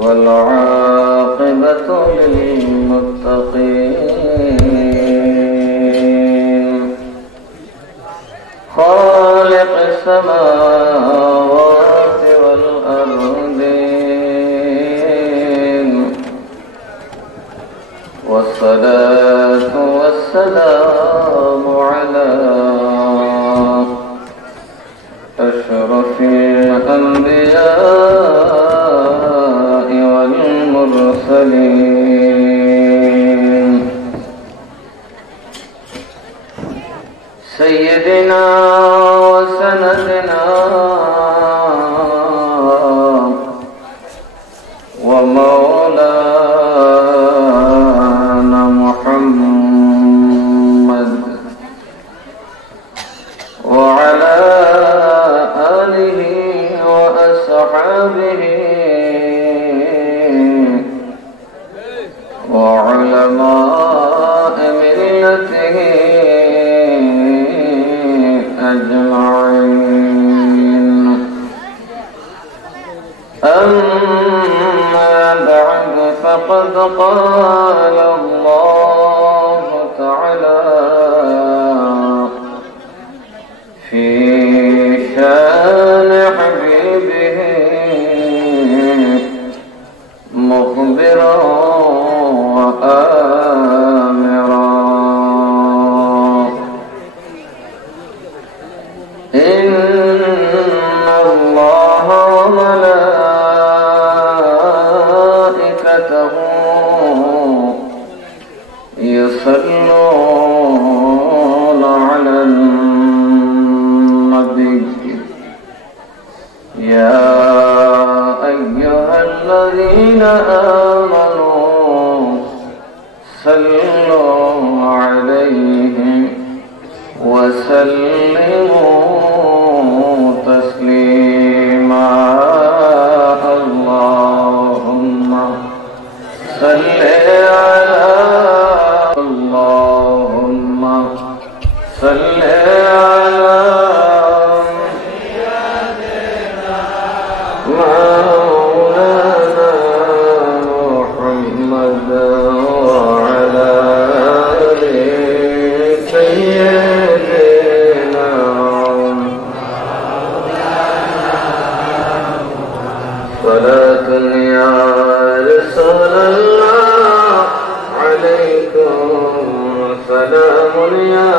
والعاقبة للمتقين خالق السماوات والأرضين والصلاة والسلام على أشرف الأنبياء والمرسلين سيدنا وسندنا ومولانا محمد وعلى آله وأصحابه وعلماء ملته أجمعين أما بعد فقد قال الله تعالى في شان حبيبه مخبرا وآمرا إن الله وملائكته يصلون على النبي يا أيها الذين آمنوا صلوا عليه وسلموا تسليما اللهم صل على اللهم صل على مولانا محمد وعلى آل سيدنا صلاة يا رسول الله عليكم سلام يا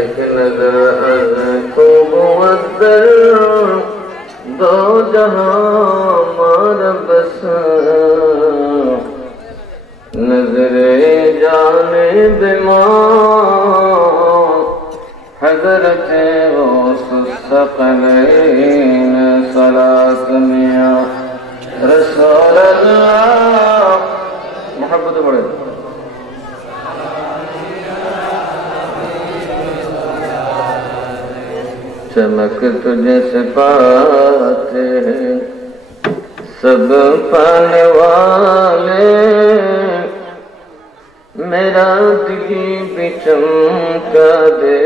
एक नजर खूब दो जहां मार बस नजरे जाने बीमार हजरत वो सकलैन सलात मिया रसूल अल्लाह मोहब्बत बढ़े चमक तुझे से पाते हैं सब पाने वाले मेरा दिल भी चमका दे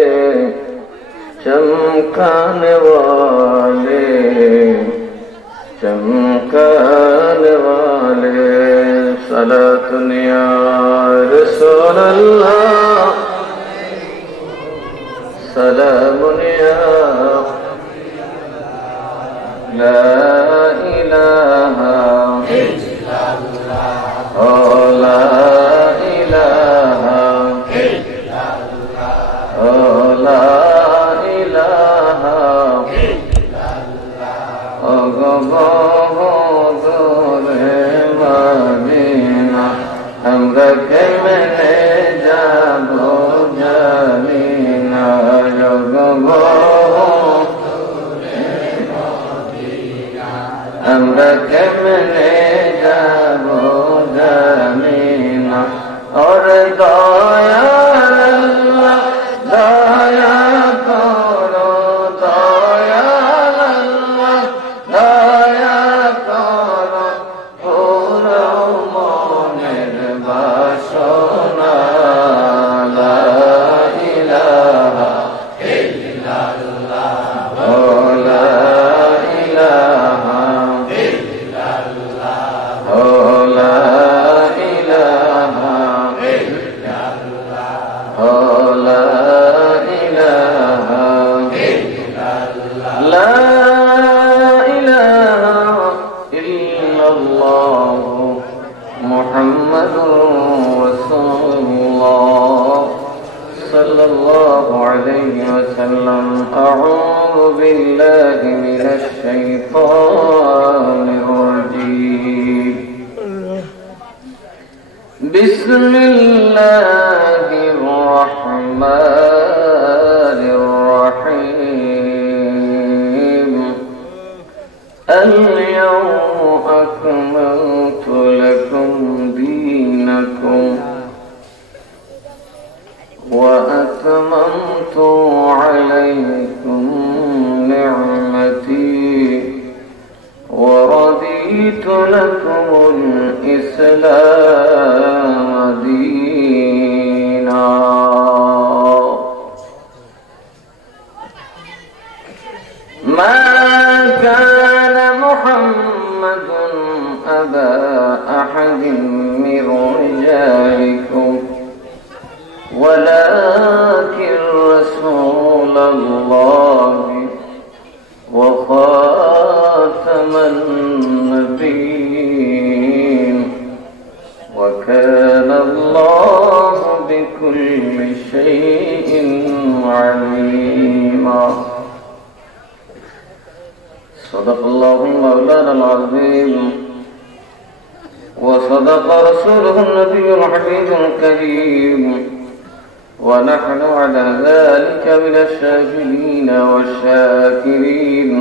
चमकाने वाले चमकाने वाले सलातुन या रसूल अल्लाह सलामुन या ला इलाहा इल्लल्लाह ओ ला इलाहा इल्लल्लाह ओ ला इलाहा इल्लल्लाह ओ गो रे मदीना हमरा के मैंने जाबो जामीना यो गो الله عليه وسلم أعوذ بالله من الشيطان الرجيم بسم الله الرحمن الرحيم اليوم أكملت لكم دينكم وأتممت عليكم نعمتي ورضيت لكم الإسلام دينا ما كان محمد أبا أحد من رجالكم ولكن رسول الله وخاتم النبيين وكان الله بكل شيء عليما صدق الله مولانا العظيم وصدق رسوله النبي الحبيب الكريم ونحن على ذلك من الشاكرين والشاكرين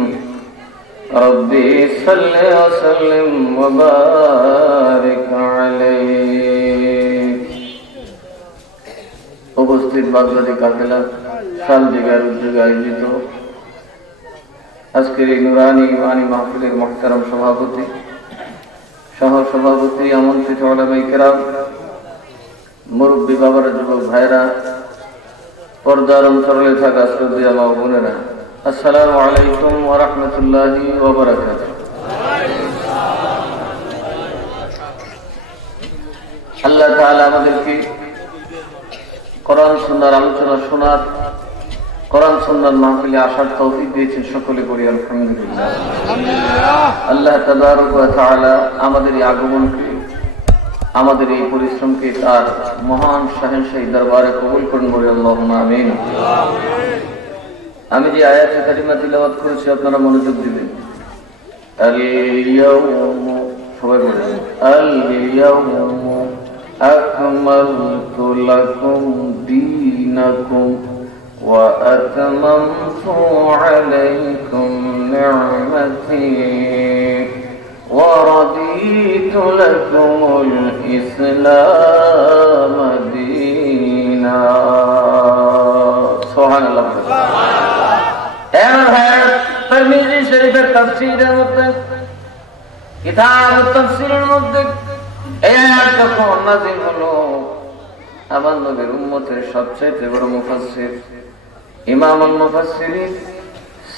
ربي صل وسلم وبارك عليه উপস্থিত বাগদাদি কাফেলা শালদিগার উদ্যোগে আয়োজিত আজকের এই নুরানি ইমানি মাহফিলের মুহতারাম সভাপতি সহ সভাপতি আমন্ত্রিত উলামায়ে কেরাম মুরব্বী বাবারা যুবক ভাইরা পর্দার অন্তরালে থাকা শ্রদ্ধেয় মা বোনেরা আসসালামু আলাইকুম ওয়া রাহমাতুল্লাহি ওয়া বারাকাতুহু আল্লাহ তাআলা আমাদেরকে কোরআন সুন্নাহর আলোচনা শোনার কোরআন সুন্নাহর মাহফিলে আসার তৌফিক দিয়েছেন সকলে করি আলহামদুলিল্লাহ আল্লাহ তাবারক ওয়া তাআলা আমাদের এই আগমনকে আমাদের এই পরিশ্রমকে তার মহান শাহেনশাহী দরবারে কবুল করুন বলে আল্লাহুম্মা আমিন। আমি যে আয়াতে কারিমা তিলাওয়াত করেছি আপনারা মনোযোগ দিবেন। আল-ইয়াউমু সবাই বলেন আল-ইয়াউমু আকমালতু লাকুম দীনাকুম ওয়া আতামামতু আলাইকুম নি'মাতি ورضيت لكم الإسلام دينا سبحان الله তিরমিজি শরীফের তাফসীরের মধ্যে কিতাব তাফসীরের মধ্যে এই আয়াত যখন নাযিল হলো আমার নবীর উম্মতের সবচেয়ে বড় মুফাসসির ইমামুল মুফাসসিরিন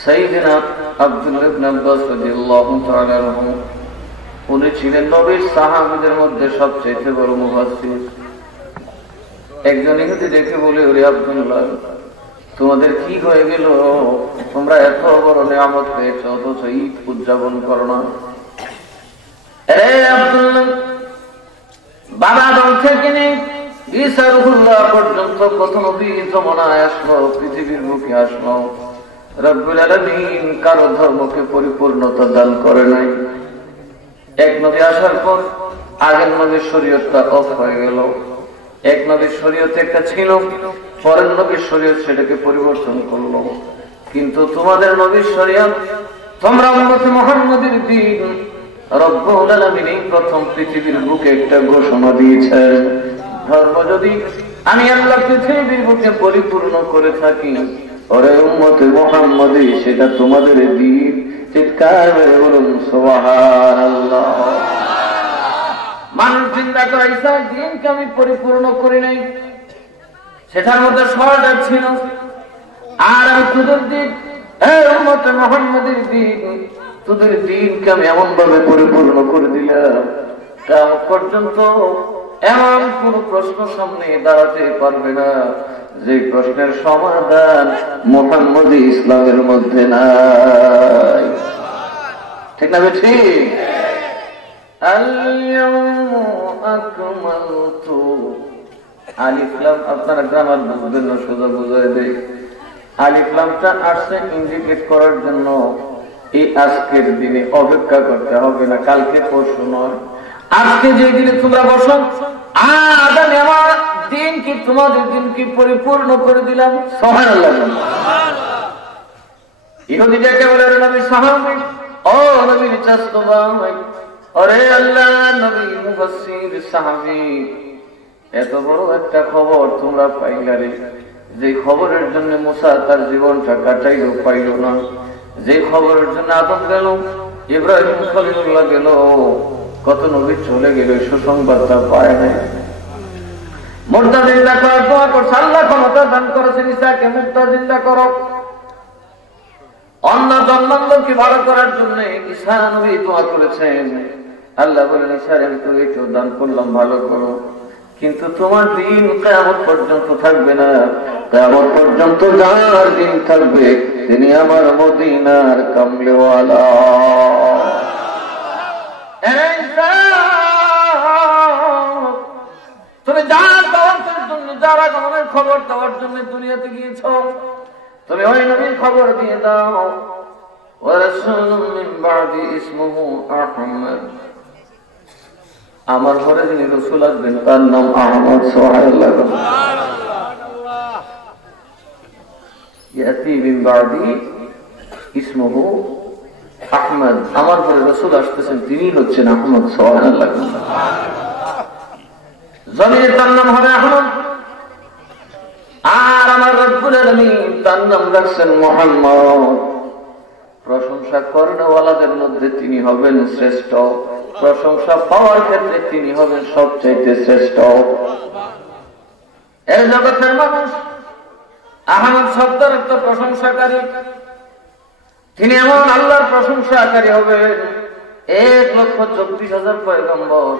সাইয়্যিদনা আব্দুল্লাহ ইবনে আব্বাস রাদিয়াল্লাহু তাআলা আনহু উনি ছিলেন নবীর সাহাবীদের মধ্যে সবচেয়ে বড় মুফাসসির। একজন ইহুদি দেখে বলে ওরে আব্দুল্লাহ তোমাদের কি হয়ে গেল তোমরা এত বড় নিয়ামত পেয়েছো অথচ ঈদ উদযাপন করো না। আব্দুল্লাহ বাবা আদম থেকে নিয়ে ঈসা রূহুল্লাহ পর্যন্ত কত নবী জমানায় আসলো পৃথিবীর বুকে আসলো রব্বুল আলামিন কারো ধর্মকে পরিপূর্ণতা দান করে নাই। এক নবী আসার পর আগের নবীর শরীয়তটা অফ হয়ে গেল। এক নবীর শরীয়ত একটা ছিল পরের নবীর শরীয়ত সেটাকে পরিবর্তন করলো। কিন্তু তোমাদের নবীর শরীয়ত তোমরা উম্মতে মুহাম্মাদের দ্বীন রব্বুল আলামিন প্রথম পৃথিবীর বুকে একটা ঘোষণা দিয়েছেন ধর্ম যদি আমি আল্লাহ পৃথিবীর বুকে পরিপূর্ণ করে থাকি ওরে উম্মতে মুহাম্মাদি সেটা তোমাদের দ্বীন। চিৎকার করে বলুন সুবহানাল্লাহ। মানুষ চিন্তা করে ঈসার দ্বীনকে আমি পরিপূর্ণ করি নাই সেটার মধ্যে শর্টকাট ছিল আর আমি তোদের দ্বীন উম্মতে মুহাম্মাদের দ্বীন তোদের দ্বীনকে আমি এমন ভাবে পরিপূর্ণ করে দিলাম কিয়ামত পর্যন্ত এমন কোন প্রশ্ন সামনে দাঁড়াতে পারবে না যে প্রশ্নের সমাধান মুহাম্মদী ইসলামের মধ্যে নাই। ঠিক না ঠিক? আল-ইয়াউমা আকমালতু আলিফ লাম আপনারা গ্রামার বুঝবেন না, সোজা বুঝাই দেয়। আলিফ লামটা আসছে ইন্ডিকেট করার জন্য এই আজকের দিনে অপেক্ষা করতে হবে না, কালকে পরশু নয়, আজকে যে দিনে তোমরা বসো, আগামী আমার দিন কি তোমাদের দিন কি পরিপূর্ণ করে দিলাম। সুবহানাল্লাহ। ইহুদি ডেকে বলে, নবী সাহাবী, ও নবীর চাচতো ভাই, ওরে আল্লাহ নবী মুফাসসির সাহাবী, এত বড় একটা খবর তোমরা পাইলারে, যে খবরের জন্য মুসা তার জীবনটা কাটাইল পাইল না, যে খবরের জন্য আদম গেল, ইব্রাহিম খলিলুল্লাহ গেল, কত নবী চলে গেল, সুসংবাদটা পায় নাই। মুর্দা জিন্দা করার দোয়া করছে, আল্লাহ ক্ষমতা দান করেছেন ঈসাকে মুর্দা জিন্দা করো। অন্য জন্মান্তরকে ভালো করার জন্য ঈসা নবী দোয়া করেছেন। আল্লাহ বলেন, ঈসা আমি তো একটু দান করলাম, ভালো করো, কিন্তু তোমার দিন কিয়ামত পর্যন্ত থাকবে না। কিয়ামত পর্যন্ত যার দিন থাকবে তিনি আমার মদিনার কামলিওয়ালা। তুমি যার দাওয়াতের জন্য, যার আগমনের খবর দেওয়ার জন্য দুনিয়াতে গিয়েছ, তুমি ওই নবীর খবর দিয়ে দাও। ওয়ারাসূলুম মিন বাদি ইসমুহু আহমদ, আমার ঘরে যিনি রাসূল আসবেন তার নাম আহমদ। সুবহানাল্লাহ। ইয়াতি মিন বাদি ইসমুহু আহমদ, আমার ঘরে রাসূল আসতেছেন তিনি হচ্ছেন আহমদ। সুবহানাল্লাহ। জমিনে তার নাম হবে আহমদ, আর আমার রব্বুল আলামিন তার নাম রাখছেন মুহাম্মদ। প্রশংসা করেনওয়ালাদের মধ্যে তিনি হবেন শ্রেষ্ঠ, প্রশংসা পাওয়ার ক্ষেত্রে তিনি হবেন সবচাইতে শ্রেষ্ঠ। এই জগতের মানুষ আহমদ শব্দের অর্থ প্রশংসাকারী, তিনি এমন আল্লাহর প্রশংসাকারী হবেন। 1,24,000 পয়গম্বর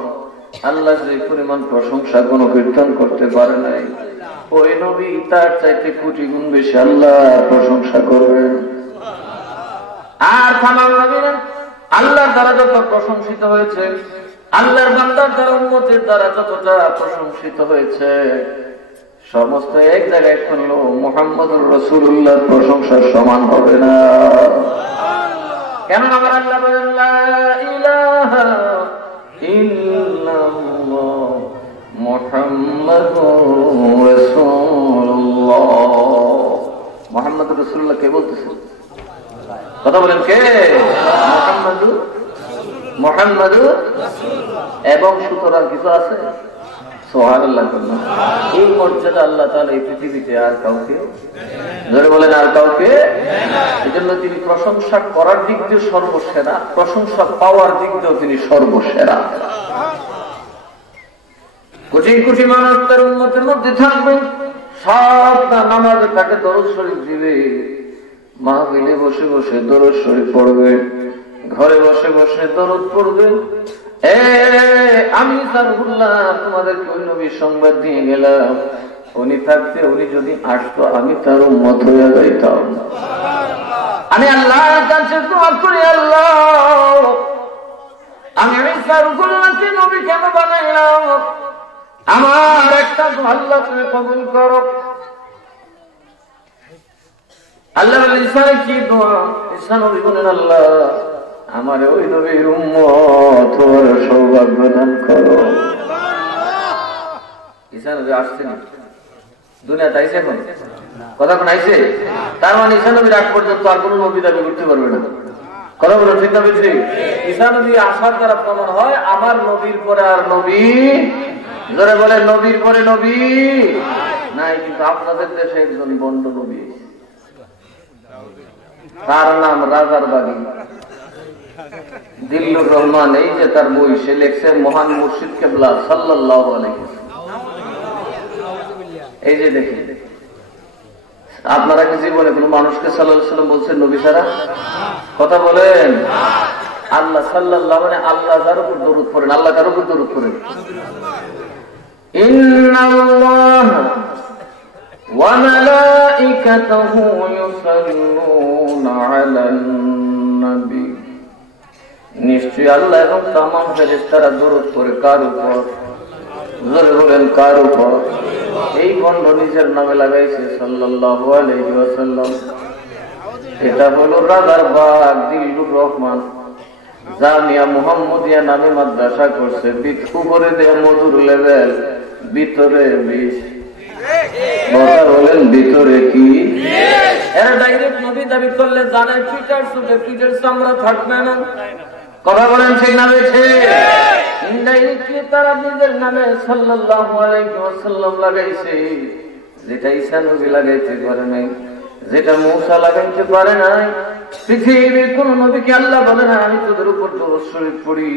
আল্লাহ যে পরিমাণ প্রশংসা কোন কীর্তন করতে পারে নাই, ওই নবী তার চাইতে কোটি গুণ বেশি আল্লাহ প্রশংসা করবেন। আর তামাম নবীরা আল্লাহর দ্বারা যত প্রশংসিত হয়েছে, আল্লাহর বান্দার দ্বারা উম্মতের দ্বারা যতটা প্রশংসিত হয়েছে, সমস্ত এক জায়গায় করলো মুহাম্মদুর রাসূলুল্লাহর প্রশংসার সমান হবে না। কেন আমার আল্লাহ বলেন, লা ইলাহা ইল্লাল্লাহ মুহাম্মাদুর রাসূলুল্লাহ। মুহাম্মদুর রাসূলুল্লাহ কে বলতেছেন? কথা বলেন কে? মুহাম্মাদুর এবং সুতরাং কিছু আছে। সুবহানাল্লাহ। এই মর্যাদা আল্লাহ তাআলা এই পৃথিবীতে আর কাউকে, ধরে বলেন আর কাউকে। এজন্য তিনি প্রশংসা করার দিক দিয়ে সর্বসেরা, প্রশংসা পাওয়ার দিক দিয়েও তিনি সর্বসেরা। কোটি কোটি মানুষ তার উম্মতের মধ্যে থাকবে, সব নামাজে তাকে দরুদ শরীফ দিবে, মাহফিলে বসে বসে দরুদ শরীফ পড়বে, ঘরে বসে বসে দরুদ পড়বে। আমি সারহুল্লাহ তোমাদেরকে ওই নবীর সংবাদ দিয়ে গেলাম, উনি থাকতে, উনি যদি আসতো আমি তার উম্মত হয়ে যাইতাম। আমি আল্লাহর কাছে দোয়া করি, আল্লাহ আমি সারহুল্লাহকে নবী কেন বানাইলাম? আমার একটা আল্লাহ তুমি কবুল করো। আল্লাহ ঈসা কি দোয়া? ঈসা নবী বলেন, আল্লাহ আমার ওই নবীর উম্মত হওয়ার সৌভাগ্য দান করো। ঈসা নবী আসছেন দুনিয়াতে, আইছে এখন কথা কোন আইছে? তার মানে ঈসা নবীর আগ পর্যন্ত আর কোন নবী দাবি করতে পারবে না। কথা বলো ঠিক না বেশি? ঈসা নবী আসার দ্বারা প্রমাণ হয় আমার নবীর পরে আর নবী, যারা বলে নবীর পরে নবী নাই। কিন্তু আপনাদের দেশে একজন বন্ড নবী, তার নাম রাজার বাড়ি দিল্লুর রহমান। এই যে তার বই, সে লেখছে মহান মুর্শিদ কেবলা সাল্লাল্লাহু আলাইহি ওয়াসাল্লাম। এই যে দেখি, আপনারা কি জীবনে কোন মানুষকে সাল্লাল্লাহু আলাইহি ওয়াসাল্লাম বলছেন নবী ছাড়া? কথা বলেন। আল্লাহ সাল্লাল্লাহু মানে আল্লাহ যার উপর দরুদ পড়েন, আল্লাহ কার উপর দরুদ পড়েন? ইন্নাল্লাহা ওয়া মালাইকাতাহু ইউসাল্লুনা আলান নবী, নিশ্চয় আল্লাহ এবং তামাম ফেরেশতারা দরুদ পড়ে কার উপর? জোরে বলেন কার উপর? এই বন্ধ নিজের নামে লাগাইছে সাল্লাল্লাহু আলাইহি ওয়াসাল্লাম। এটা হলো রাজার বাগ দিলুর রহমান, জামিয়া মুহাম্মদিয়া নামে মাদ্রাসা করছে, উপরে দেয় মধুর লেভেল, ভিতরে বিষ। বলেন ভিতরে কি? এরা ডাইরেক্ট নবী দাবি করলে জানে পিটার সুটে পিটার চামড়া থাকবে না। কথা বলেন ঠিক না বেঠে? ইনডাইরেক্টলি তারা নিজের নামে সাল্লাল্লাহু আলাইহি ওয়াসাল্লাম লাগাইছে, যেটা ঈসা নবী লাগাইতে পারে নাই, যেটা মূসা লাগাইতে পারে নাই। পৃথিবীর কোন নবীকে আল্লাহ বলে না আমি তোদের উপর দরুদ শরীফ পড়ি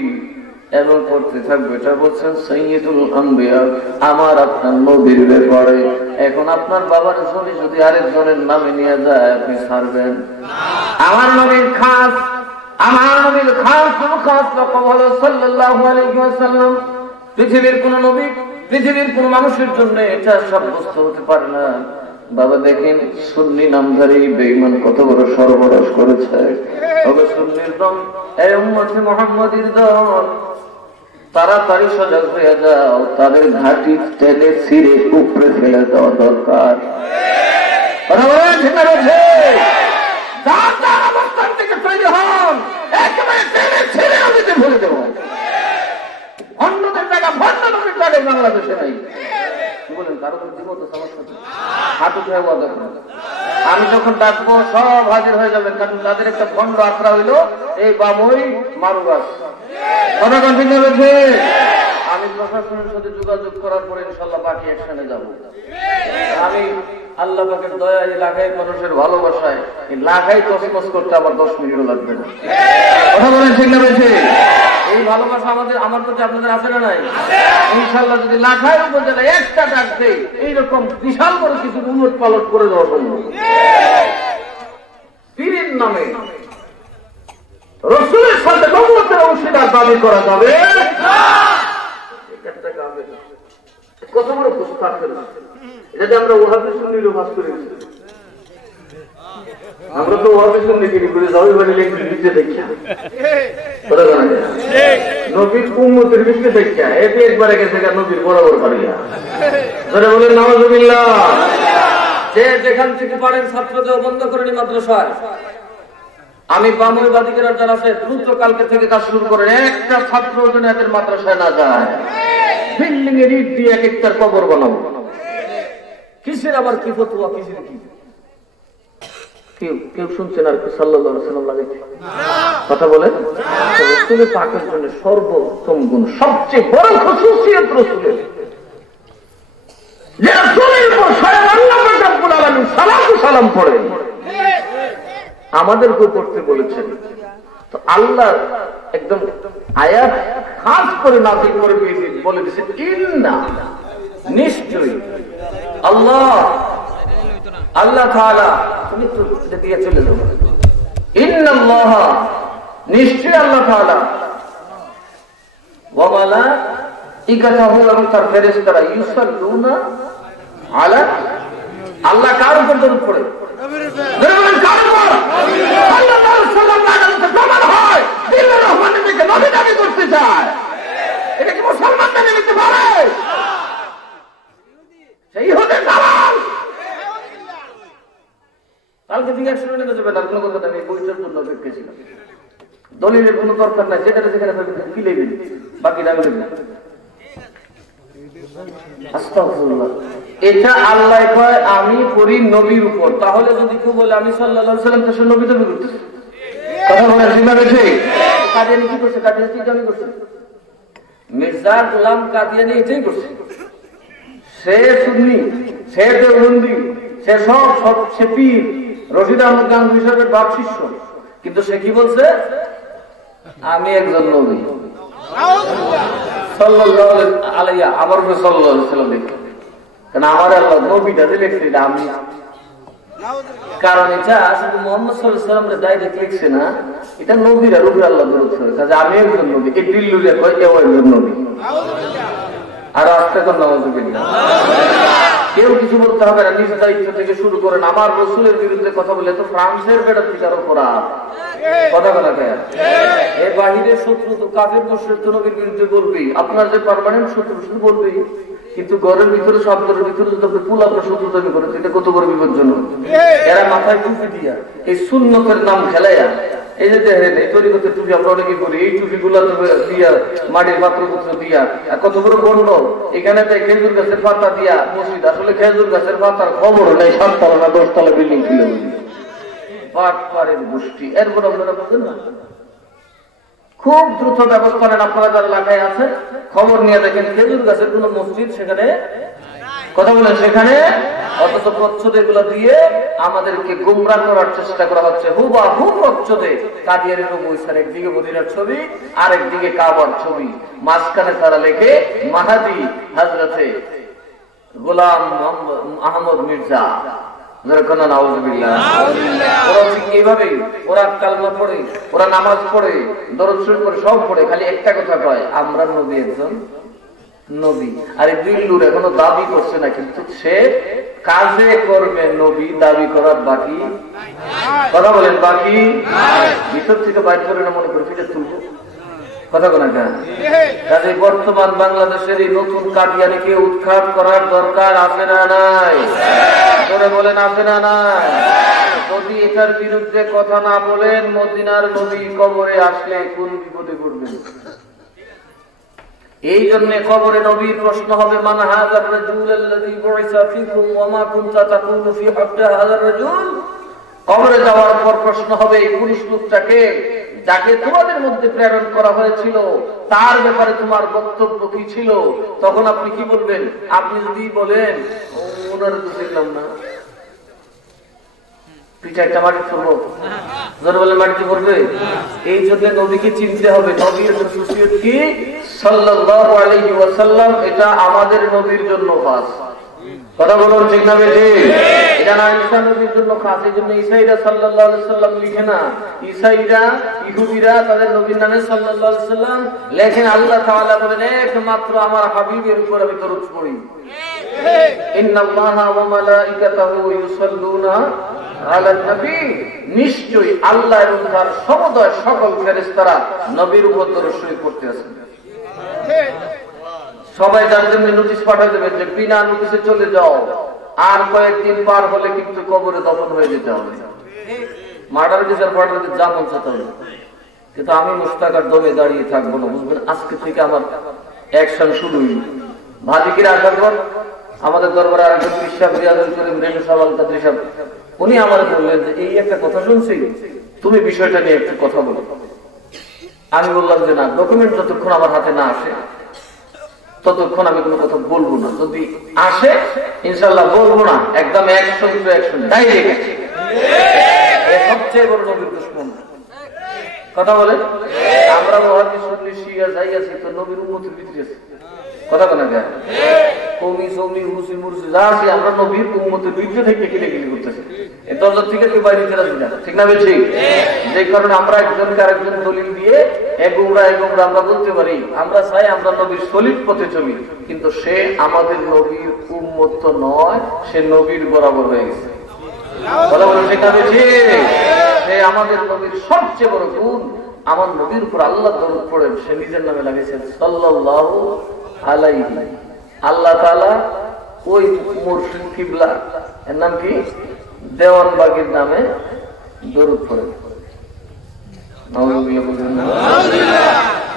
এবং পড়তে থাকবে। এটা বলছেন সাইয়্যিদুল আম্বিয়া, আমার আপনার নবীর ব্যাপারে। এখন আপনার বাবার জমি যদি আরেকজনের নামে নিয়ে যায় আপনি ছাড়বেন? আমার নবীর খাস, আমার নবীর খাস হলো সাল্লাল্লাহু আলাইহি ওয়াসাল্লাম। পৃথিবীর কোন নবী, পৃথিবীর কোন মানুষের জন্য এটা সাব্যস্ত হতে পারে না। বাবা দেখেন সুন্নি নামধারী বেঈমান কত বড় সর্বনাশ করেছে। তবে সুন্নির দল, এই উম্মতে মুহাম্মাদীর দল, তাড়াতাড়ি সজাগ হয়ে যাও, তাদের ঘাটি টেনে ছিঁড়ে উপড়ে ফেলে দেওয়া দরকার। অবস্থান থেকে তৈরি হন, একেবারে টেনে ছিঁড়ে নদীতে ভুলে দেব। অন্যদের জায়গা ভণ্ড নবীর জায়গায় বাংলাদেশে নাই। বলেন কারো জীবন তো সমস্যা, হাঁটু খেয়ে আমি যখন ডাকবো সব হাজির হয়ে যাবেন, কারণ তাদের একটা ভণ্ড আখড়া হইলো এই বামই মারুগাছ। কথা কন্টিনিউ রয়েছে। আমি প্রশাসনের সাথে যোগাযোগ করার পরে ইনশাল্লাহ বাকি একসাথে যাব। আমি আল্লাহ পাকের দয়া এলাকায় মানুষের ভালোবাসায় লাগাই তসমস করতে আমার 10 মিনিটও লাগবে না। কথা বলেন ঠিক না রয়েছে? এই ভালোবাসা আমাদের, আমার প্রতি আপনাদের আছে না নাই? ইনশাল্লাহ যদি লাখায় উপজেলায় একটা ডাক দেয় এইরকম বিশাল বড় কিছু উন্নত পালট করে দেওয়া সম্ভব। পীরের নামে রাসূলের সাথে নবুয়তের অংশীদার দাবি করা যাবে কত বড় প্রস্তাব করেছে। এটা আমরা ওহাবি সুন্নির ভাস করে দিচ্ছি। আমরা তো ওহাবি সুন্নি কি করে যাই বলে লিখতে দেখি নবীর উম্মতের বিক্রি দেখা এটি একবারে গেছে নবীর বরাবর পারিয়া ধরে বলেন নাউযুবিল্লাহ। যে যেখান থেকে পারেন ছাত্রদের বন্ধ করে নি মাদ্রাসায়। আমি বামুর বাদিকেরা যারা আছে দ্রুত কালকে থেকে কাজ শুরু করেন, একটা ছাত্র যেন এদের মাদ্রাসায় না যায়। বিল্ডিং এর ইট দিয়ে এক একটার কবর বানাবো। কিসের আবার কি ফতোয়া, কিসের কি কেউ শুনছেন? আর সাল্লাল্লাহু আলাইহি ওয়াসাল্লাম লাগাইছে কথা বলে রাসূলের পাকের জন্য সর্বোত্তম গুণ, সবচেয়ে বড় খাসিয়ত রাসূলের, যে রাসূলের উপর স্বয়ং আল্লাহ রাব্বুল আলামিন সালাম পড়ে আমাদেরকে করতে বলেছেন। তো আল্লাহ একদম আয়াত খাস করে নাযিল করে বলে দিয়েছেন ইন্না, নিশ্চয়ই আল্লাহ তাআলা, তুমি তো দিয়ে চলে যাও, ইন্নাল্লাহ, নিশ্চয়ই আল্লাহ তাআলা, ওয়া মালাইকাতুহু, এবং তার ফেরেশতারা, ইউসাল্লুনা আলা, আল্লাহ কার উপর দরুদ পড়ে? কার উপর? সাল্লাল্লাহু আলাইহি ওয়াসাল্লাম প্রমাণ হয় দিলের রহমানের দিকে নবী দাবি করতে চায়। এটা কি মুসলমান মেনে নিতে পারে? সেই হতে সালাম কালকে থেকে একশো নিতে যাবে না। কোনো কথা আমি বইটার জন্য অপেক্ষা ছিলাম। দলিলের কোনো দরকার নাই, যেটা যেখানে কি লেবেন বাকি দাবি লেবেন। আস্তাগফিরুল্লাহ। এটা আল্লাহ কয় আমি পড়ি নবীর উপর। তাহলে যদি কেউ বলে আমি সাল্লাল্লাহু আলাইহি ওয়াসাল্লাম তার নবী দাবি করতেছি, কথা বলে জিম্মা বেশি কাদিয়ানি কি করছে? কাদিয়ানি কি দাবি করছে? মির্জা গোলাম কাদিয়ানি এটাই করছে। সে সুন্নি, সে দেওবন্দি, সে সব সে পীর, রশিদ আহমদ গাঙ্গুহি সাহেবের বাপ শিষ্য, কিন্তু সে কি বলছে? আমি একজন নবী সাল্লাল্লাহু আলাইহি, আমার উপর সাল্লাল্লাহু আলাইহি ওয়াসাল্লাম লিখছে। কারণ আমার আল্লাহ নবীটা যে লিখছে এটা আমি, কারণ এটা শুধু মুহাম্মদ সাল্লাল্লাহু আলাইহি ওয়াসাল্লাম ডাইরেক্ট লিখছে না, এটা নবীরা রূপে আল্লাহ বলছে। কাজে আমি একজন নবী, এই দিল্লুরে কয় কেউ একজন নবী। আর আজকে কোন নাউযুবিল্লাহ, কেউ কিছু বলতে হবে না, নিজ দায়িত্ব থেকে শুরু করেন। আমার রাসূলের বিরুদ্ধে কথা বলে তো ফ্রান্সের বেটা থেকে আরো খারাপ কথা বলা যায়। এর বাহিরের শত্রু তো কাফের মুশরিক তো নবীর বিরুদ্ধে বলবেই, আপনার যে পার্মানেন্ট শত্রু শুধু বলবেই। কিন্তু ঘরের ভিতরে সব ঘরের ভিতরে যদি পোলা প্রসূত তৈরি করে এটা কত বড় বিপজ্জনক। এরা মাথায় টুপি দিয়া এই সুন্নতের নাম খেলাইয়া এই যে দেখেন এই তরিকতের টুপি আমরা অনেকে করি, এই টুপি গুলা দিয়া মাটির পাত্রপুত্র দিয়া কত বড় গণ্য। এখানে খেজুর গাছের পাতা দিয়া মসজিদ, আসলে খেজুর গাছের পাতার খবর নেই, 7 না 10 তলা বিল্ডিং খুলে পাট পাড়ের গোষ্ঠী। এরপর আপনারা বুঝেন না, খুব দ্রুত ব্যবস্থা নেন। আপনারা যারা এলাকায় আছেন খবর নিয়ে দেখেন খেজুর গাছের কোন মসজিদ সেখানে, কথা বলেন সেখানে, অথচ প্রচ্ছদ এগুলো দিয়ে আমাদেরকে গুমরাহ করার চেষ্টা করা হচ্ছে। হুবহু প্রচ্ছদে কাদিয়ানের বৈশার একদিকে মদিনার ছবি আর একদিকে কাবার ছবি, মাঝখানে তারা লেখে মাহাদি হযরতে গোলাম আহমদ মির্জা। ওরা কালমা পড়ে, ওরা নামাজ পড়ে, দরুদ শরীফ পড়ে, সব পড়ে, খালি একটা কথা কয় আমরা নবী একজন নবী। আর এই বিল্লুর এখনো দাবি করছে না, কিন্তু সে কাজে কর্মে নবী দাবি করার বাকি, কথা বলেন বাকি, ভিতর থেকে বাইর করে না মনে করে ফিরে তুলবো, কথা বলেন না। কাজে বর্তমান বাংলাদেশের এই নতুন কাদিয়ানিকে উৎখাত করার দরকার আছে না নাই? করে বলেন আছে না নাই? যদি এটার বিরুদ্ধে কথা না বলেন, মদিনার নবী কবরে আসলে কোন বিপদে পড়বেন। এই জন্য কবরে নবীর প্রশ্ন হবে মান হাযার রাজুল আল্লাযী বুইসা ফীকুম ওয়া মা কুনতা তাকুলু ফী হাক্কি হাযার রাজুল। কবরে যাওয়ার পর প্রশ্ন হবে এই পুরুষ লোকটাকে যাকে তোমাদের মধ্যে প্রেরণ করা হয়েছিল তার ব্যাপারে তোমার বক্তব্য কি ছিল? তখন আপনি কি বলবেন? আপনি যদি বলেন ওনার তো দেখলাম না, পিঠাটা মাটি পড়বো, যারা বলে মাটিতে পড়বে। এই জন্য নবীকে চিনতে হবে। নবীর খুশিয়ত কি? সাল্লাল্লাহু আলাইহি ওয়াসাল্লাম, এটা আমাদের নবীর জন্য খাস। কথা বলুন ঠিক না বেশি? এটা না ঈসা নবীর জন্য খাস। এই জন্য ঈসাইরা সাল্লাল্লাহু আলাইহি ওয়াসাল্লাম লিখে না, ঈসাইরা ইহুদিরা তাদের নবীর নামে সাল্লাল্লাহু আলাইহি ওয়াসাল্লাম লেখেন। আল্লাহ তাআলা বলেন একমাত্র আমার হাবিবের উপর আমি দরুদ পড়ি। ইন্নাল্লাহা ওয়া মালাইকাতাহু ইউসাল্লুনা আলান নবী, নিশ্চয়ই আল্লাহ এবং তার সমুদয় সকল ফেরেশতারা নবীর উপর দরুদ শরীফ পড়তে আছেন। সবাই তার জন্য নোটিশ পাঠিয়ে দেবে যে বিনা নোটিশে চলে যাও, আর কয়েকদিন পার হলে কিন্তু কবরে দফন হয়ে যেতে হবে। মার্ডার বিচার পাঠাতে যা মন চাতে হবে, কিন্তু আমি মুস্তাকার দমে দাঁড়িয়ে থাকবো না, বুঝবেন। আজকে থেকে আমার অ্যাকশন শুরু হইল। ভাজিকিরা আসার পর আমাদের দরবারে আরেকজন পিসাব রিয়াজুল করিম রেনু সাওয়াল কাদরি সাহেব, উনি আমার বললেন যে এই একটা কথা শুনছি, তুমি বিষয়টা নিয়ে একটু কথা বলো। আমি বললাম যে না, ডকুমেন্ট যতক্ষণ আমার হাতে না আসে ততক্ষণ আমি কোনো কথা বলবো না। যদি আসে ইনশাল্লাহ বলবো না, একদম অ্যাকশন টু অ্যাকশন ডাইরেক্ট। সবচেয়ে বড় নবীর দুশমন, কথা বলেন। আমরা মুহাদ্দিস শুনলে শিয়া যাই আছি, তো নবীর উম্মতের ভিতরে আছে, কথা বলেন। কমি সমি মুসলিম মুরসি যা আছে আমরা নবীর উম্মতের ভিতরে থেকে কিলেকিলি করতেছি। এই দরজা থেকে কেউ বাইরে যেতে রাজি না, ঠিক না বেশি? যে কারণে আমরা একজনকে আরেকজন দলিল দিয়ে এগুমরা আমরা বলতে পারি আমরা চাই আমরা নবীর সলিড পথে চলি, কিন্তু সে আমাদের নবীর উম্মত তো নয়, সে নবীর বরাবর হয়ে গেছে, কথা বলেন ঠিক না বেশি? সে আমাদের নবীর সবচেয়ে বড় গুণ, আমার নবীর উপর আল্লাহ দরুদ পড়েন, সে নিজের নামে লাগিয়েছেন সাল্লাল্লাহু আলাইহি। আল্লাহ তাআলা ওই মুর্শিদ কিবলা, এর নাম কি, দেওয়ানবাগীর নামে দরুদ পড়েন।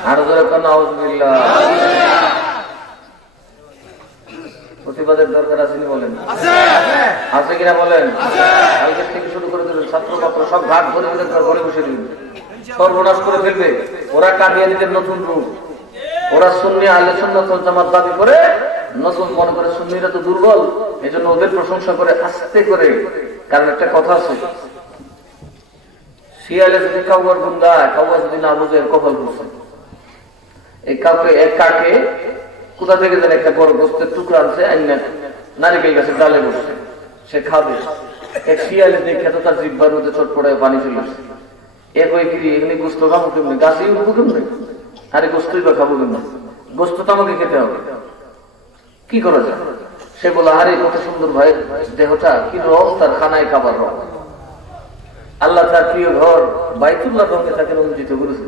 আরো জোরে কোন নাউজুবিল্লাহ। প্রতিবাদের দরকার আছে বলেন, আছে কিনা বলেন? কালকে থেকে শুরু করে দেবেন, ছাত্র ছাত্র সব ঘাট ধরে ঘরে বসে দিবেন, সর্বনাশ করে ফেলবে। ওরা কাদিয়ানীদের নতুন রূপ, ওরা সুন্নি আহলে সুন্নাত ওয়াল জামাত দাবি করে, নতুন মনে করে সুন্নিরা তো দুর্বল, এই জন্য ওদের প্রশংসা করে আস্তে করে। কারণ একটা কথা আছে, শিয়ালে যদি কাউয়ার গুন্ডা, কাউয়া যদি না বোঝে কপাল বুঝে। এই কাউকে এক কাকে কোথা থেকে যেন একটা বড় গোস্তের টুকরা আনছে, নারিকেল গাছের ডালে বসছে, সে খাবে। এক শিয়ালে দেখে তো তার জিব্বার মধ্যে চট পড়ায় পানি চলে আসছে। এক ওই কি এমনি গোস্ত খাবো কেমনি, গাছেই উঠবো কেমনি, আরে গোস্তই বা খাবো কেমনি, গোস্ত তো আমাকে খেতে হবে, কি করা যায়? সে বলে আরে কত সুন্দর ভাই দেহটা, কি রস তার, খানায় খাবার রস। আল্লাহ তার প্রিয় ঘর বাইতুল্লাহ রঙে তাকে রঞ্জিত করেছে।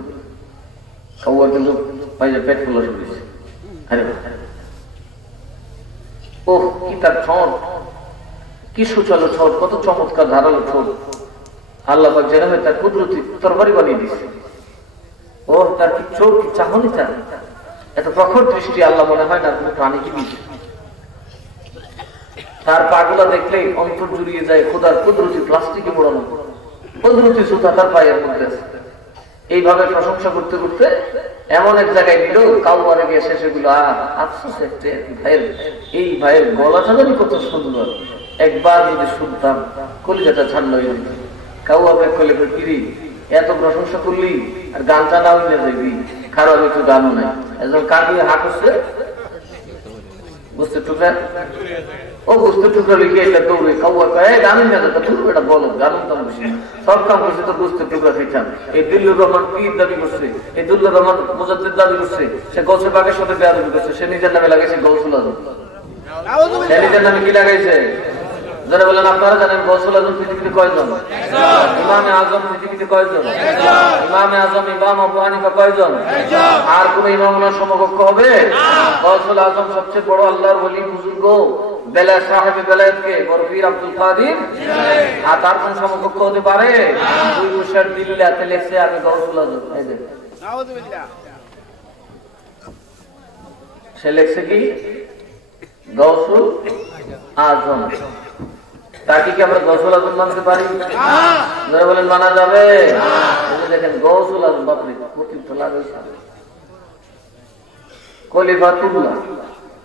খাওয়া কিন্তু পেট ফুলা শুনেছে। ওহ কি তার ঠোঁট, কি সুচালো ঠোঁট, কত চমৎকার ধারালো ঠোঁট। আল্লাহ পাক যেন তার কুদরতি তরবারি বানিয়ে দিচ্ছে। ও তার কি চোখ, কি চাহনি, তার এত প্রখর দৃষ্টি, আল্লাহ মনে হয় না কোনো প্রাণী কি দিচ্ছে। তার পাগুলা দেখলেই অন্তর জুড়িয়ে যায় খোদার কুদরতি প্লাস্টিকে মোড়ানো, কুদরতি সুতা তার পায়ের মধ্যে আছে। এইভাবে প্রশংসা করতে করতে এমন এক জায়গায় নিল, কাউয়ারে গিয়ে শেষে গুলো আফসোস একটা ভাইয়ের, এই ভাইয়ের গলাটা জানি কত সুন্দর, একবার যদি শুনতাম কলিজাটা ঠান্ডা হয়ে যেত। কাউয়া ব্যাগ করলে কিরি এত প্রশংসা করলি আর গানটা না হইলে যাবি, খারাপ একটু গানও নাই, একজন কাঁদিয়ে হাঁক হচ্ছে বুঝতে টুকরা, ও বুঝতে টুকরা লিখে এটা দৌড়ে কাউয়া কয়ে গানই না যেত, তুমি এটা বলো গানও তো বেশি সব কাম করছে তো বুঝতে টুকরা খেয়েছেন। এই দিল্লুর রহমান পীর দাবি করছে, এই দুল্লুর রহমান মুজাদ্দিদ দাবি করছে, সে গৌসে পাকের সাথে বেয়াদবি করছে, সে নিজের নামে লাগাইছে গৌসুল আজম। সে নিজের নামে কি লাগাইছে? যারা বলেন আপনারা জানেন গৌসুল আজম পৃথিবীতে কয়জন? ইমামে আজম পৃথিবীতে কয়জন? ইমামে আজম ইমাম আবু হানিফা কয়জন? আর কোন ইমাম ওনার সমকক্ষ হবে? গৌসুল আজম সবচেয়ে বড় আল্লাহর ওলি বুজুর্গ বেলায়েত সাহেবে বেলায়েতকে বড় পীর আব্দুল কাদের, আর তার কোন সমকক্ষ হতে পারে? দুই বছর দিল্লাতে লেখছে আমি গৌসুল আজম। এই যে সে লেখছে কি গৌসুল আজম, তাকে কি আমরা গৌসুল আজম মানতে পারি? বলেন মানা যাবে? দেখেন গৌসুল আজম বাপরে কর্তৃত্ব লাগাইছে, খলিফাতুল্লাহ,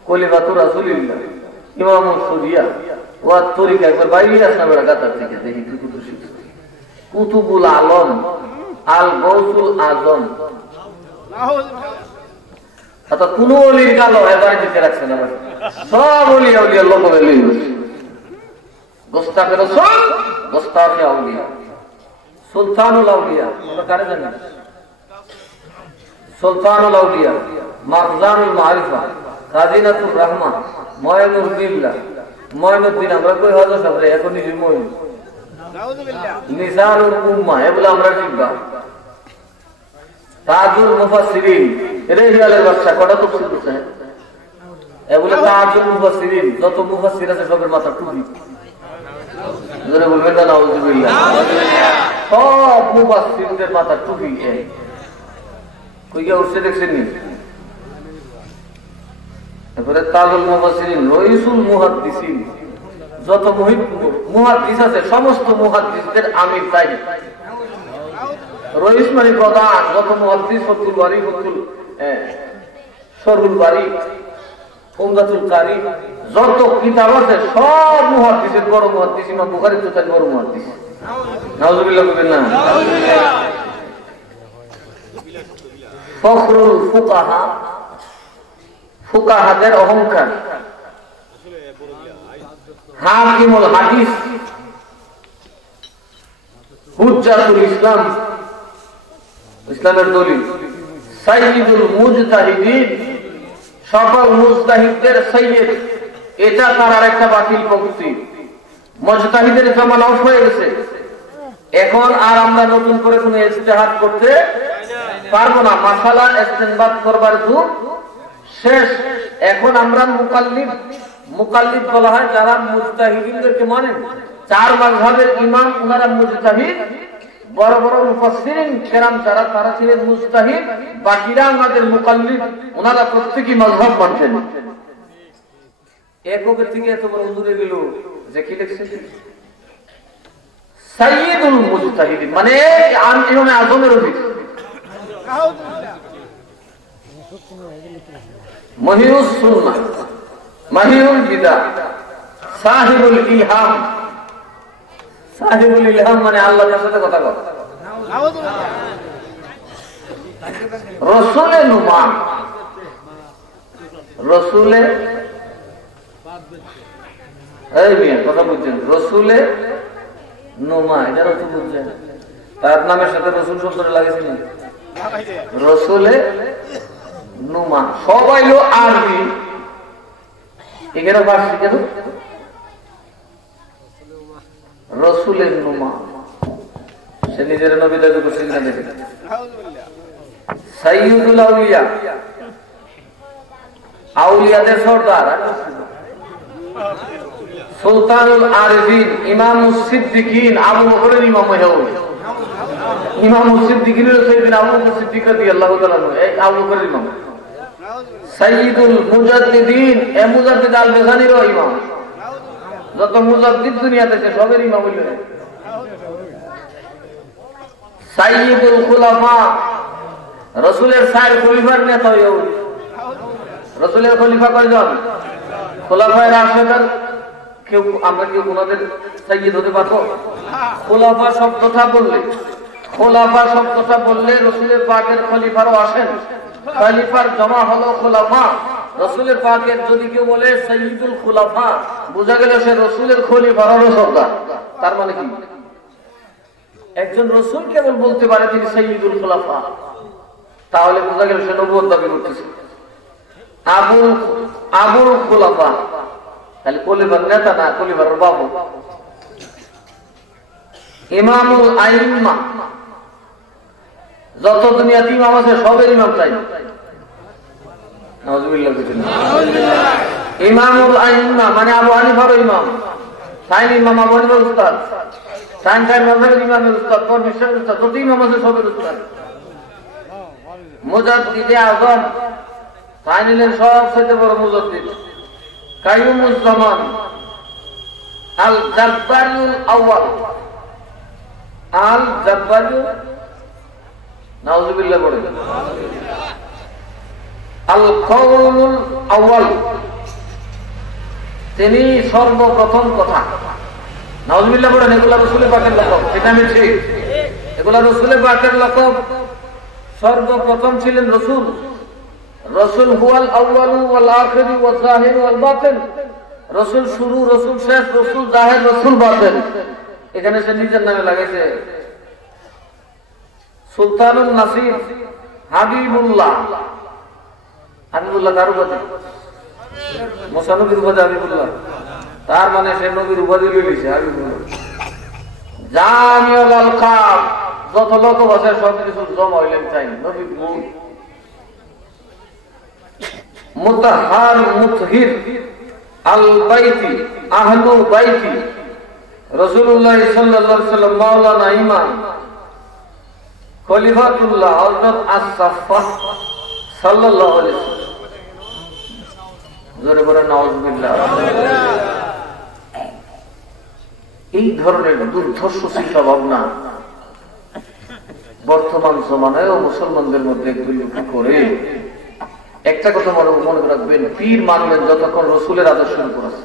খলিফাতুর রাসূলুল্লাহ, ইমামুল শরিয়া ওয়া তরিকা, একবার বাইরে আসনা বেড়া গাতার থেকে দেখি তুই কত শিখছিস। কুতুবুল আলম আল গৌসুল আজম, অর্থাৎ কোন অলির কালো এবারে দিতে রাখছে না, সব অলিয়া উলিয়া লোক বেলি গোস্তাখে রাসূল, গোস্তাখে আউলিয়া, সুলতানুল আউলিয়া, আমরা কারে জানি? সুলতানুল আউলিয়া, মারজানুল মারিফা, খাজিনাতুর রহমান, ময়নুদ্দিল্লাহ, ময়নুদ্দিন আমরা কই হযরত সাহেব এখন নিজে মইন, নাউযুবিল্লাহ, নিসারুল উম্মাহ এগুলো আমরা শিখবা। তাজুল মুফাসসিরিন রেহিয়ালের বাদশা কটা তাফসীর করছে এগুলো, তাজুল মুফাসসিরিন যত মুফাসসির আছে সবের মাথা টুপি, জোরে বলবেন না নাউযুবিল্লাহ, সব মুফাসসিরদের মাথা টুপি। কইয়া উঠছে দেখছেন নি? এরপরে তাজুল মুফাসসিরিন, রইসুল মুহাদ্দিসিন, যত মুহাদ্দিস আছে সমস্ত মুহাদ্দিসদের আমির তাই। রইস মানে প্রধান, যত মুহাদ্দিস, ফতুল বারী, ফতুল শরহুল বারী, উমদাতুল কারী, যত কিতাব আছে সব মুহাদ্দিসের বড় মুহাদ্দিস ইমাম বুখারী তো তার বড় মুহাদ্দিস। নাউযুবিল্লাহ বলবেন না? ফখরুল ফুকাহা, ফুকাহাদের অহংকার, হাকিমুল হাদিস, হুজ্জাতুল ইসলাম, ইসলামের দলিল, সাইয়্যিদুল মুজতাহিদিন, সকল মুজতাহিদদের সাইয়্যিদ, এটা তার আরেকটা বাতিল পক্তি। মুজতাহিদের জামানা অফ হয়ে গেছে, এখন আর আমরা নতুন করে কোনো ইজতিহাদ করতে পারবো না, মাসালা ইস্তেনবাত করবার যুগ শেষ। এখন আমরা মুকাল্লিদ, মুকাল্লিদ বলা হয় যারা মুজতাহিদিনদেরকে মানেন, চার মাযহাবের ইমাম ওনারা মুজতাহিদ, বড় বড় মুফাসসিরিন কেরাম যারা তারা ছিলেন মুজতাহিদ, বাকিরা আমাদের মুকাল্লিদ, ওনারা প্রত্যেকই মাযহাব মানতেন। এককের থেকে এত বড় হুজুরে গেল যে কি লিখছে সাইয়্যিদুল মুজতাহিদিন, মানে ইমাম আযমের অধীন, মহিউস সুন্নাহ, মাহিউল বিদআহ, সাহিবুল ইলহাম। সাহিবুল ইলহাম মানে আল্লাহর সাথে কথা বলা। রসুলে নুমা, রসুলে এই মেয়ে কথা বুঝছেন, রসুলে নুমা এটার অর্থ বুঝছেন? তার নামের সাথে রসুল শব্দটা লাগেছে না? রসুলে নুমা সবাই লো আরবি, এখানে ফার্সি কেন? রসুলের নুমা, সে নিজের নবী দাবি করছে না? দেখে সাইয়্যিদুল আউলিয়া, আউলিয়াদের সর্দার, সুলতানুল আরিফিন ইমাম সিদ্দিকিন আবু বকরের ইমাম হয়ে ইমাম সিদ্দিকিনের সাইয়েদিন আবু বকর সিদ্দিক রাদিয়াল্লাহু তাআলা এই আবু বকরের ইমাম সাইয়্যিদুল মুজাদ্দিদিন এ মুজাদ্দিদ আল বেসানির ইমাম যত মুজাদ্দিদ দুনিয়াতে আছে সবের ইমাম হইল সাইয়্যিদুল খুলাফা রাসূলের চার খলিফার নেতা হইল রাসূলের খলিফা কয়জন খোলাফায়ে রাশিদিন কেউ আমরা কি ওনাদের সাইয়্যিদ হতে পারবো খোলাফা শব্দটা বললে রাসূলের পাকের খলিফারও আসেন খলিফার জমা হলো খোলাফা রাসূলের পাকের যদি কেউ বলে সাইয়্যিদুল খুলাফা বোঝা গেল সে রাসূলের খলিফারও সর্দার তার মানে কি একজন রাসূল কেবল বলতে পারে তিনি সাইয়্যিদুল খুলাফা তাহলে বোঝা গেল সে নবুয়ত দাবি করতেছে আবুল খুলাফা খালি খলিফার নেতা না খলিফার বাবু ইমামুল আইম্মা যত দুনিয়াতে ইমাম আছে সবের ইমাম চাই নাউজুবিল্লাহ ইমামুল আইম্মা মানে আবু হানিফার ইমাম সাইন ইমাম আবু হানিফার উস্তাদ সাইন মাযহাবের ইমামের উস্তাদ পর বিশ্বের উস্তাদ যত ইমাম আছে সবের উস্তাদ মুজাদ্দিদে আযম সাইনিলের সবচেয়ে বড় মুজাদ্দিদ কাইয়ুমুজ জামান আল জাব্বারুল আউয়াল নাউজুবিল্লাহ বলে আল কাউলুল আউয়াল তিনি সর্বপ্রথম কথা নাউজুবিল্লাহ বলেন এগুলা রাসূলের পাকের লকব এটা আমি ঠিক এগুলা রাসূলের পাকের লকব সর্বপ্রথম ছিলেন রাসূল রাসূল হুয়াল আউয়ালু ওয়াল আখিরু ওয়াল যাহিরু ওয়াল বাতিন রাসূল শুরু রাসূল শেষ রাসূল জাহির রাসূল বাতিন এখানে সে নিজের নামে লাগাইছে সুলতানুন নাসির হাবিবুল্লাহ কার উপাধি মুসা নবীর উপাধি হাবিবুল্লাহ তার মানে সে নবীর উপাধি লইছে হাবিবুল্লাহ জামিউল আলকাব যত লোক আছে সব কিছু জমা হইলেন চাই নবী গুণ মুতাহহার মুতহির আল বাইতি আহলু বাইতি রাসূলুল্লাহ সাল্লাল্লাহু আলাইহি ওয়াসাল্লাম মাওলানা ইমাম খলিফাতুল্লাহ হযরত আস-সাফফাহ সাল্লাল্লাহু আলাইহি ওয়াসাল্লাম জোরে বলেন নাউজুবিল্লাহ এই ধরনের দুর্ধর্ষ চিন্তা ভাবনা বর্তমান জমানায়ও মুসলমানদের মধ্যে একটু করে একটা কথা মনে রাখবেন পীর মানবেন যতক্ষণ রাসূলের আদর্শের উপর আছে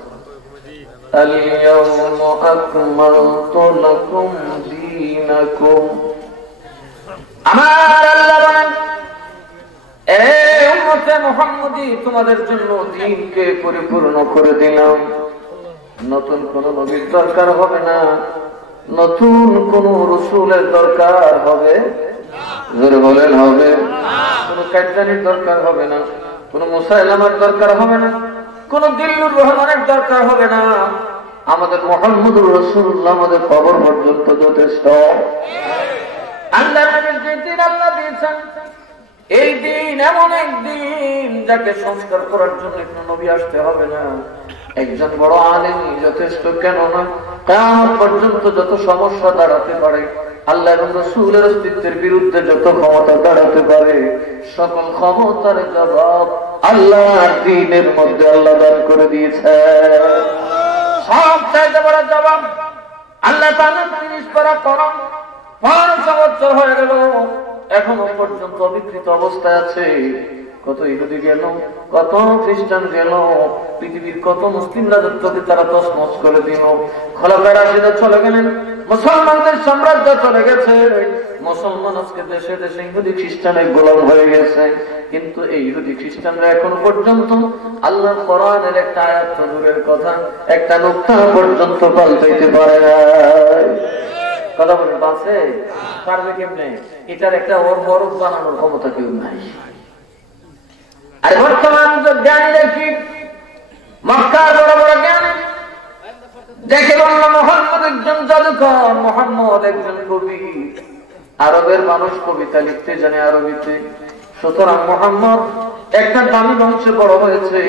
اليوم أكملت لكم دينكم আমার আল্লাহ বলেন এই উম্মতে মুহাম্মদী তোমাদের জন্য দ্বীনকে পরিপূর্ণ করে দিলাম নতুন কোন নবীর দরকার হবে না নতুন কোন রাসূলের দরকার হবে জোরে বলেন হবে কোন কায়দানির দরকার হবে না কোন মুসাইলামার দরকার হবে না কোন দিল্লুর রহমানের দরকার হবে না আমাদের মুহাম্মদুর রাসূলুল্লাহ আমাদের কবর পর্যন্ত যথেষ্ট আল্লাহর নবীর যে দিন আল্লাহ দিয়েছেন এই দিন এমন এক দিন যাকে সংস্কার করার জন্য কোনো নবী আসতে হবে না একজন বড় আলেম যথেষ্ট কেন না কিয়ামত পর্যন্ত যত সমস্যা দাঁড়াতে পারে আল্লাহ এবং রাসূলের অস্তিত্বের বিরুদ্ধে যত ক্ষমতা দাঁড়াতে পারে সকল ক্ষমতার জবাব আল্লাহর দ্বীনের মধ্যে আল্লাহ দান করে দিয়েছে সবচেয়ে বড় জবাব আল্লাহ তাআলা 30 পারা কোরআন 5 বছর হয়ে গেল এখনো পর্যন্ত অবিকৃত অবস্থায় আছে কত ইহুদি গেল কত খ্রিস্টান গেল পৃথিবীর কত মুসলিম রাজত্বকে তারা তছনছ করে দিল খলিফা রাশিদ চলে গেলেন মুসলমানদের সাম্রাজ্য চলে গেছে মুসলমান আজকে দেশে দেশে ইহুদি খ্রিস্টানের গোলাম হয়ে গেছে কিন্তু এই ইহুদি খ্রিস্টানরা এখন পর্যন্ত আল্লাহর কোরআনের একটা আয়াত দূরের কথা একটা নুকতা পর্যন্ত পাল্টাইতে পারে না কথা বলে বাসে পারবে কেমনে এটার একটা ওর বড় বানানোর ক্ষমতা কেউ নাই আর বর্তমান যে জ্ঞানীরা কি মক্কার বড় বড় জ্ঞানী দেখে বলল মুহাম্মদ একজন জাদুকর মুহাম্মদ একজন কবি আরবের মানুষ কবিতা লিখতে জানে আরবিতে সুতরাং মুহাম্মদ একটা দামি বংশে বড় হয়েছে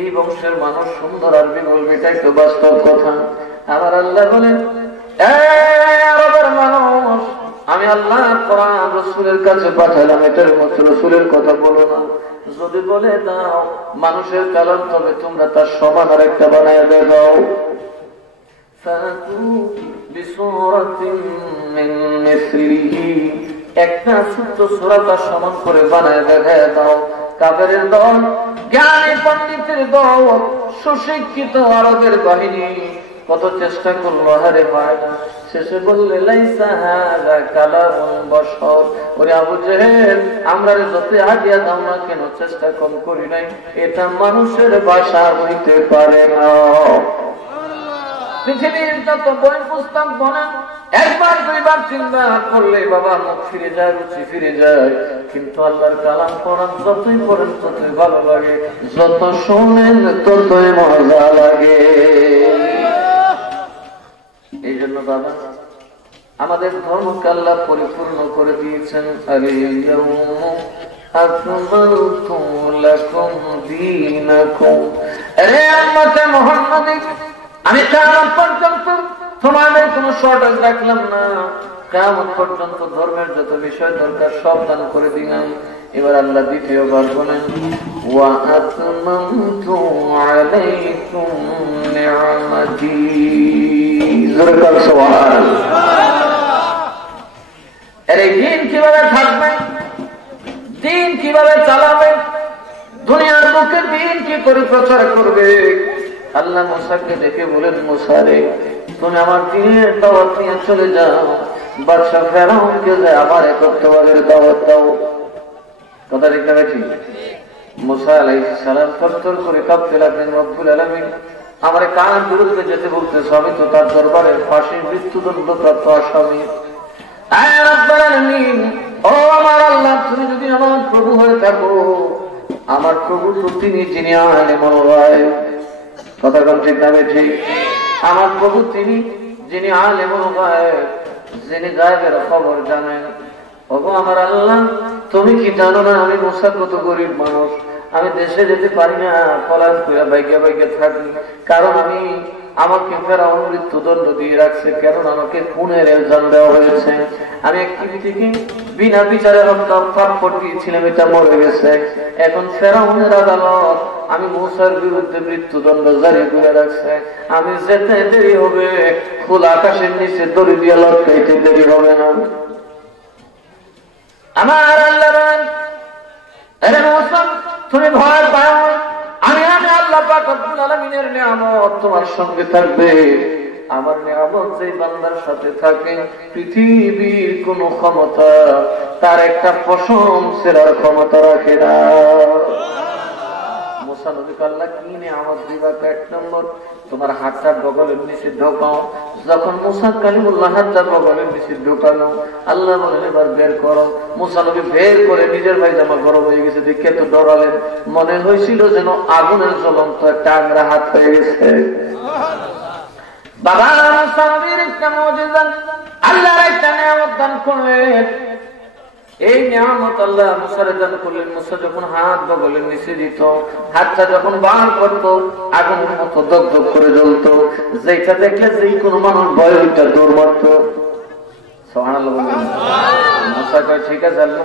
এই বংশের মানুষ সুন্দর আরবি বলবে, এটাই তো বাস্তব কথা। আমার আল্লাহ বলেন, আরবের মানুষ, আমি আল্লাহ কোরআন রাসূলের কাছে পাঠালাম, এটার মতো রাসূলের কথা বলো না। যদি বলে দাও মানুষের কালাম, তবে তোমরা তার সমান আর একটা বানায় দাও। একটা ছোট্ট সূরা তার সমান করে বানায় দেখায় দাও। কাফেরের দল, জ্ঞানী পণ্ডিতের দল, সুশিক্ষিত আরবের বাহিনী কত চেষ্টা করলো, হারে পায় না। শেষে বললে লাইসা হাযা কালামুন বাশার, ওরে আবু জেহেল, আমরা যত আগিয়া দাও না কেন, চেষ্টা কম করি নাই, এটা মানুষের ভাষা হইতে পারে না। পৃথিবীর যত বই পুস্তক বলেন, একবার দুইবার তিনবার করলে বাবা মুখ ফিরে যায়, রুচি ফিরে যায়। কিন্তু আল্লাহর কালাম কোরআন যতই পড়েন ততই ভালো লাগে, যত শোনেন ততই মজা লাগে। এই জন্য বাবা আমাদের ধর্মকে আল্লাহ পরিপূর্ণ করে দিয়েছেন। আমি কিয়ামত পর্যন্ত তোমাদের কোন শর্টেজ রাখলাম না, কিয়ামত পর্যন্ত ধর্মের যত বিষয় দরকার সব দান করে দিলাম। এবার আল্লাহ দ্বিতীয়বার বলেন, ওয়া আতমামতু আলাইকুম নি'মাতি। এই দিন কিভাবে থাকবে, দিন কিভাবে চালাবে, দুনিয়ার বুকে দিন কি করে প্রচার করবে। আল্লাহ মুসাকে দেখে বলেন, মুসা রে, তুমি আমার দিনের দাওয়াত নিয়ে চলে যাও, বাদশা ফেরাউনকে যে আমার একত্ববাদের দাওয়াত দাও। কথা ঠিক না ঠিক? মুসা আলাইহিস সালাম থরথর করে কাঁপতে লাগলেন, রব্বুল আলামিন আমার কার বিরুদ্ধে যেতে বলতেছ, আমি তো তার দরবারে ফাঁসির মৃত্যুদণ্ডপ্রাপ্ত আসামি। আয় রব্বুল আলামিন, ও আমার আল্লাহ, তুমি যদি আমার প্রভু হয়ে থাকো, আমার প্রভু তো তিনি যিনি আলিমুল গায়ব। কথা কম ঠিক না ঠিক? আমার প্রভু তিনি যিনি আলিমুল গায়ব, যিনি গায়বের খবর জানেন। ওগো আমার আল্লাহ, তুমি কি জানো না আমি মুসা কত গরিব মানুষ, আমি দেশে যেতে পারি না, পলাশ করে বাইকে বাইকে থাকি, কারণ আমাকে ফেরাউন মৃত্যুদণ্ড দিয়ে রাখছে, কারণ আমাকে খুনের ইলজাম দেওয়া হয়েছে। আমি এক ব্যক্তিকে বিনা বিচারে হত্যা ফাঁদ দিয়েছিলাম, এটা মরে গেছে। এখন ফেরাউনের আদালত আমি মুসার বিরুদ্ধে মৃত্যুদণ্ড জারি করে রাখছে, আমি যেতে দেরি হবে, খোলা আকাশের নিচে দড়ি দিয়ে লটকাইতে দেরি হবে না। আমার আল্লাহ তুমি ভয় পাও, আমি আল্লাহ পাক রব্বুল আলামিনের নিয়ামত তোমার সঙ্গে থাকবে। আমার নিয়ামত যে বান্দার সাথে থাকে, পৃথিবীর কোন ক্ষমতা তার একটা পশম ছেড়ার ক্ষমতা রাখে না। মুসা নবীকে আল্লাহ কি নিয়ামত দিবা? এক নম্বর, তোমার হাতটা বগলের নিচে ঢোকাও। যখন মুসা কালিমুল্লাহ হাতটা বগলের নিচে ঢোকালো, আল্লাহ বলেন এবার বের করো। মুসা নবী বের করে নিজের পায়জামা গরম হয়ে গেছে দেখে তো ডরালেন, মনে হয়েছিল যেন আগুনের জ্বলন্ত একটা আংরা হাত হয়ে গেছে। বাবা মুসা নবীর একটা মুজিজা, আল্লাহর একটা নিয়ামত দান করলেন। এই নিয়ামত আল্লাহ মুসারে দান করলেন। মুসা যখন হাত বগলের নিচে দিত, হাতটা যখন বার করতো, আগুনের মতো দগ্ধ করে জ্বলত, যেটা দেখলে যে কোনো মানুষ ভয় ওইটা দৌড় মারত। সুবহানাল্লাহ বললেন। মুসা কয় ঠিক আছে আল্লাহ,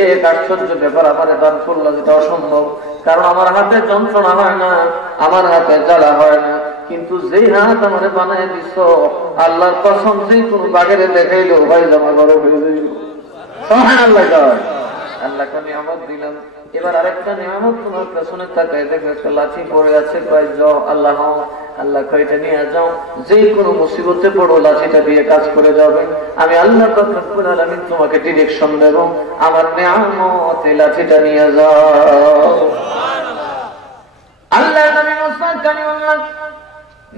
এক আশ্চর্য ব্যাপার আমার দান করলো, যেটা অসম্ভব, কারণ আমার হাতে যন্ত্রণা হয় না, আমার হাতে জ্বালা হয় না, কিন্তু যেই হাত আমারে বানায় দিছ, আল্লাহর কসম, যেই কোনো বাগের দেখাইলো ভাই জামা গরম হয়ে যাইল। আল্লাহকে নিয়ামত দিলাম। এবার আরেকটা নিয়ামত তোমার পেছনে তাকায় দেখো, একটা লাঠি পড়ে আছে, কয় যাও আল্লাহ, আল্লাহ কয়টা নিয়ে যাও, যে কোনো মুসিবতে পড়ো লাঠিটা দিয়ে কাজ করে যাবে। আমি আল্লাহ রব্বুল আলামিন তোমাকে ডিরেকশন দেব, আমার নিয়ামত এই লাঠিটা নিয়ে যাও। আল্লাহ নবী মুসা কালিমুল্লাহ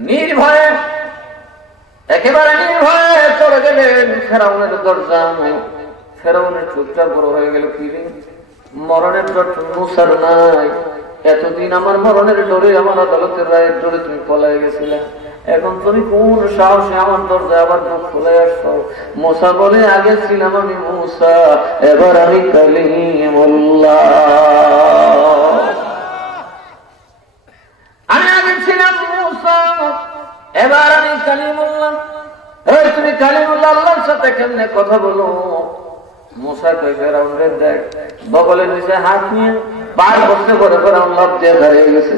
নির্ভয়ে, একেবারে নির্ভয়ে চলে গেলেন ফেরাউনের দরজায়। ফেরাউনের চোখটা বড় হয়ে গেল, কি রে মরণের ডর মুসার নাই, এতদিন আমার মরণের ডরে, আমার আদালতের রায়ের ডরে তুমি পলাই গেছিলে, এখন তুমি কোন সাহসে আমার দরজায় আবার মুখ খুলে আসছো? মুসা বলে, আগে ছিলাম আমি মুসা, এবার আমি কালিমুল্লাহ। এবার আমি কালিমুল্লাহ, তুমি কালিমুল্লাহ আল্লাহর সাথে কেমনে কথা বলো? মুসা কই ফেরাউনরে দেখ, বগলের নিচে হাত নিয়ে পার বসতে করে ফেরাউন লাফ দিয়ে দাঁড়িয়ে গেছে।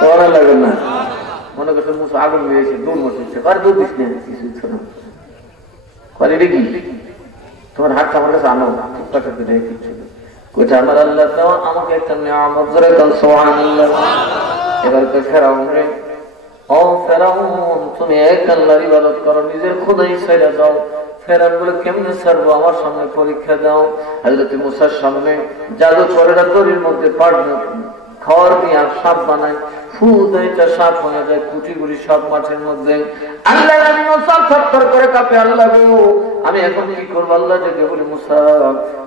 তোরা লাগে না মনে করছে মুসা আগুন হয়েছে, দৌড় বসেছে, আর দৌড় দিস না, কিছু ছোট করে রে কি তোমার হাতটা আমার কাছে আনো, কিছু কোথা আমার আল্লাহ দাও আমাকে একটা নিয়ামত ধরে কাল সুবহানাল্লাহ। এবার তো ফেরাউন রে, ও ফেরাউন তুমি এক আল্লাহর ইবাদত করো, নিজের খোদাই ছেড়ে দাও। ফেরাউন বলে কেমনে ছাড়বো, আমার সামনে পরীক্ষা দাও। হযরত মুসার সামনে জাদু করেরা দড়ির মধ্যে পাড়না খড় দিয়ে সাপ বানায়, ফু দেয়টা সাপ হয়ে যায়, কুটি কুটি সাপ মাঠের মধ্যে। আল্লাহ নবী মুসা থরথর করে কাঁপে, আল্লাহ গো আমি এখন কি করবো? আল্লাহ ডেকে বলে মুসা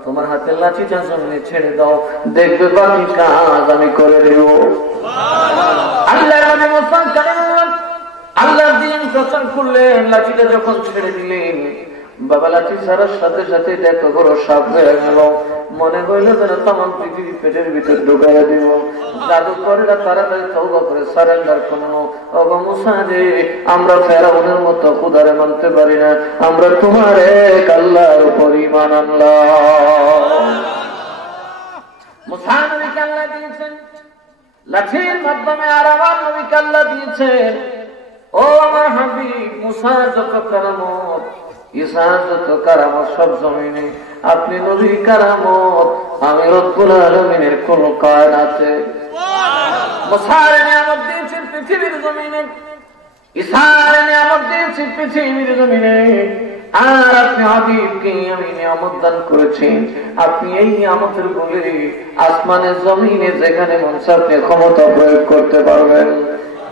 তোমার হাতে লাঠিটা জমিনে ছেড়ে দাও, দেখবে বাকি কাজ আমি করে দেব। আল্লাহ নবী মুসা কালিমুল্লাহ আল্লাহর দ্বীন প্রচার করলেন, লাঠিটা যখন ছেড়ে দিলেন, বাবা লাঠি ছাড়ার সাথে সাথে দেখো বড় সাপ হয়ে গেল। মনে হইল যেন তামাম পৃথিবী পেটের ভিতর ঢুকাইয়া দিব। জাদু করে তাড়াতাড়ি তওবা করে সারেন্ডার করলো, ওগো মুসা রে আমরা ফেরাউনের মতো খোদারে মানতে পারি না, আমরা তোমার এক আল্লাহর উপর ঈমান আনলাম। মুসা নবীকে আল্লাহ দিয়েছেন লাঠির মাধ্যমে, আর আমার নবীকে আল্লাহ দিয়েছেন ও আমার হাবিব মুসা যত কারামত, ঈসা যত কারামত সব জমিনে, আপনি নবীর কারামত আমি রব্বুল আলামিনের কোন কায়নাতে। মুসার নিয়ামত দিয়েছেন পৃথিবীর জমিনে, ঈসার নিয়ামত দিয়েছেন পৃথিবীর জমিনে, আর আপনি হাবিবকে আমি নিয়ামত দান করেছেন। আপনি এই নিয়ামতের বলে আসমানের জমিনে যেখানে মন চায় ক্ষমতা প্রয়োগ করতে পারবেন।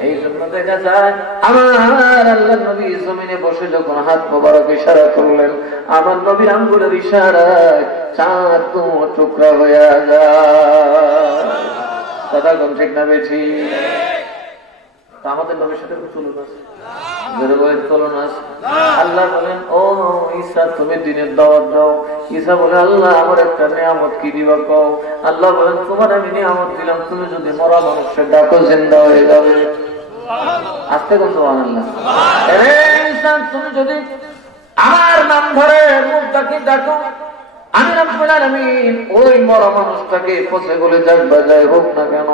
এই জন্য দেখা যায় আমার আল্লাহ নবী জমিনে বসে যখন হাত মোবারক ইশারা করলেন, আমার নবীর আঙ্গুলের ইশারায় চাঁদ টুকরা হয়ে যায়। কথা কম ঠিক না বেশি? আমাদের নবীর সাথে তুলন আছে, তুলন আছে। আল্লাহ বলেন ও ঈসা তুমি দিনের দাওয়াত দাও। ঈসা বলে আল্লাহ আমার একটা নিয়ামত কি দিবা কও। আল্লাহ বলেন তোমার আমি নিয়ামত দিলাম, তুমি যদি মরা মানুষের ডাকো জিন্দা হয়ে যাবে। আস্তে কোন সুবহানাল্লাহ। আরে ঈসা তুমি যদি আমার নাম ধরে মুখ ডাকো, আমি রব্বুল আলামিন ওই মরা মানুষটাকে পচে গলে যাক বাজায় হোক না কেন,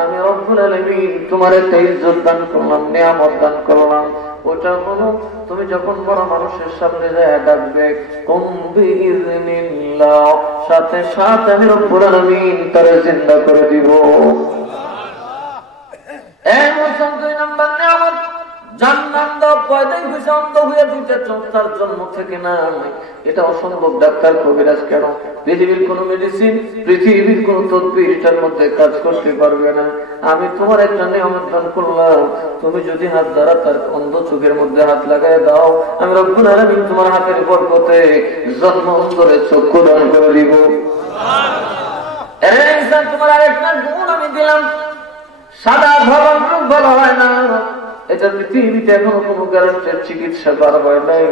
আমি রব্বুল আলামিন তোমার একটা ইজ্জত দান করলাম, নিয়ামত দান করলাম। ওটা হলো তুমি যখন মরা মানুষের সামনে যায় ডাকবে কুম বিইযনিল্লাহ, সাথে সাথে আমি রব্বুল আলামিন তারে জিন্দা করে দিব। এই মুসলমান দুই নাম্বার নিয়ামত জান্নাত দাও। পয়দাই হইছে অন্ধ হয়ে দুইটা চোখ তার জন্ম থেকে না, এটা অসম্ভব। ডাক্তার কবিরাজ কেন, পৃথিবীর কোন মেডিসিন, পৃথিবীর কোন তদবির এটার মধ্যে কাজ করতে পারবে না। আমি তোমার একটা নিয়ামত দান করলাম, তুমি যদি হাত দ্বারা তার অন্ধ চোখের মধ্যে হাত লাগায় দাও, আমি রব্বুল আলামিন তোমার হাতের বরকতে জন্ম অন্ধরে চক্ষু দান করে দিব। এই ইনসান তোমার আরেকটা গুণ আমি দিলাম, সাদা ধরন রূপ ভালো হয় না, এটা পৃথিবীতে এখনো কোন গ্যারান্টির চিকিৎসা করা হয় নাই।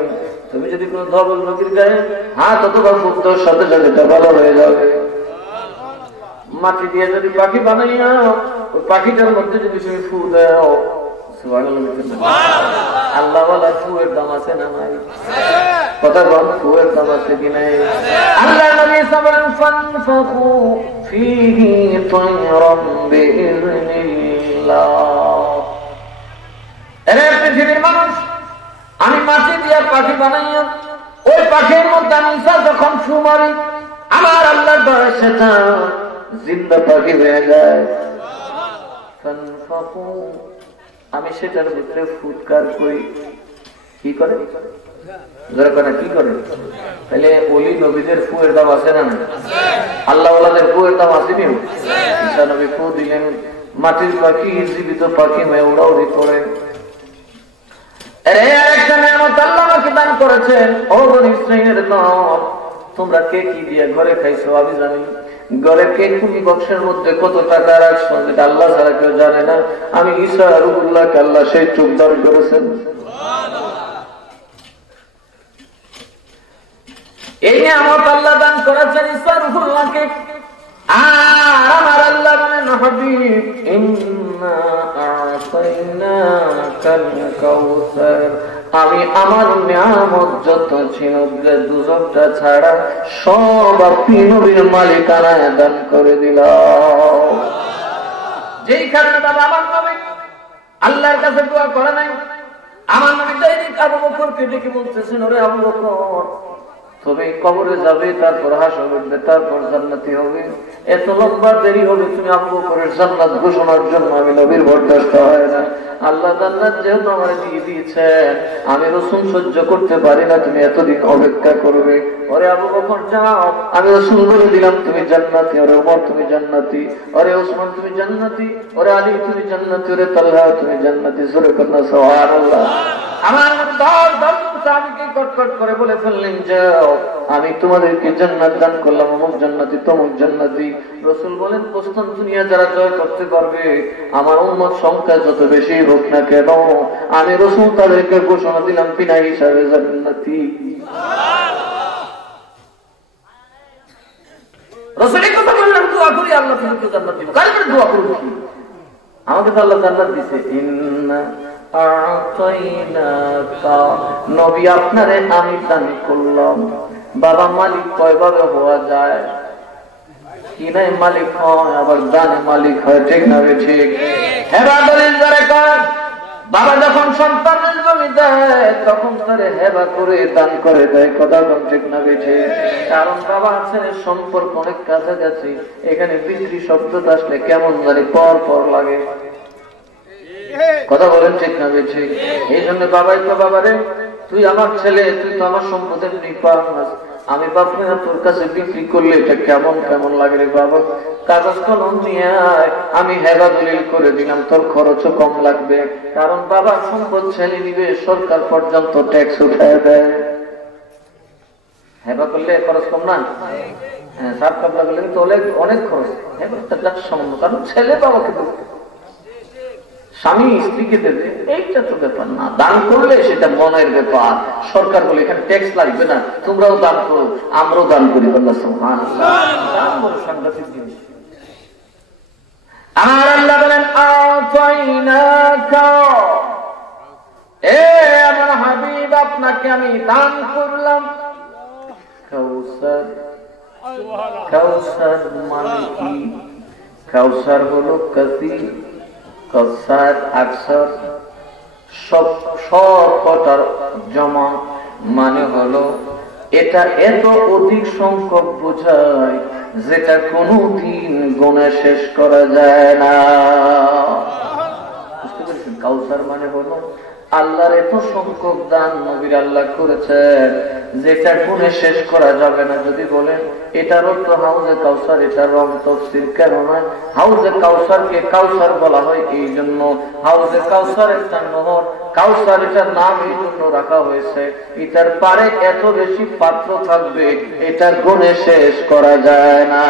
তুমি যদি কোন ধবল রোগীর গায়ে হাত অথবা ফুক দাও, সাথে সাথে এটা ভালো হয়ে যাবে। মাটি দিয়ে যদি পাখি বানাইয়া ওই পাখিটার মধ্যে যদি তুমি ফু দাও, আল্লাহ ওয়ালা ফুয়ের দাম আছে না নাই? কথা বল, ফুয়ের দাম আছে কি নাই? আল্লাহ নবী সাল্লাল্লাহু আলাইহি ওয়াসাল্লাম ফানফাখু ফীহি তায়রান বিইযনিল্লাহ। এরে পৃথিবীর মানুষ, আমি মাটি দিয়া পাখি বানাইয়া ওই পাখির মধ্যে আমি যখন ফু মারি, আমার আল্লাহর দয়া সেটা জিন্দা পাখি হয়ে যায়। আমি সেটার ভিতরে ফুৎকার করি। কি করে? কি করে? তাহলে ওলি নবীদের ফুয়ের দাম আছে না? আল্লাহ ওয়ালাদের ফুয়ের দাম আসেনি? ঈসা নবী ফু দিলেন, মাটির পাখি জীবিত পাখি মেয়ে উড়াউড়ি করে। দান করেছেন ও বনি ইসরাঈলের দল, তোমরা কে কি দিয়ে ঘরে খাইছো আমি জানি। ঘরে কে কোন বক্সের মধ্যে কত টাকা রাখছো যেটা আল্লাহ ছাড়া কেউ জানে না। আমি ঈসা রূহুল্লাহকে আল্লাহ সেই চোখ দান করেছেন। এই নিয়ামত আল্লাহ দান করেছেন ঈসা রূহুল্লাহকে। আর আমার আল্লাহ বলেন হাবিব ইন্না আ'তাইনাকা হাউজাকাল কাউসার, আমি আমার নিয়ামত যত ছিল দুজকটা ছাড়া সব আপনি নবীর মালিকানায় দান করে দিলাম। যেই কারণে বাবা আমার নবী আল্লাহর কাছে দোয়া করে নাই, আমার নবী দৈনিক আবু বকরকে ডেকে বলতেছেন, ওরে আবু বকর, তুমি কবরে যাবে, তারপর হাসর উঠবে, তারপর জান্নাতি হবে, এত লম্বা দেরি হবে, তুমি আবু বকরের জান্নাত ঘোষণার জন্য আমি নবীর বরদাস্ত হয় না। আল্লাহ জান্নাত যেহেতু আমার দিয়ে দিয়েছেন, আমি রাসূল সহ্য করতে পারি না, তুমি এতদিন অপেক্ষা করবে। ওরে আবু বকর যাও, আমি রাসূল বলে দিলাম তুমি জান্নাতি, ওরে ওমর তুমি জান্নাতি, ওরে ওসমান তুমি জান্নাতি, ওরে আলী তুমি জান্নাতি, ওরে তালহা তুমি জান্নাতি। জোরে করনা সুবহানাল্লাহ। আমার দল সাহাবীকে কটকট করে বলে ফেললেন, যাও আমি তোমাদেরকে জান্নাত দান করলাম, অমুক জান্নাতি তমুক জান্নাতি। রাসূল বলেন, পশ্চিম দুনিয়া যারা জয় করতে পারবে, আমার উম্মত সংখ্যা যত বেশি হোক না কেন, আমি রাসূল তাদেরকে ঘোষণা দিলাম বিনা হিসাবে জান্নাতি। রাসূল এই কথা বললেন, দোয়া করি আল্লাহ তোমাকে জান্নাত দিবেন। কার করে দোয়া করব? আমাকে তো আল্লাহ জান্নাত দিয়েছে। ইন্না আ'তাইনাকা, নবী আপনারে আমি দান করলাম। বাবা মালিক কয়ভাবে হওয়া যায়? কিনে মালিক হয়, আবার দানে মালিক হয়, ঠিক না ঠিক? হেবা দলিল করে কর, বাবা যখন সন্তানের জমি দেয় তখন তারে হেবা করে দান করে দেয়, কথা কম ঠিক না বেঠে? কারণ বাবা ছেলের সম্পর্ক অনেক কাছাকাছি, এখানে বিক্রি শব্দটা আসলে কেমন জানি পর পর লাগে, কথা বলেন ঠিক না বেঠে? এই জন্য বাবাই তো বাবারে, তুই আমার ছেলে, তুই তো আমার সম্পদের নিপান, আমি বাপরে তোর কাছে বিক্রি করলে এটা কেমন কেমন লাগে রে বাবা, কাগজ কলম নিয়ে আমি হেবা দলিল করে দিলাম, তোর খরচও কম লাগবে। কারণ বাবার সম্পদ ছেলে নিবে, সরকার পর্যন্ত ট্যাক্স উঠায় দেয়। হেবা করলে খরচ কম না? হ্যাঁ, সাত কাপড়া করলে কিন্তু অনেক খরচ। হেবা সামান্য, কারণ ছেলে বাবাকে দেবে, স্বামী স্ত্রীকে দেবে, এইটা তো ব্যাপার না। দান করলে সেটা মনের ব্যাপার। সরকার বলে এখানে ট্যাক্স লাগবে না, তোমরাও দান করো, আমরাও দান করি। আল্লাহ সুবহানাল্লাহ, সাংঘাতিক জিনিস। আর আল্লাহ বলেন, আ'তাইনাকা, এ আমার হাবিব আপনাকে আমি দান করলাম কাউসার। কাউসার মানে কি? কাউসার হলো কাসীর, কাউসার আকসার, সব কটার জমা, মানে হলো এটা এত অধিক সংখ্যক বোঝায় যেটা কোনদিন গুণে শেষ করা যায় না। বুঝতে পেরেছেন? কাউসার মানে হলো আল্লাহর এত সংখ্যক দান নবীর আল্লাহ করেছেন যেটা গুণে শেষ করা যাবে না। যদি বলেন এটার অর্থ হাউজে কাউসার, এটার রং তফসির কেন নয়? হাউজে কাউসারকে কাউসার বলা হয় এই জন্য, হাউজে কাউসার একটা নহর, কাউসার এটার নাম এই জন্য রাখা হয়েছে, এটার পারে এত বেশি পাত্র থাকবে এটা গুণে শেষ করা যায় না।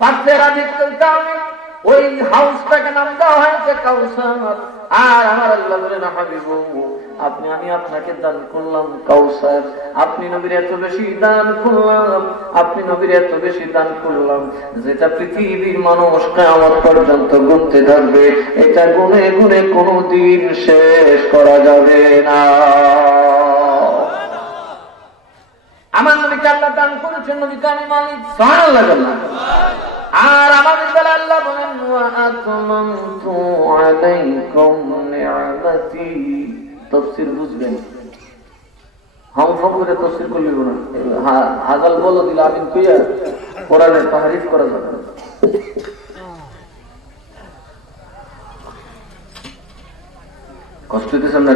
পাত্রের আধিক্যের কারণে ওই হাউসটাকে নাম দেওয়া হয়েছে কাউসার। আর আমার আল্লাহ বলেন, হাবিব আমি আপনাকে দান করলাম কাউসার, আপনি নবীর এত বেশি দান করলাম, আপনি নবীর এত বেশি দান করলাম যেটা পৃথিবীর মানুষ কিয়ামত পর্যন্ত গুনতে থাকবে, এটা গুনে গুনে কোনদিন শেষ করা যাবে না। আমার নবীকে আল্লাহ দান করেছেন, নবীকে আমি মালিক। সুবহানাল্লাহ। আর আমাদের বেলা আল্লাহ বলেন, ওয়া আতমামতু আলাইকুম নি'মাতি। তাফসীর বুঝবেন, হাম ফকরে তাফসীর করলি না, হাজাল বলো দিল আমিন কইয়া কোরআনের তাহরিফ করা যাবে না। কষ্ট দিতেছেন না?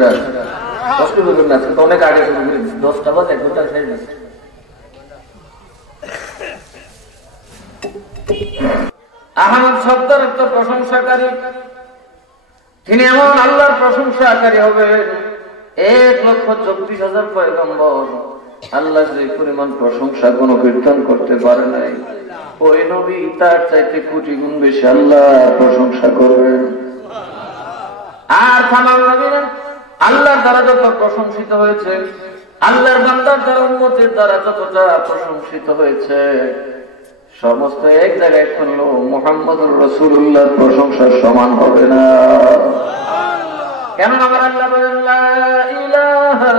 কষ্ট করবেন না, আজকে তো অনেক আগে শুরু করে 10টা বাজে, 1 ঘন্টা শেষ হয়েছে। আহমদ শব্দের একটা প্রশংসাকারী, তিনি এমন আল্লাহর প্রশংসাকারী হবেন 1,24,000 পয়গম্বর আল্লাহ যে পরিমাণ প্রশংসা কোন কীর্তন করতে পারে নাই, ওই নবী তার চাইতে কোটি গুণ বেশি আল্লাহ প্রশংসা করবেন। আর তামাম নবীরা আল্লাহর দ্বারা যত প্রশংসিত হয়েছে, আল্লাহর বান্দার দ্বারা উম্মতের দ্বারা যতটা প্রশংসিত হয়েছে, সমস্ত এক জায়গায় শুনলো মুহাম্মদুর রাসূলুল্লাহ প্রশংসার সমান হবে না। কেন আমার আল্লাহ বলেন লা ইলাহা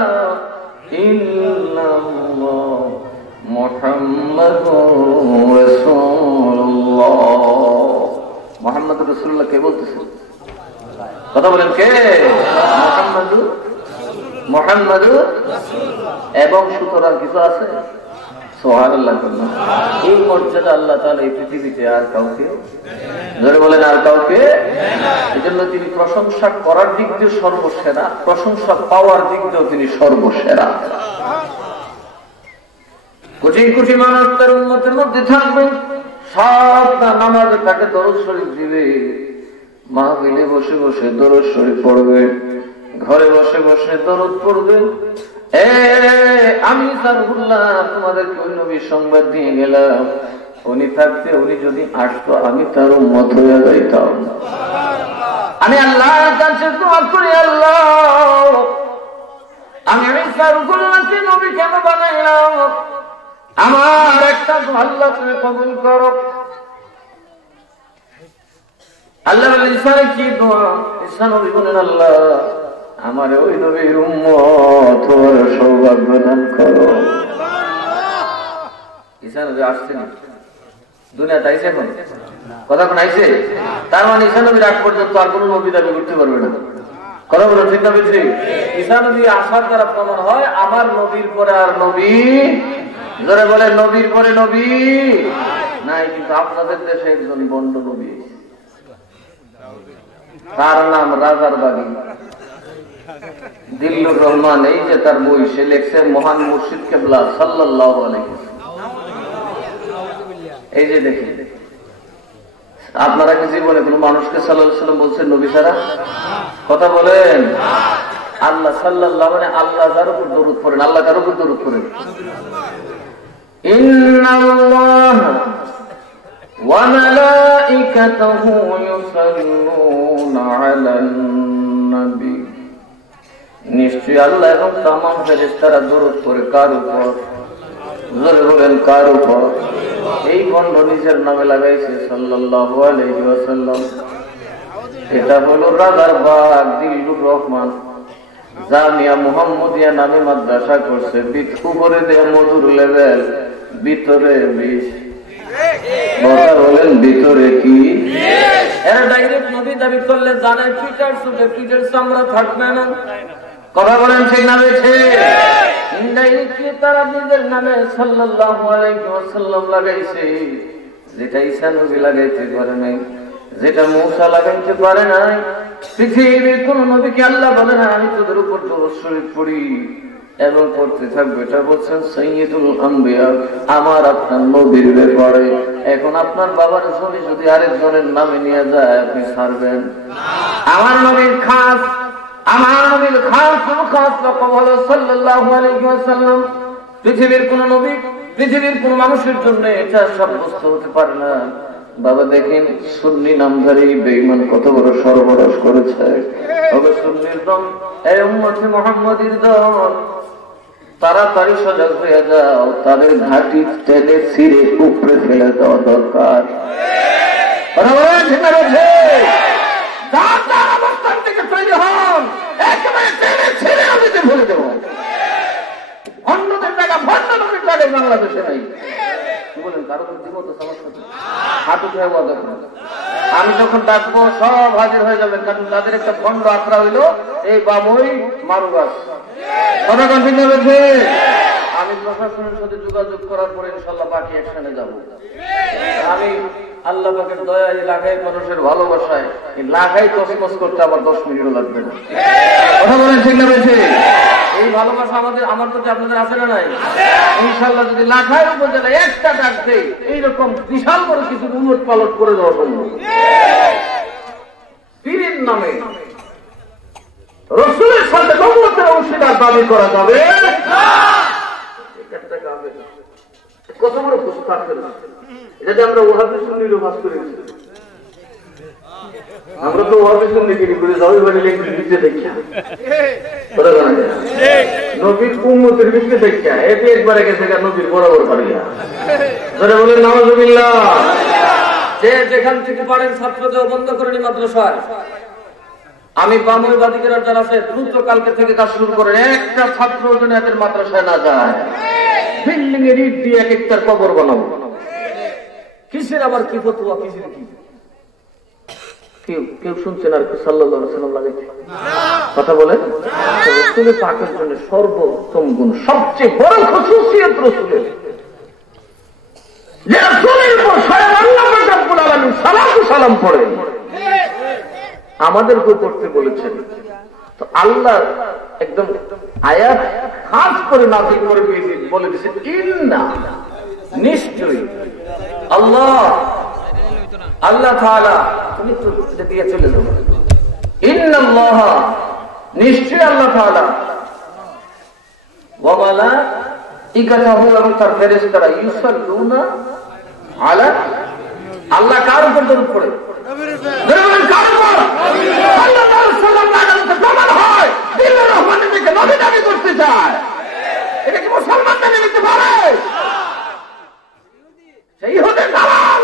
ইল্লাল্লাহ মুহাম্মাদুর রাসূলুল্লাহ। মুহাম্মদুর রাসূলুল্লাহ কে বলতেছেন? কথা বলেন কে? মুহাম্মাদুর এবং সুতরাং কিছু আছে সুবহানাল্লাহ। এই মর্যাদা আল্লাহ তাআলা এই পৃথিবীতে আর কাউকে, ধরে বলেন আর কাউকে। এই জন্য তিনি প্রশংসা করার দিক দিয়ে সর্বসেরা, প্রশংসা পাওয়ার দিক দিয়েও তিনি সর্বসেরা। কোটি কোটি মানুষ তার উম্মতের মধ্যে থাকবে, সব নামাজে তাকে দরুদ শরীফ দিবে, মাহফিলে বসে বসে দরুদ শরীফ পড়বে, ঘরে বসে বসে দরুদ পড়বে। আমি সারহুল্লাহ তোমাদেরকে ওই নবীর সংবাদ দিয়ে গেলাম, উনি থাকতে, উনি যদি আসতো আমি তার উম্মত হয়ে যাইতাম। আমি আল্লাহর কাছে দোয়া করি, আল্লাহ আমি সারহুল্লাহকে নবী কেন বানাইলাম? আমার একটা আল্লাহ তুমি কবুল করো। আল্লাহ বলেন ঈসার কি দোয়া? ঈসা নবী বলেন আল্লাহ আমার ওই নবীর উম্মত হওয়ার সৌভাগ্য দান করো। ঈসা নবী আসছেন দুনিয়াতে, আইছে এখন কথা কোন আইছে? তার মানে ঈসা নবীর আগ পর্যন্ত আর কোন নবী দাবি করতে পারবে না। কথা বলো ঠিক না বেশি? ঈসা নবী আসার দ্বারা প্রমাণ হয় আমার নবীর পরে আর নবী, যারা বলে নবীর পরে নবী নাই। কিন্তু আপনাদের দেশে একজন বন্ড নবী, তার নাম রাজার বাগি দিল্লুর রহমান। এই যে তার বই, সে লেখছে মহান মুর্শিদ কেবলা সাল্লাল্লাহু আলাইহি ওয়াসাল্লাম। এই যে দেখি, আপনারা কি জীবনে কোন মানুষকে সাল্লাল্লাহু আলাইহি ওয়াসাল্লাম বলছেন নবী ছাড়া? কথা বলেন। আল্লাহ সাল্লাল্লাহু মানে আল্লাহ যার উপর দরুদ পড়েন, আল্লাহ কার উপর দরুদ পড়েন? ইন্নাল্লাহা ওয়া মালাইকাতাহু ইউসাল্লুনা আলান নবী। নিশ্চয়ই আল্লাহ এবং তামাম ফেরেশতারা দরুদ পড়ে কার উপর? জোরে বলেন কার উপর? এই বন্ধ নিজের নামে লাগাইছে সাল্লাল্লাহু আলাইহি ওয়াসাল্লাম। এটা হলো রাজার বাগ দিলুর রহমান, জামিয়া মুহাম্মদিয়া নামে মাদ্রাসা করছে, উপরে দেয় মধুর লেভেল, ভিতরে বিষ। বলেন ভিতরে কি? এরা ডাইরেক্ট নবী দাবি করলে জানে পিটার সুটে পিটার চামড়া থাকবে না। কথা বলেন ঠিক না বেছে? ইনডাইরেক্টলি তারা নিজের নামে সাল্লাল্লাহু আলাইহি ওয়াসাল্লাম লাগাইছে, যেটা ঈসা নবী লাগাইতে পারে নাই, যেটা মূসা লাগাইতে পারে নাই। পৃথিবীর কোন নবীকে আল্লাহ বলে না আমি তোদের উপর দরুদ শরীফ পড়ি এবং পড়তে থাকবে। এটা বলছেন সাইয়্যিদুল আম্বিয়া, আমার আপনার নবীর ব্যাপারে। এখন আপনার বাবার ছবি যদি আরেকজনের নামে নিয়ে যায় আপনি ছাড়বেন? আমার নবীর খাস, আমার নবীর খাস হলো সাল্লাল্লাহু আলাইহি ওয়াসাল্লাম। পৃথিবীর কোন নবী, পৃথিবীর কোন মানুষের জন্য এটা সাব্যস্ত হতে পারে না। বাবা দেখেন সুন্নি নামধারী বেঈমান কত বড় সর্বনাশ করেছে। তবে সুন্নির দল, এই উম্মতে মুহাম্মাদীর দল, তাড়াতাড়ি সজাগ হয়ে যাও, তাদের ঘাটি টেনে ছিঁড়ে উপড়ে ফেলে দেওয়া দরকার। অবস্থান থেকে তৈরি হন, একেবারে টেনে ছিঁড়ে নদীতে ভুলে দেব। অন্যদের জায়গা ভণ্ড নবীর জায়গায় বাংলাদেশে নাই। বলেন কারো জীবন তো সমস্যা, হাঁটু খেয়ে আমি যখন ডাকবো সব হাজির হয়ে যাবেন, কারণ তাদের একটা ভণ্ড আখড়া হইলো এই বাবুই মারু গাছ। কথা কন্টিনিউ হয়েছে। আমি প্রশাসনের সাথে যোগাযোগ করার পরে ইনশাল্লাহ বাকি একসাথে যাব। আমি আল্লাহ পাকের দয়া, এলাকায় মানুষের ভালোবাসায় লাগাই তসমস করতে আমার 10 মিনিটও লাগবে না। কথা বলেন ঠিক না বেশি? এই ভালোবাসা আমাদের, আমার প্রতি আপনাদের আছে না নাই? ইনশাল্লাহ যদি লাখায় উপজেলায় একটা ডাক দেই, এইরকম বিশাল বড় কিছু উন্নত পালট করে দেওয়া সম্ভব। পীরের নামে রসুলের সাথে নবুয়তের অংশীদার দাবি করা যাবে কত বড় প্রস্তাব করে। এটা আমরা ওহাবি সুন্নির ভাস করে দিচ্ছি। আমরা তো ওহাবি সুন্নি কি করে যাবে, মানে লিখে দিতে দেখি। নবীর উম্মতের ভিতরে দেখা এতে একবারে গেছে নবীর বরাবর পারিয়া ধরে বলেন নাউজুবিল্লাহ। যে যেখান থেকে পারেন ছাত্রদের বন্ধ করে নি মাদ্রাসায়। আমি বামুর বাদিকেরা যারা আছে দ্রুত কালকে থেকে কাজ শুরু করেন। একটা ছাত্র যেন এদের মাদ্রাসায় না যায়। বিল্ডিং এর ইট দিয়ে এক একটার কবর বানাবো। কিসের আবার কি ফতোয়া কিসের কি কেউ শুনছেন আর সাল্লাল্লাহু আলাইহি ওয়াসাল্লাম লাগাইছে কথা বলে রাসূলের পাকের জন্য সর্বোত্তম গুণ সবচেয়ে বড় খুশুসিয়ত রাসূলের যে রাসূলের উপর স্বয়ং আল্লাহ রাব্বুল আলামিন সালাম পড়ে আমাদেরকে করতে বলেছেন। তো আল্লাহ একদম আয়াত খাস করে নাযিল করে বলে দিয়েছেন ইন্না নিশ্চয়ই আল্লাহ তাআলা তুমি তো দিয়ে চলে যাও ইন্নাল্লাহ নিশ্চয়ই আল্লাহ তাআলা ওয়া মালাইকাতুহু এবং তার ফেরেশতারা ইউসাল্লুনা আলা আল্লাহ কার উপর দরুদ পড়ে নবীর কার উপর সাল্লাল্লাহু আলাইহি ওয়াসাল্লাম লাগাতে প্রমাণ হয় দিলের রহমানের দিকে নবী দাবি করতে চায়। এটা কি মুসলমান মেনে নিতে পারে? সেই হতে দালাল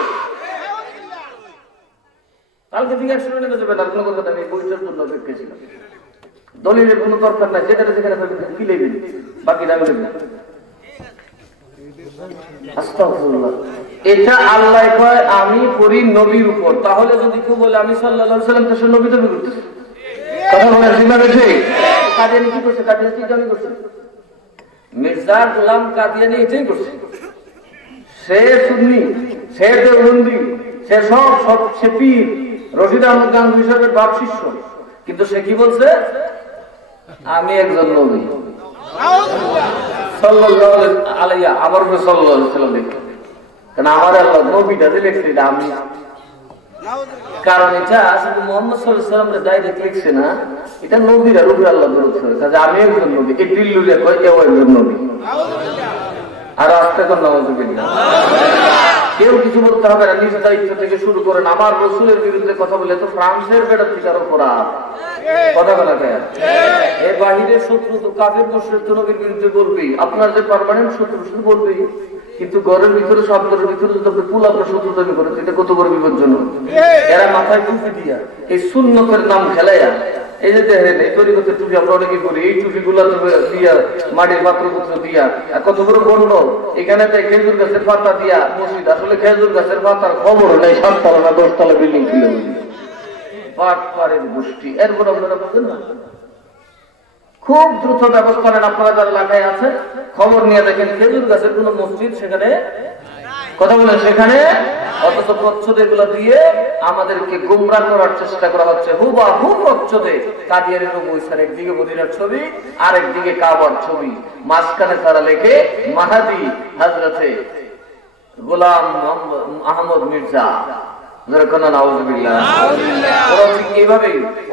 কালকে থেকে শুনে নিতে যাবে তার কোনো কথা নেই। বইটার জন্য অপেক্ষা ছিলাম। দলিলের কোনো দরকার নাই। যেটা যেখানে কি লেবেন বাকি দাবি লেবেন। আস্তাগফিরুল্লাহ। এটা আল্লাহ কয় আমি পড়ি নবীর উপর। তাহলে যদি কেউ বলে আমি সাল্লাল্লাহু আলাইহি ওয়াসাল্লাম তার নবী দাবি করতেছি কথা বলে জিম্মাবে ঠিক কাদিয়ানি কি করছে? কাদিয়ানি কি দাবি করছে? মির্জা গোলাম কাদিয়ানি এটাই করছে। সে সুন্নি, সে দেওবন্দি, সে সব সে পীর, রশিদ আহমদ গাঙ্গুহি সাহেবের বাপ শিষ্য। কিন্তু সে কি বলছে? আমি একজন নবী সাল্লাল্লাহু আলাইহি আমার উপর সাল্লাল্লাহু আলাইহি ওয়াসাল্লাম লিখছে। কারণ আমার আল্লাহ নবীটা যে লিখছে এটা আমি। কারণ এটা শুধু মুহাম্মদ সাল্লাল্লাহু আলাইহি ওয়াসাল্লামের ডাইরেক্ট লিখছে না, এটা নবীরা রূপে আল্লাহ বলছে। কাজে আমি একজন নবী। এই দিল্লুরে কয় কেউ একজন নবী। আর আস্তে করে নাউজুবিল্লাহ। কেউ কিছু বলতে হবে না। নিজ দায়িত্ব থেকে শুরু করেন। আমার রাসূলের বিরুদ্ধে কথা বলে তো ফ্রান্সের বেটা থেকে আরো খারাপ কথা বলা যায়। এর বাহিরের শত্রু তো কাফের মুশরিক তো নবীর বিরুদ্ধে বলবেই। আপনার যে পার্মানেন্ট শত্রু শুধু বলবেই। কিন্তু ঘরের ভিতরে সব ঘরের ভিতরে যদি আপনি পুল আপনার শত্রু তৈরি করেন এটা কত বড় বিপজ্জনক। এরা মাথায় টুপি দিয়া এই সুন্নতের নাম খেলাইয়া এই যে দেখেন এই তরিকতের টুপি আমরা অনেকে করি। এই টুপি গুলা দিয়া মাটির পাত্রপুত্র দিয়া কত বড় গণ্য। এখানে খেজুর গাছের পাতা দিয়া মসজিদ। আসলে খেজুর গাছের পাতার খবর নেই। 7 না 10 তলা বিল্ডিং খুলে পাট পাড়ের গোষ্ঠী। এরপর আপনারা বুঝেন না। খুব দ্রুত ব্যবস্থা নেন। আপনারা যারা এলাকায় আছে খবর নিয়ে দেখেন খেজুর গাছের কোন মসজিদ সেখানে কথা বলেন সেখানে। অথচ প্রচ্ছদ এগুলো দিয়ে আমাদেরকে গুমরাহ করার চেষ্টা করা হচ্ছে। হুবহু প্রচ্ছদে কাদিয়ানের বৈশার একদিকে মদিনার ছবি আর একদিকে কাবার ছবি। মাঝখানে তারা লেখে মাহাদি হযরতে গোলাম আহমদ মির্জা।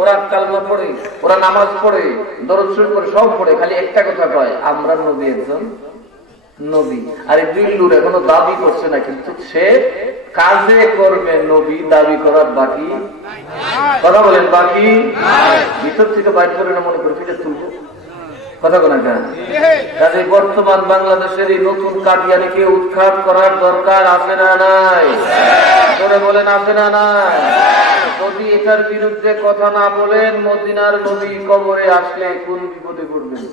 ওরা কালমা পড়ে, ওরা নামাজ পড়ে, দরুদ শরীফ পড়ে, সব পড়ে। খালি একটা কথা কয় আমরা নবী একজন নবী। আর এই দিল্লুর এখনো দাবি করছে না। কিন্তু সে কাজে কর্মে নবী দাবি করার বাকি কথা বলেন বাকি ভিতর থেকে বাইর করে না মনে করে ফিরে তুলবো কথা বলেন। কাজে বর্তমান বাংলাদেশের এই নতুন কাদিয়ানিকে উৎখাত করার দরকার আছে না নাই? করে বলেন আছে না নাই? যদি এটার বিরুদ্ধে কথা না বলেন মদিনার নবী কবরে আসলে কোন বিপদে পড়বেন।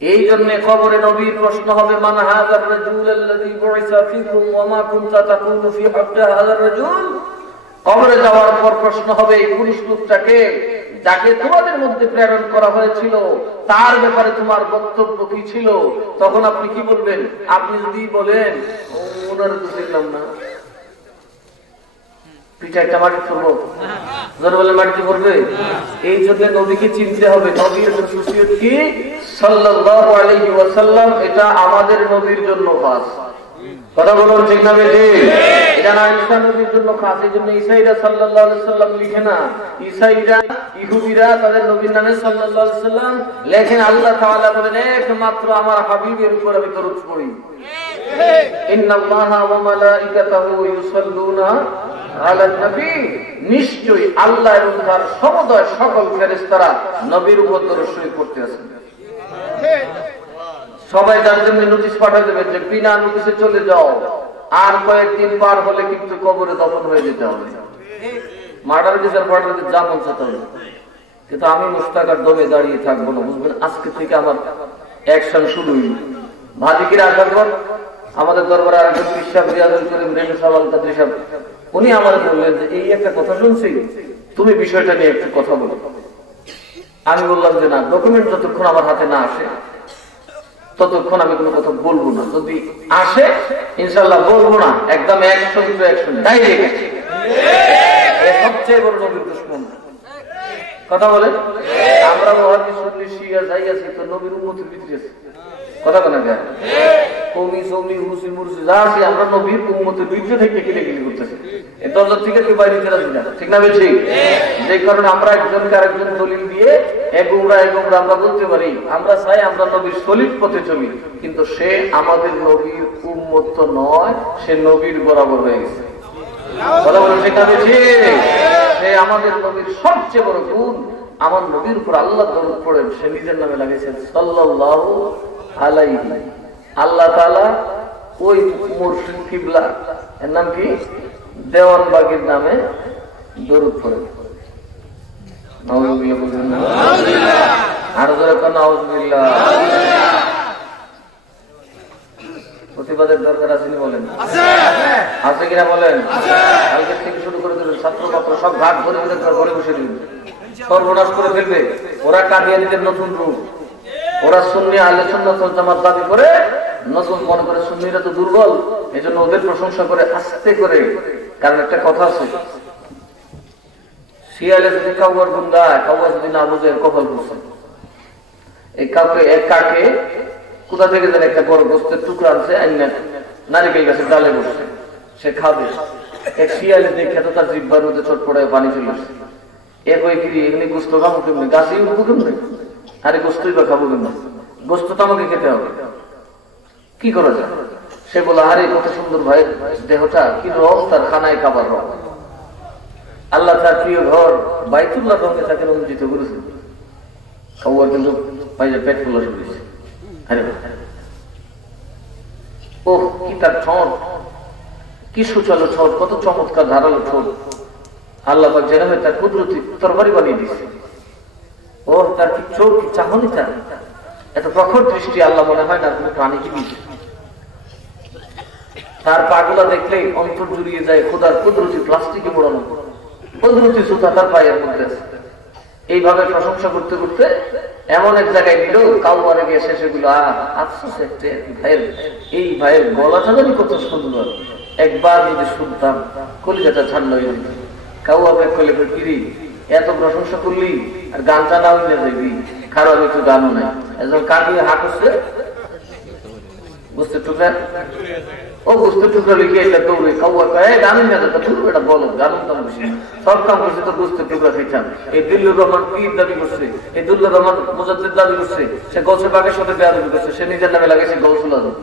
এই জন্য কবরে নবীর প্রশ্ন হবে মান হাযার রাজুল আল্লাযী বুইসা ফীকুম ওয়া মা কুনতা তাকুলু ফী হাক্কি হাযার রাজুল। কবরে যাওয়ার পর প্রশ্ন হবে এই পুরুষ লোকটাকে যাকে তোমাদের মধ্যে প্রেরণ করা হয়েছিল তার ব্যাপারে তোমার বক্তব্য কি ছিল? তখন আপনি কি বলবেন? আপনি যদি বলেন ওনার তো দেখলাম না পিঠাটা মাটি পড়বো ধরে বলে মাটিতে পড়বে। এই জন্য নবীকে চিনতে হবে। নবীর খুশিয়ত কি সাল্লাল্লাহু আলাইহি ওয়াসাল্লাম। এটা আমাদের নবীর জন্য খাস কথা বলুন ঠিক না বেশি? এটা না ঈসা নবীর জন্য খাস। এই জন্য ঈসাইরা সাল্লাল্লাহু আলাইহি ওয়াসাল্লাম লিখে না। ঈসাইরা ইহুদিরা তাদের নবীর নামে সাল্লাল্লাহু আলাইহি ওয়াসাল্লাম লেখেন। আল্লাহ তাআলা বলেন একমাত্র আমার হাবিবের উপর আমি দরুদ পড়ি। ইন্নাল্লাহা ওয়া মালাইকাতাহু ইউসাল্লুনা আলান নবী, নিশ্চয়ই আল্লাহ এবং তার সমুদয় সকল ফেরেশতারা নবীর উপর দরুদ শরীফ পড়তে আছেন। সবাই যার জন্য নোটিশ পাঠিয়ে দেবে যে বিনা নোটিশে চলে যাও, আর কয়েকদিন পার হলে কিন্তু কবরে দফন হয়ে যেতে হবে। মার্ডার বিচার পাঠাতে যা মন চাতে হবে, কিন্তু আমি মুস্তাকার দমে দাঁড়িয়ে থাকবো না, বুঝবেন? আজকে থেকে আমার অ্যাকশন শুরুই। ভাজিকিরা আসার পর আমাদের দরবারে আরেকজন বিশ্বাস রিয়াজুল করিম রেণু সাওয়াল কাদরি সাহেব, উনি আমার বললেন যে এই একটা কথা শুনছি, তুমি বিষয়টা নিয়ে একটু কথা বলো। আমি বললাম যে না, ডকুমেন্ট যতক্ষণ আমার হাতে না আসে ততক্ষণ আমি কোনো কথা বলবো না। যদি আসে ইনশাল্লাহ বলবো না, একদম অ্যাকশন টু অ্যাকশন ডাইরেক্ট। সবচেয়ে বড় নবীর দুশমন কথা বলে। আমরা মুহাদ্দিস শুনলি শিয়া যাই আছি তো নবীর উম্মতের ভিতরে আছে কথা বলা যায়। কমি সমি মুসি মুরসি যা আছে আমরা নবীর উম্মতের ভিতরে থেকে কিলেকিলি করতেছি। এই দরজা থেকে কেউ বাইরে ফেরাছি না, ঠিক না বেশি? যে কারণে আমরা একজনকে আরেকজন দলিল দিয়ে এগুমরা আমরা বলতে পারি আমরা চাই আমরা নবীর সলিড পথে চলি, কিন্তু সে আমাদের নবীর উম্মত তো নয়, সে নবীর বরাবর হয়ে গেছে কথা বলে, ঠিক না বেশি? সে আমাদের নবীর সবচেয়ে বড় গুণ, আমার নবীর উপর আল্লাহ দরুদ পড়েন, সে নিজের নামে লাগিয়েছেন সাল্লাল্লাহু আলাইহি। আল্লাহ তাআলা ওই মুর্শিদ কিবলা এর নাম কি দেওয়ানবাগীর নামে দরুদ পড়েন। নাউযুবিল্লাহ বলেন নাউযুবিল্লাহ, আর জোরে কোন নাউযুবিল্লাহ। প্রতিবাদের দরকার আছে নি বলেন? আছে কিনা বলেন? কালকে থেকে শুরু করে দেবেন, ছাত্র ছাত্র সব ঘাট ধরে ঘরে বসে দিবেন, সর্বনাশ করে ফেলবে। ওরা কাদিয়ানীদের নতুন রূপ, ওরা সুন্নি আহলে সুন্নাত ওয়াল জামাত দাবি করে নতুন মনে করে সুন্নিরা তো দুর্বল, এই জন্য ওদের প্রশংসা করে আস্তে করে। কারণ একটা কথা আছে, শিয়ালে যদি কাউয়ার গুন্ডা কাউয়া যদি না বুঝে কপাল বুঝছে। এই কাকে কোথা থেকে যেন একটা বড় গোস্তের টুকরা আনছে, নারিকেল গাছের ডালে বসছে, সে খাবে। এক শিয়ালে দেখে তো তার জিব্বার মধ্যে চট পড়ায় পানি চলে আসছে। এ কই ফিরি এমনি গোস্ত খাবো কেমনি, গাছে উঠবো কেমনি? আরে গোস্তই বা খাবো কেমনি? গোস্ত তো আমাকে খেতে হবে, কি করা যায়? সে বলে আরে কত সুন্দর ভাই দেহটা, কি রং তার, খানায় খাবার রং। আল্লাহ তার প্রিয় ঘর বাইতুল্লাহ রঙে তাকে রঞ্জিত করেছে। খাওয়ার কিন্তু পেট ফুলা শুনেছে। ও কি তার ঠোঁট, কি সুচালো ঠোঁট, কত চমৎকার ধারালো ঠোঁট। আল্লাহ পাক যেভাবে তার কুদরতি তরবারি বানিয়ে দিচ্ছে। ও তার কি চোখ, কি চাহনি, তার এত প্রখর দৃষ্টি, আল্লাহ মনে হয় না তুমি প্রাণীজীবী। তার পাগুলা দেখলেই অন্তর জুড়িয়ে যায় খোদার কুদরতি প্লাস্টিকে মোড়ানো, কুদরতি সুতা তার পায়ের মধ্যে আছে। এইভাবে প্রশংসা করতে করতে এমন এক জায়গায় নিল, কাউয়ারে গিয়ে শেষে গুলো আফসোস একটা ভাইয়ের, এই ভাইয়ের গলাটা জানি কত সুন্দর, একবার যদি শুনতাম কলিজাটা ঠান্ডা হয়ে যেত। কাউয়া ব্যাগ করলে কিরি এত প্রশংসা করলি আর গানটা না হইলে যাবি, খারাপ একটু গানও নাই। একজন কান দিয়ে হাঁক হচ্ছে বুঝতে টুকরা, ও বুঝতে টুকরা লিখে এটা দৌড়ে কাউয়া কয়ে গানই না যেটা তুমি এটা বলো, গান তো বেশি সব কাম করছে তো বুঝতে টুকরা খেতাম। এই দিল্লুর রহমান পীর দাবি করছে, এই দুল্লুর রহমান মুজাদ্দিদ দাবি করছে, সে গৌসে পাকের সাথে বেয়াদবি করছে, সে নিজের নামে লাগাইছে গৌসুল আজম।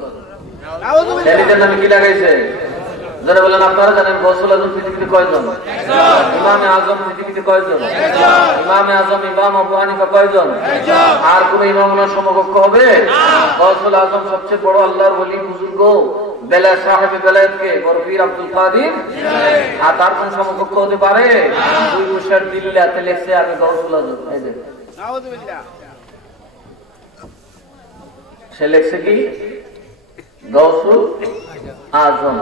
সে নিজের নামে কি লাগাইছে? যারা বলেন আপনারা জানেন গৌসুল আজম পৃথিবীতে কয়জন? ইমামে আজম পৃথিবীতে কয়জন? ইমামে আজম ইমাম আবু হানিফা কয়জন? আর কোন ইমাম ওনার সমকক্ষ হবে? গৌসুল আজম সবচেয়ে বড় আল্লাহর ওলি বুজুর্গ বেলা সাহেব বেলায়েতকে বড় পীর আব্দুল কাদের, আর তার কোন সমকক্ষ হতে পারে? দুই বছর দিল্লাতে লেখছে আমি গৌসুল আজম। সে লেখছে কি গৌসুল আজম।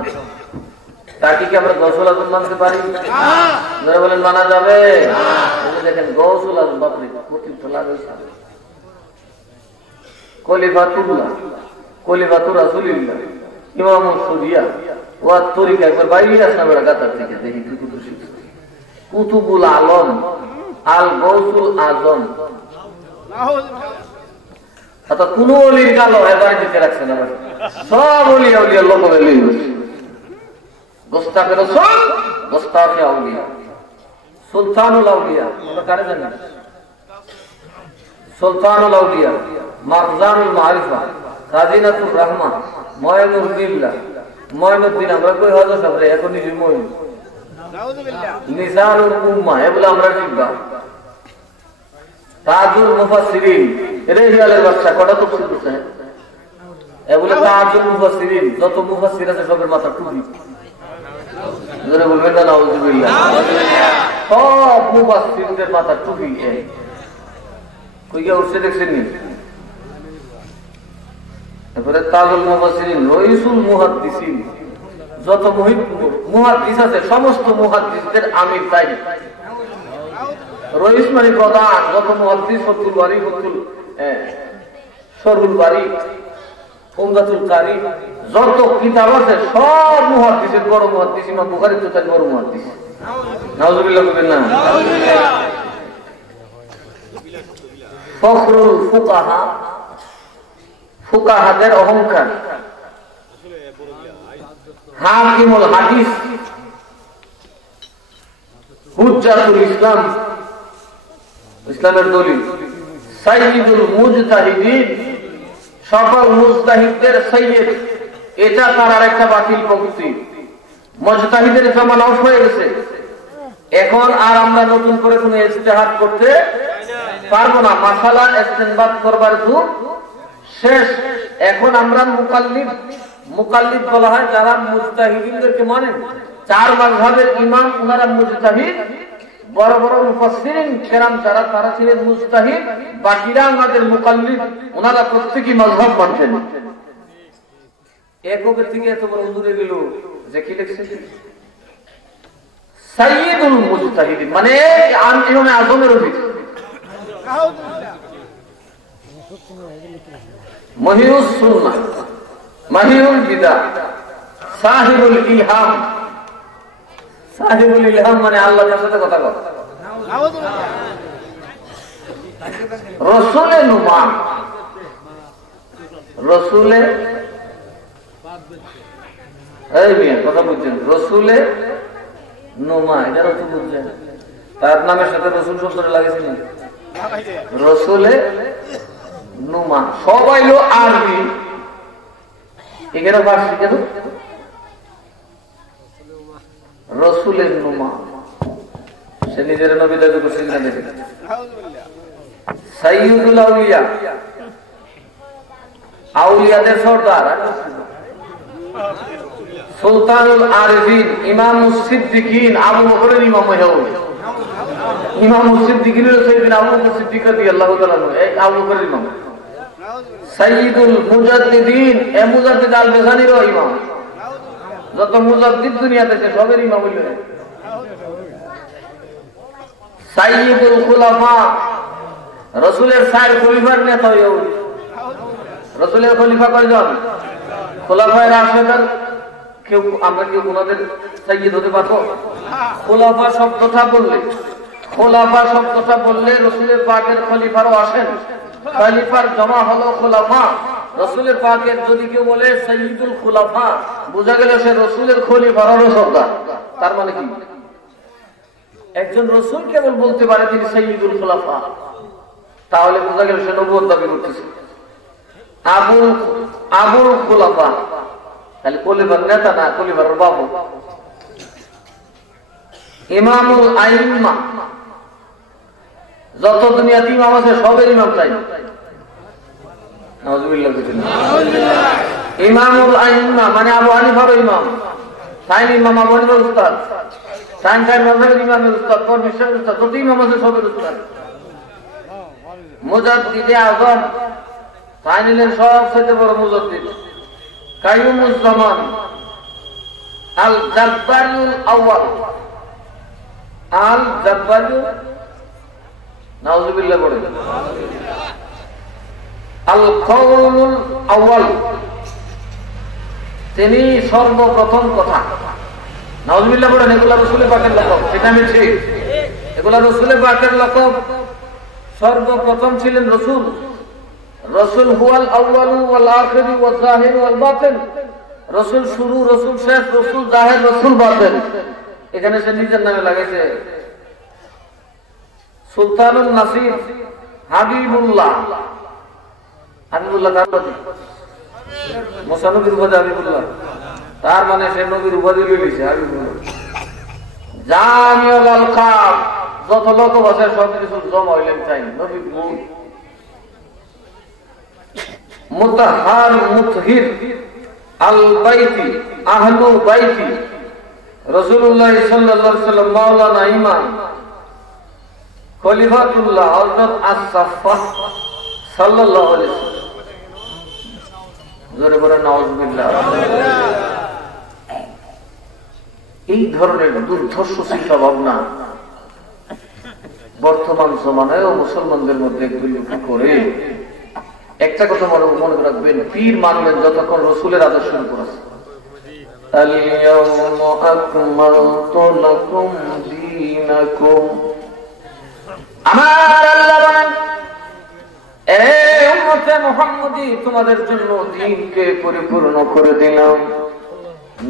তাকে কি আমরা গৌসুল আজম মানতে পারি? বলেন মানা যাবে? দেখেন গৌসুল আজম বাপরে কলিফাতুল্লাহ, কলিফাতুর রাসূলুল্লাহ, ইমামুল শরিয়া ওয়া তরিকা একবার বাইরে আসনা বেড়া গাতার থেকে দেখি কুতুবুল আলম আল গৌসুল আজম। অর্থাৎ কোন অলির কালো এবার দিতে রাখছেন আবার সব অলিয়া উলিয়া লোক গোস্তাকে রাসূল, গোস্তাকে আউলিয়া, সুলতানুল আউলিয়া। আমরা কারে জানি? সুলতানুল আউলিয়া, মারজানুল মারিফা, খাজিনাতুর রহমান, ময়নুল বিল্লাহ, ময়নুদ্দিন। আমরা কই হযরত সাহেব এখন নিজে ময়ন নিসারুল উম্মাহ এগুলো আমরা শিখবা। তাজুল মুফাসসিরিন রেহিয়ালের বাদশা কটা তাফসীর করছে এগুলো তাজুল মুফাসসিরিন যত মুফাসসির আছে সবের মাথা টুপি জোরে বলবেন না নাউযুবিল্লাহ সব মুফাসসিরদের মাথা টুপি কইয়া উঠছে দেখছেন নি এরপরে তাজুল মুফাসসিরিন রইসুল মুহাদ্দিসিন যত মুহাদ্দিস আছে সমস্ত মুহাদ্দিসদের আমির তাই রইস মানে প্রধান যত মুহাদ্দিস ফতুল বারী ফতুল শরহুল বারী উমদাতুল কারী যত কিতাব আছে সব মুহাদ্দিসের বড় মুহাদ্দিস ইমাম বুখারী তো তার বড় মুহাদ্দিস নাউযুবিল্লাহ বলেন না ফখরুল ফুকাহা ফুকাহাদের অহংকার হাকিমুল হাদিস হুজ্জাতুল ইসলাম ইসলামের দলিল সাইয়্যিদুল মুজতাহিদিন সকল মুজতাহিদদের সৈয়দ এটা তার আরেকটা বাতিল পক্তি মুজতাহিদের জামানা অফ হয়ে গেছে এখন আর আমরা নতুন করে কোনো ইজতিহাদ করতে পারবো না মাসালা ইস্তেনবাত করবার যুগ শেষ এখন আমরা মুকাল্লিদ বলা হয় যারা মুজতাহিদিনদেরকে মানেন চার মাযহাবের ইমাম ওনারা মুজতাহিদ বড় বড় মুফাসসিরিন কেরাম যারা তারা ছিলেন মুজতাহিদ বাকিরা আমাদের মুকাল্লিদ ওনারা প্রত্যেকই মাযহাব মানতেন এককের থেকে এত বড় হুজুরে গেল যে কি লিখছে সাইয়্যিদুল মুজতাহিদিন মানে ইমাম আযমের অধীন মহিউস সুন্নাহ মাহিউল বিদআহ সাহিবুল ইলহাম সাহিবুল ইলহাম মানে আল্লাহর সাথে কথা বলা রাসূলের নুমা রাসূলের এই মিয়া কথা বুঝছেন রাসূলের নুমা এটা তো বুঝছেন তার নামের সাথে রাসূল শব্দটা লাগিয়েছে না রাসূলের নুমা সবাই লো আরবি এখানে ফার্সি কেন রাসূলের নুমা সে নিজের নবী দাবি করছে কিনা দেখেন সাইয়্যিদুল আউলিয়া আউলিয়াদের সর্দার সুলতানুল আরিফিন ইমামুস সিদ্দিকিন আবু বকরের ইমাম হয়ে ইমামুস সিদ্দিকিনের সাইয়েদিন আবু বকর সিদ্দিক রাদিয়াল্লাহু তাআলা এই আবু বকরের ইমাম সাইয়্যিদুল মুজাদ্দিদিন এ মুজাদ্দিদ আল বেসানির ইমাম যত মুজাদ্দিদ দুনিয়াতে আছে সবের ইমাম হইল সাইয়্যিদুল খুলাফা রাসূলের চার খলিফার নেতা হইল রাসূলের খলিফা কয়জন খোলাফায়ে রাশিদিন কেউ আমরা কি ওনাদের সাইয়্যিদ হতে পারবো খোলাফা শব্দটা বললে রাসূলের পাকের খলিফারও আসেন খলিফার জমা হলো খোলাফা রাসূলের পাকের যদি কেউ বলে সাইয়্যিদুল খুলাফা বোঝা গেল সে রাসূলের খলিফারও সর্দার তার মানে কি একজন রাসূল কেবল বলতে পারে তিনি সাইয়্যিদুল খুলাফা তাহলে বোঝা গেল সে নবুয়ত দাবি করতেছে আবুল খুলাফা তাহলে খলিফার নেতা না খলিফার বাবু ইমামুল আইম্মা যত দুনিয়াতে ইমাম আছে সবের ইমাম চাই নাউযুবিল্লাহ ইমামুল আইম্মা মানে আবু হানিফার ইমাম সাইন ইমাম আবু হানিফার উস্তাদ সাইন মাযহাবের ইমামের উস্তাদ পরমেশ্বর উস্তাদ যত ইমাম আছে সবের উস্তাদ মুজাদ্দিদে আযম সাইনের সবচেয়ে বড় মুজাদ্দিদ কাইয়ুমুজ জামান আল জাব্বারুল আউয়াল আল জাব্বারুল নাউযুবিল্লাহ বলেন আল কাউলুল আউয়াল তিনি সর্বপ্রথম কথা নাউযুবিল্লাহ বলেন এগুলা রাসূলের পাকের লকব এটা আমি ঠিক এগুলা রাসূলের পাকের লকব সর্বপ্রথম ছিলেন রাসূল রাসূল হুয়াল আউয়ালু ওয়াল আখিরু ওয়াল যাহিরু ওয়াল বাতিন রাসূল শুরু রাসূল শেষ রাসূল জাহির রাসূল বাতিন এখানে সে নিজের নামে লাগাইছে সুলতানুন নাসির হাবিবুল্লাহ কার নাম মুসা নবীর উপাধি হাবিবুল্লাহ তার মানে সে নবীর উপাধি লইছে হাবিবুল্লাহ জামিউল আলকাব, যত লোক ভাষায় সবকিছু জমা হইলেন তাই নবী গুণ। মুতাহার মুতহির আল বাইতি আহলু বাইতি রাসূলুল্লাহ সাল্লাল্লাহু আলাইহি ওয়াসাল্লাম মাওলানা ইমাম খলিফাতুল্লাহ হযরত আস-সাফফাহ সাল্লাল্লাহু আলাইহি ওয়াসাল্লাম। জোরে বলেন নাউযুবিল্লাহ। এই ধরনের দুর্ধর্ষ চিন্তা ভাবনা বর্তমান জমানায়ও মুসলমানদের মধ্যে করে। একটা কথা মনে রাখবেন, পীর মানবেন যতক্ষণ রসুলের আদর্শের উপর আছে। আল-ইয়াওমা আকমালতু লাকুম দীনাকুম, আমার আল্লাহ বলেন এই উম্মতে মুহাম্মাদি তোমাদের জন্য দ্বীনকে পরিপূর্ণ করে দিলাম।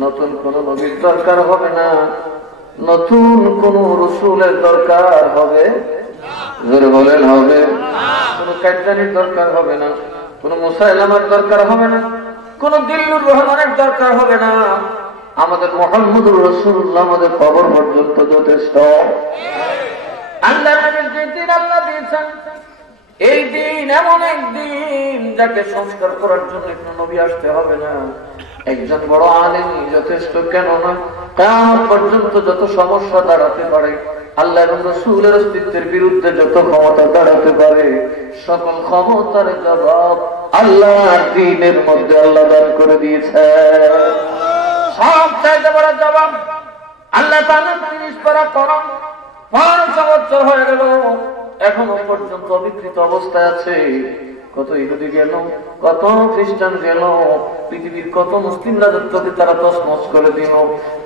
নতুন কোন নবীর দরকার হবে না, নতুন কোন রসুলের দরকার হবে জোরে বলেন হবে, কোন কায়দানির দরকার হবে না, কোন মুসাইলামার দরকার হবে না, কোন দিল্লুর রহমানের দরকার হবে না। আমাদের মুহাম্মদুর রাসূলুল্লাহ আমাদের কবর পর্যন্ত যথেষ্ট। আল্লাহ নবীর যে দিন আল্লাহ দিয়েছেন, এই দিন এমন এক দিন যাকে সংস্কার করার জন্য কোন নবী আসতে হবে না। একজন বড় আলেম যথেষ্ট, কেন না কিয়ামত পর্যন্ত যত সমস্যা দাঁড়াতে পারে, আল্লাহ এবং রাসূলের অস্তিত্বের বিরুদ্ধে যত ক্ষমতা দাঁড়াতে পারে, সকল ক্ষমতার জবাব আল্লাহর দ্বীনের মধ্যে আল্লাহ দান করে দিয়েছে। সব চাইতে বড় জবাব আল্লাহ তাআলা 30 পারা কোরআন 500 বছর হয়ে গেল, এখনো পর্যন্ত অবিকৃত অবস্থায় আছে। কত ইহুদি গেল, কত খ্রিস্টান গেল, পৃথিবীর কত মুসলিম রাজত্বকে তারা তছনছ করে দিল।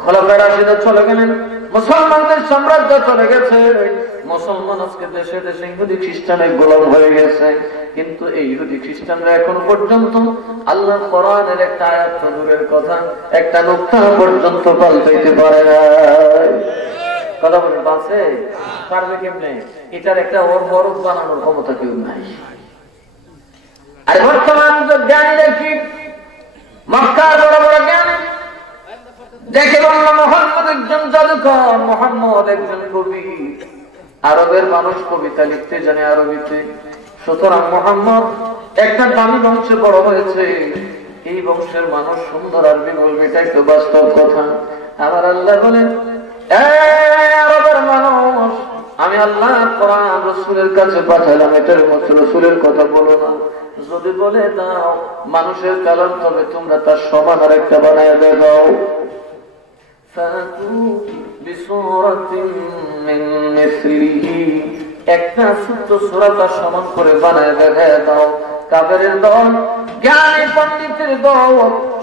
খোলাফায়ে রাশিদা চলে গেলেন, মুসলমানদের সাম্রাজ্য চলে গেছে, মুসলমান আজকে দেশে দেশে ইহুদি খ্রিস্টানের গোলাম হয়ে গেছে। কিন্তু এই ইহুদি খ্রিস্টানরা এখন পর্যন্ত আল্লাহর কোরআনের একটা আয়াত দূরের কথা, একটা নুকতা পর্যন্ত পাল্টাইতে পারে না। কথা বলে বাঁচে পারবে কেমনে? এটার একটা বরফ বানানোর ক্ষমতা কেউ নাই। আর বর্তমান জ্ঞানীরা কি মক্কার বড় বড় জ্ঞানী দেখে বলল মুহাম্মদ একজন জাদুকর, মুহাম্মদ একজন কবি, আরবের মানুষ কবিতা লিখতে জানে আরবিতে, সুতরাং মুহাম্মদ একটা দামি বংশে বড় হয়েছে, এই বংশের মানুষ সুন্দর আরবি বলবে, এটাই তো বাস্তব কথা। আমার আল্লাহ বলেন আরবের মানুষ, আমি আল্লাহ কোরআন রাসূলের কাছে পাঠালাম, এটার মধ্যে রাসূলের কথা বলো না। যদি বলে দাও মানুষের কালাম, তবে তোমরা তার সমান আর একটা বানায় দাও। একটা ছোট্ট সূরা তার সমান করে বানায় দেখায় দাও। কাফেরের দল, জ্ঞানী পণ্ডিতের দল,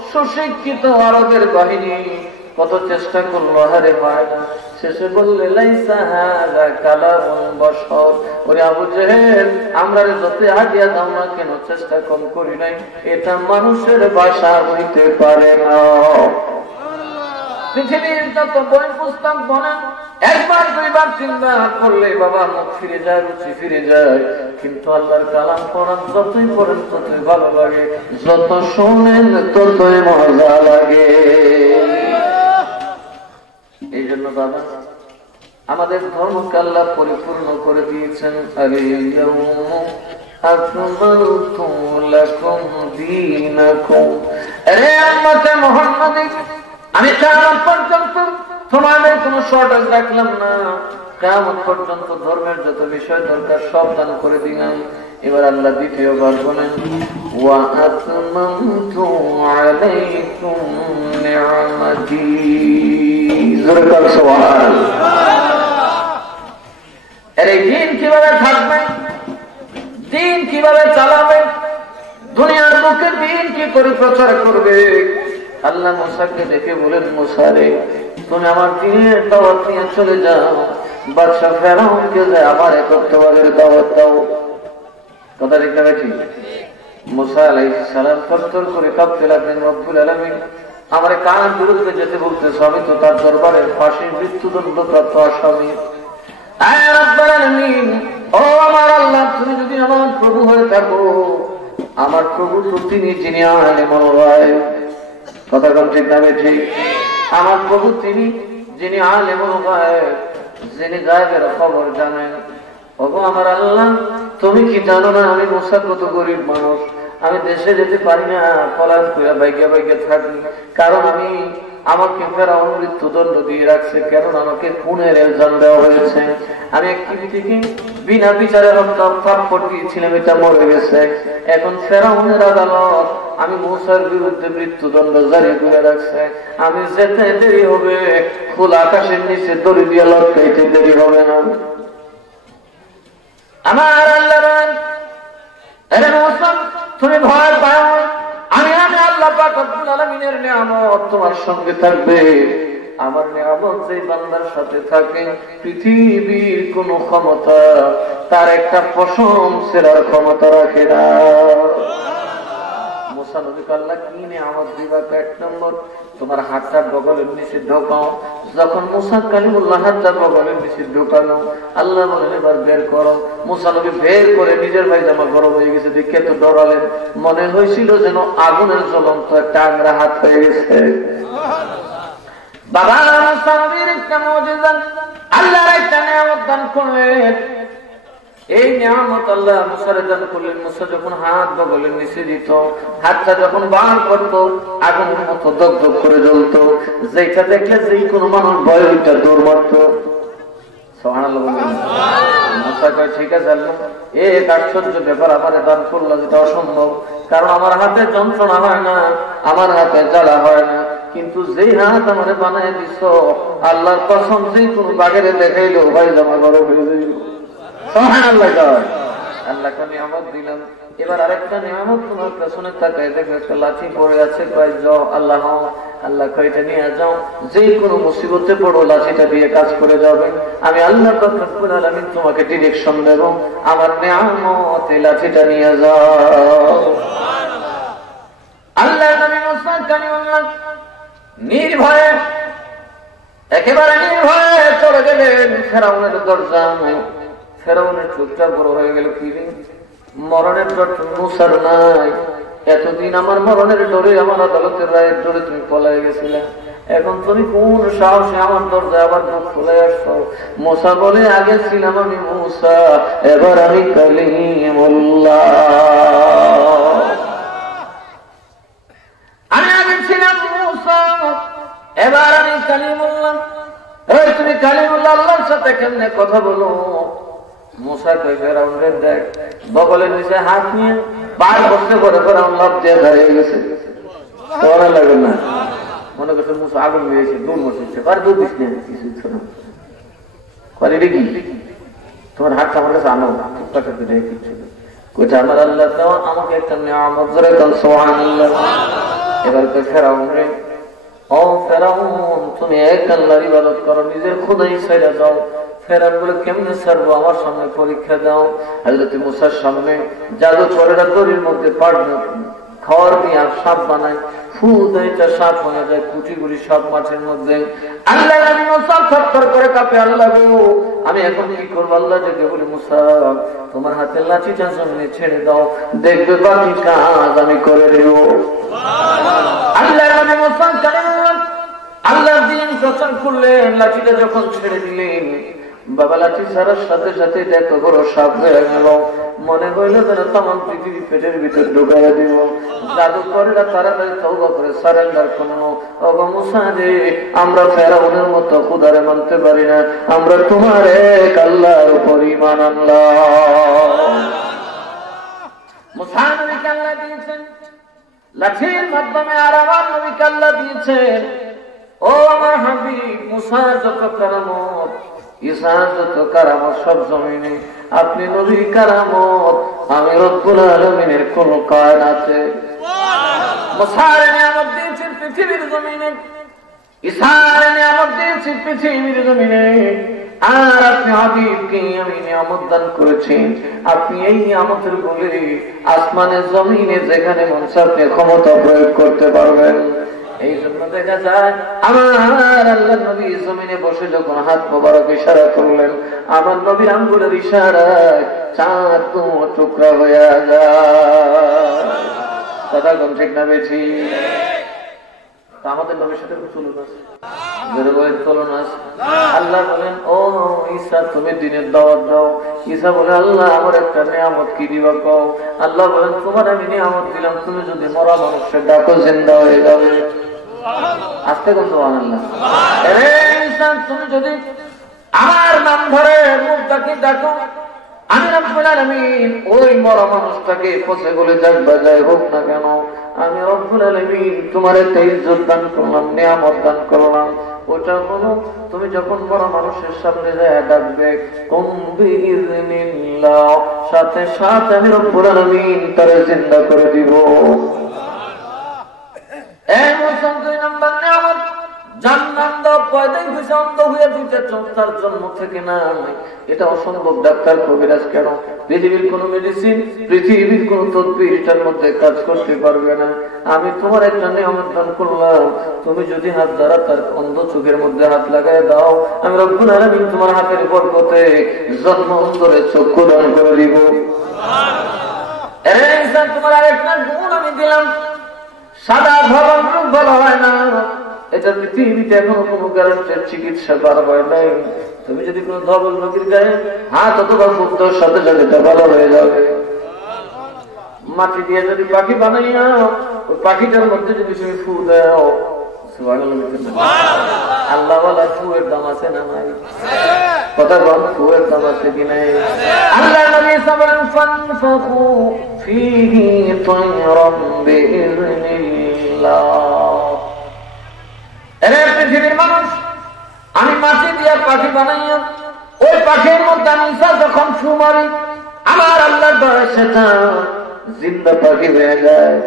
সুশিক্ষিত আরবের বাহিনী কত চেষ্টা করলো, হারে পায় না। শেষে বললে লাইসা হাযা কালামুন বাশার, ওরে আবু জেহেল আমরা যত আগিয়া দাও না কেন, চেষ্টা কম করি নাই, এটা মানুষের ভাষা হইতে পারে না। পৃথিবীর যত বই পুস্তক বলেন, একবার দুইবার তিনবার পড়লে বাবা মুখ ফিরে যায়, রুচি ফিরে যায়। কিন্তু আল্লাহর কালাম কোরআন যতই পড়েন ততই ভালো লাগে, যত শোনেন ততই মজা লাগে। এই জন্য বাবা আমাদের ধর্মকে আল্লাহ পরিপূর্ণ করে দিয়েছেন। আমি কিয়ামত পর্যন্ত তোমাদের কোন শর্টেজ রাখলাম না, কিয়ামত পর্যন্ত ধর্মের যত বিষয় দরকার সব দান করে দিলাম। এবার আল্লাহ দ্বিতীয়বার বলেন ওয়া আতমামতু আলাইকুম নি'মাতি, দিন কিভাবে থাকবে, দিন কিভাবে চালাবে, দুনিয়ার বুকে দিন কি করে প্রচার করবে। আল্লাহ মুসাকে দেখে বলেন, মুসা রে তুমি আমার দিনের দাওয়াত নিয়ে চলে যাও, বাদশা ফেরাউনকে যে আমার একত্ববাদের দাওয়াত দাও। কথা ঠিক না ঠিক? মুসা আলাইহিস সালাম তরতর করে কাঁপতে লাগলেন, রব্বুল আলামিন আমার কার বিরুদ্ধে যেতে বলতেছ, আমি তো তার দরবারের ফাঁসির মৃত্যুদণ্ডপ্রাপ্ত আসামি। ও আমার আল্লাহ, তুমি যদি আমার প্রভু হয়ে থাকো, আমার প্রভু তো তিনি যিনি আলেমুল গায়ব। কথা কম ঠিক না ঠিক? আমার প্রভু তিনি যিনি আলিমুল গায়ব, যিনি গায়বের খবর জানেন। ওগো আমার আল্লাহ, তুমি কি জানো না আমি মুসা কত গরিব মানুষ, আমি দেশে যেতে পারি না, পলায়ন করে বাইকে বাইকে থাকি, কারণ আমাকে ফেরাউন মৃত্যুদণ্ড দিয়ে রাখছে, কারণ আমাকে খুনের ইলজাম দেওয়া হয়েছে। আমি এক থেকে বিনা বিচারে থাপ্পড় দিয়েছিলাম, এটা মরে গেছে। এখন ফেরাউনের আদালত আমি মুসার বিরুদ্ধে মৃত্যুদণ্ড জারি করে রাখছে, আমি যেতে দেরি হবে, খোলা আকাশের নিচে দড়ি দিয়ে লটকাইতে দেরি হবে না। আমার আল্লাহ তুমি ভয় পাও, আমি আল্লাহ পাক রব্বুল আলামিনের নিয়ামত তোমার সঙ্গে থাকবে। আমার নিয়ামত যে বান্দার সাথে থাকে, পৃথিবীর কোন ক্ষমতা তার একটা পশম ছেড়ার ক্ষমতা রাখে না। মুসা নবীকে আল্লাহ কি নিয়ামত দিবা? এক নম্বর, তোমার হাতটা বগলের নিচে ঢোকাও। যখন মুসা কালিমুল্লাহ হাতটা বগলের নিচে ঢোকালো, আল্লাহ বলেন এবার বের করো। মুসা নবী বের করে নিজের পায়জামা গরম হয়ে গেছে দেখে তো ডরালেন, মনে হয়েছিল যেন আগুনের জ্বলন্ত একটা আংরা হাত হয়ে গেছে। বাবা মুসা নবীর একটা মুজিজা, আল্লাহর একটা নিয়ামত দান করলেন। এই নিয়ামত আল্লাহ মুসারে দান করলেন। মুসা যখন হাত বগলের নিচে দিত, হাতটা যখন বার করতো, আগুনের মতো দগদগ করে জ্বলতো, যেটা দেখলে যে কোনো মানুষ ভয় ওইটা দৌড় মারত। সুবহানাল্লাহ বললেন। মুসা কয় ঠিক আছে আল্লাহ, এক আশ্চর্য ব্যাপার আমারে দান করলো, যেটা অসম্ভব, কারণ আমার হাতে যন্ত্রণা হয় না, আমার হাতে জ্বালা হয় না, কিন্তু যেই হাত আমারে বানায় দিছ, আল্লাহর কসম যেই কোনো বাগেরে দেখাইলো ভাই জামা গরম হয়ে যাইল। আল্লাহকে নিয়ামত দিলাম। এবার আরেকটা নিয়ামত, তোমার পেছনে তাকায় দেখো একটা লাঠি পড়ে আছে, কয় যাও আল্লাহ, আল্লাহ কয়টা নিয়ে যাও, যে কোনো মুসিবতে পড়ো লাঠিটা দিয়ে কাজ করে যাবে। আমি আল্লাহ রব্বুল আলামিন তোমাকে ডিরেকশন দেব, আমার নিয়ামত এই লাঠিটা নিয়ে যাও। আল্লাহ নবী মুসা কালিমুল্লাহ নির্ভয়ে, একেবারে নির্ভয়ে চলে গেলেন ফেরাউনের দরজায়। ফেরাউনের চোখটা বড় হয়ে গেল, কি রে মরণের ডর মুসার নাই? এতদিন আমার মরণের ডরে, আমার আদালতের রায়ের ডরে তুমি পলাই গেছিলে, এখন তুমি কোন সাহসে আমার দরজায় আবার মুখ খুলে আসছো? মুসা বলে, আগে ছিলাম আমি মুসা, এবার আমি কালিমুল্লাহ। আমি আগে ছিলাম মুসা, এবার আমি কালিমুল্লাহ। তুমি কালিমুল্লাহ, আল্লাহর সাথে কেমনে কথা বলো? মুসা কই ফেরাউনের দেখ, বগলের নিচে হাত নিয়ে বার বসতে করে ফেরাউন লাভ দিয়ে দাঁড়িয়ে গেছে। তোরা লাগে না, মনে করছে মুসা আগুন হয়েছে, দূর বসেছে, আর দূর দিস নেই কিছু করে দেখি তোমার হাতটা আমার কাছে আনো, কিছু কোথা আমার আল্লাহ দাও আমাকে একটা নিয়ামত ধরে কাল সুবহানাল্লাহ। এবার কই ফেরাউন রে, ও ফেরাউন তুমি এক আল্লাহর ইবাদত করো, নিজের খোদাই ছেড়ে দাও। ফেরাউন বলে কেমনে ছাড়বো, আমার সামনে পরীক্ষা দাও। হযরত মুসার সামনে জাদু করেরা দড়ির মধ্যে পাড়না খড় দিয়ে সাপ বানায়, ফু দেয়টা সাপ হয়ে যায়, কুটিগুলি সাপ মাঠের মধ্যে। আল্লাহ নবী মুসা থরথর করে কাঁপে, আল্লাহ গো আমি এখন কি করবো? আল্লাহ ডেকে বলি, মুসা তোমার হাতের লাঠিটা জমিনে ছেড়ে দাও, দেখবে বাকি কাজ আমি করে দেব। আল্লাহ নবী মুসা কালিমুল্লাহ আল্লাহ দিন প্রচার করলেন, লাঠিটা যখন ছেড়ে দিলেন, বাবা লাঠি ছাড়ার সাথে সাথে দেখো বড় সাপ হয়ে গেল। মনে হইল যেন তখন পৃথিবী পেটের ভিতর ঢুকাইয়া দিব। জাদু করে তাড়াতাড়ি তওবা করে সারেন্ডার করলো, ওগো মুসা রে আমরা ফেরাউনের মতো খোদারে মানতে পারি না, আমরা তোমার এক আল্লাহর উপর ঈমান আনলাম। মুসা নবীকে আল্লাহ দিয়েছেন লাঠির মাধ্যমে, আর আমার নবীকে আল্লাহ দিয়েছেন ও আমার হাবিব মুসা যত কারামত, ঈসা যত কারামত সব জমিনে, আপনি নবীর কারামত আমি রব্বুল আলামিনের কোন কায়নাতে। মুসার নিয়ামত দিয়েছেন পৃথিবীর জমিনে, ঈসার নিয়ামত দিয়েছেন পৃথিবীর জমিনে, আর আপনি হাবিবকে আমি নিয়ামত দান করেছেন। আপনি এই নিয়ামতের বলে আসমানের জমিনে যেখানে মন চায় ক্ষমতা প্রয়োগ করতে পারবেন। এই জন্য দেখা যায় আমার আল্লাহ নবী জমিনে বসে যখন হাত মোবারক ইশারা করলেন, আমার নবীর আঙ্গুলের ইশারায় চাঁদ টুকরা হয়ে যায়। কথা কোন ঠিক না বেশি? আমাদের নবীর সাথে চলুন আছে, চলুন আছে। আল্লাহ বলেন ও ঈসা তুমি দিনের দাওয়াত দাও। ঈসা বলে আল্লাহ আমার একটা নিয়ামত কি দিবা কও। আল্লাহ বলেন তোমার আমি নিয়ামত দিলাম, তুমি যদি মরা মানুষের ডাকো জিন্দা হয়ে যাবে। আস্তে করে সুবহানাল্লাহ। ঈসা তুমি যদি আমার নাম ধরে মুখ ডাকো, আমি রব্বুল আলামিন ওই মরা মানুষটাকে পচে গলে যাক বাজায় হোক না কেন, আমি রব্বুল আলামিন তোমার একটা ইজ্জত দান করলাম, নিয়ামত দান করলাম। ওটা হলো তুমি যখন মরা মানুষের সামনে যায় ডাকবে কুম বিইজনিল্লাহ, সাথে সাথে আমি রব্বুল আলামিন তারে জিন্দা করে দিব। এই মৌসুম 2 নম্বর নিয়ামত জান্নাত দাও। পয়দাই হইছে অন্ধ হয়ে দুইটা চোখ তার জন্ম থেকে নাই, এটা অসম্ভব। ডাক্তার কবিরাজ কেন, পৃথিবীর কোন মেডিসিন, পৃথিবীর কোন তদবির এটার মধ্যে কাজ করতে পারবে না। আমি তোমার একটা নিয়ামত দান করলাম, তুমি যদি হাত দ্বারা তার অন্ধ চোখের মধ্যে হাত লাগায় দাও, আমি রব্বুল আলামিন তোমার হাতের বরকতে জন্ম অন্তরে চক্ষু দান করে দিব। এই ইনসান তোমার আরেকটা গুণ আমি দিলাম, সাদা ধরন রূপ বলা হয় না, এটা পৃথিবীতে এখনো কোন গ্যারান্টির চিকিৎসা করা হয় নাই। তুমি যদি কোন ধবল রোগীর গায়ে হাত অথবা ফুক দাও, সাথে সাথে এটা ভালো হয়ে যাবে। মাটি দিয়ে যদি পাখি বানাইয়া ওই পাখিটার মধ্যে যদি তুমি ফু দাও, আল্লাহ বলা ফুয়ের দাম আছে না নাই? কথা বল, ফুয়ের দাম আছে কি নাই? আল্লাহ নবী সাল্লাল্লাহু আলাইহি ওয়াসাল্লাম ফানফাখু ফীহি তায়রাম বিইজনিল্লাহ। এরে পৃথিবীর মানুষ, আমি মাটি দিয়া পাখি বানাইয়া ওই পাখির মধ্যে আমি যখন ফু মারি, আমার আল্লাহর দয়া সেটা জিন্দা পাখি হয়ে যায়।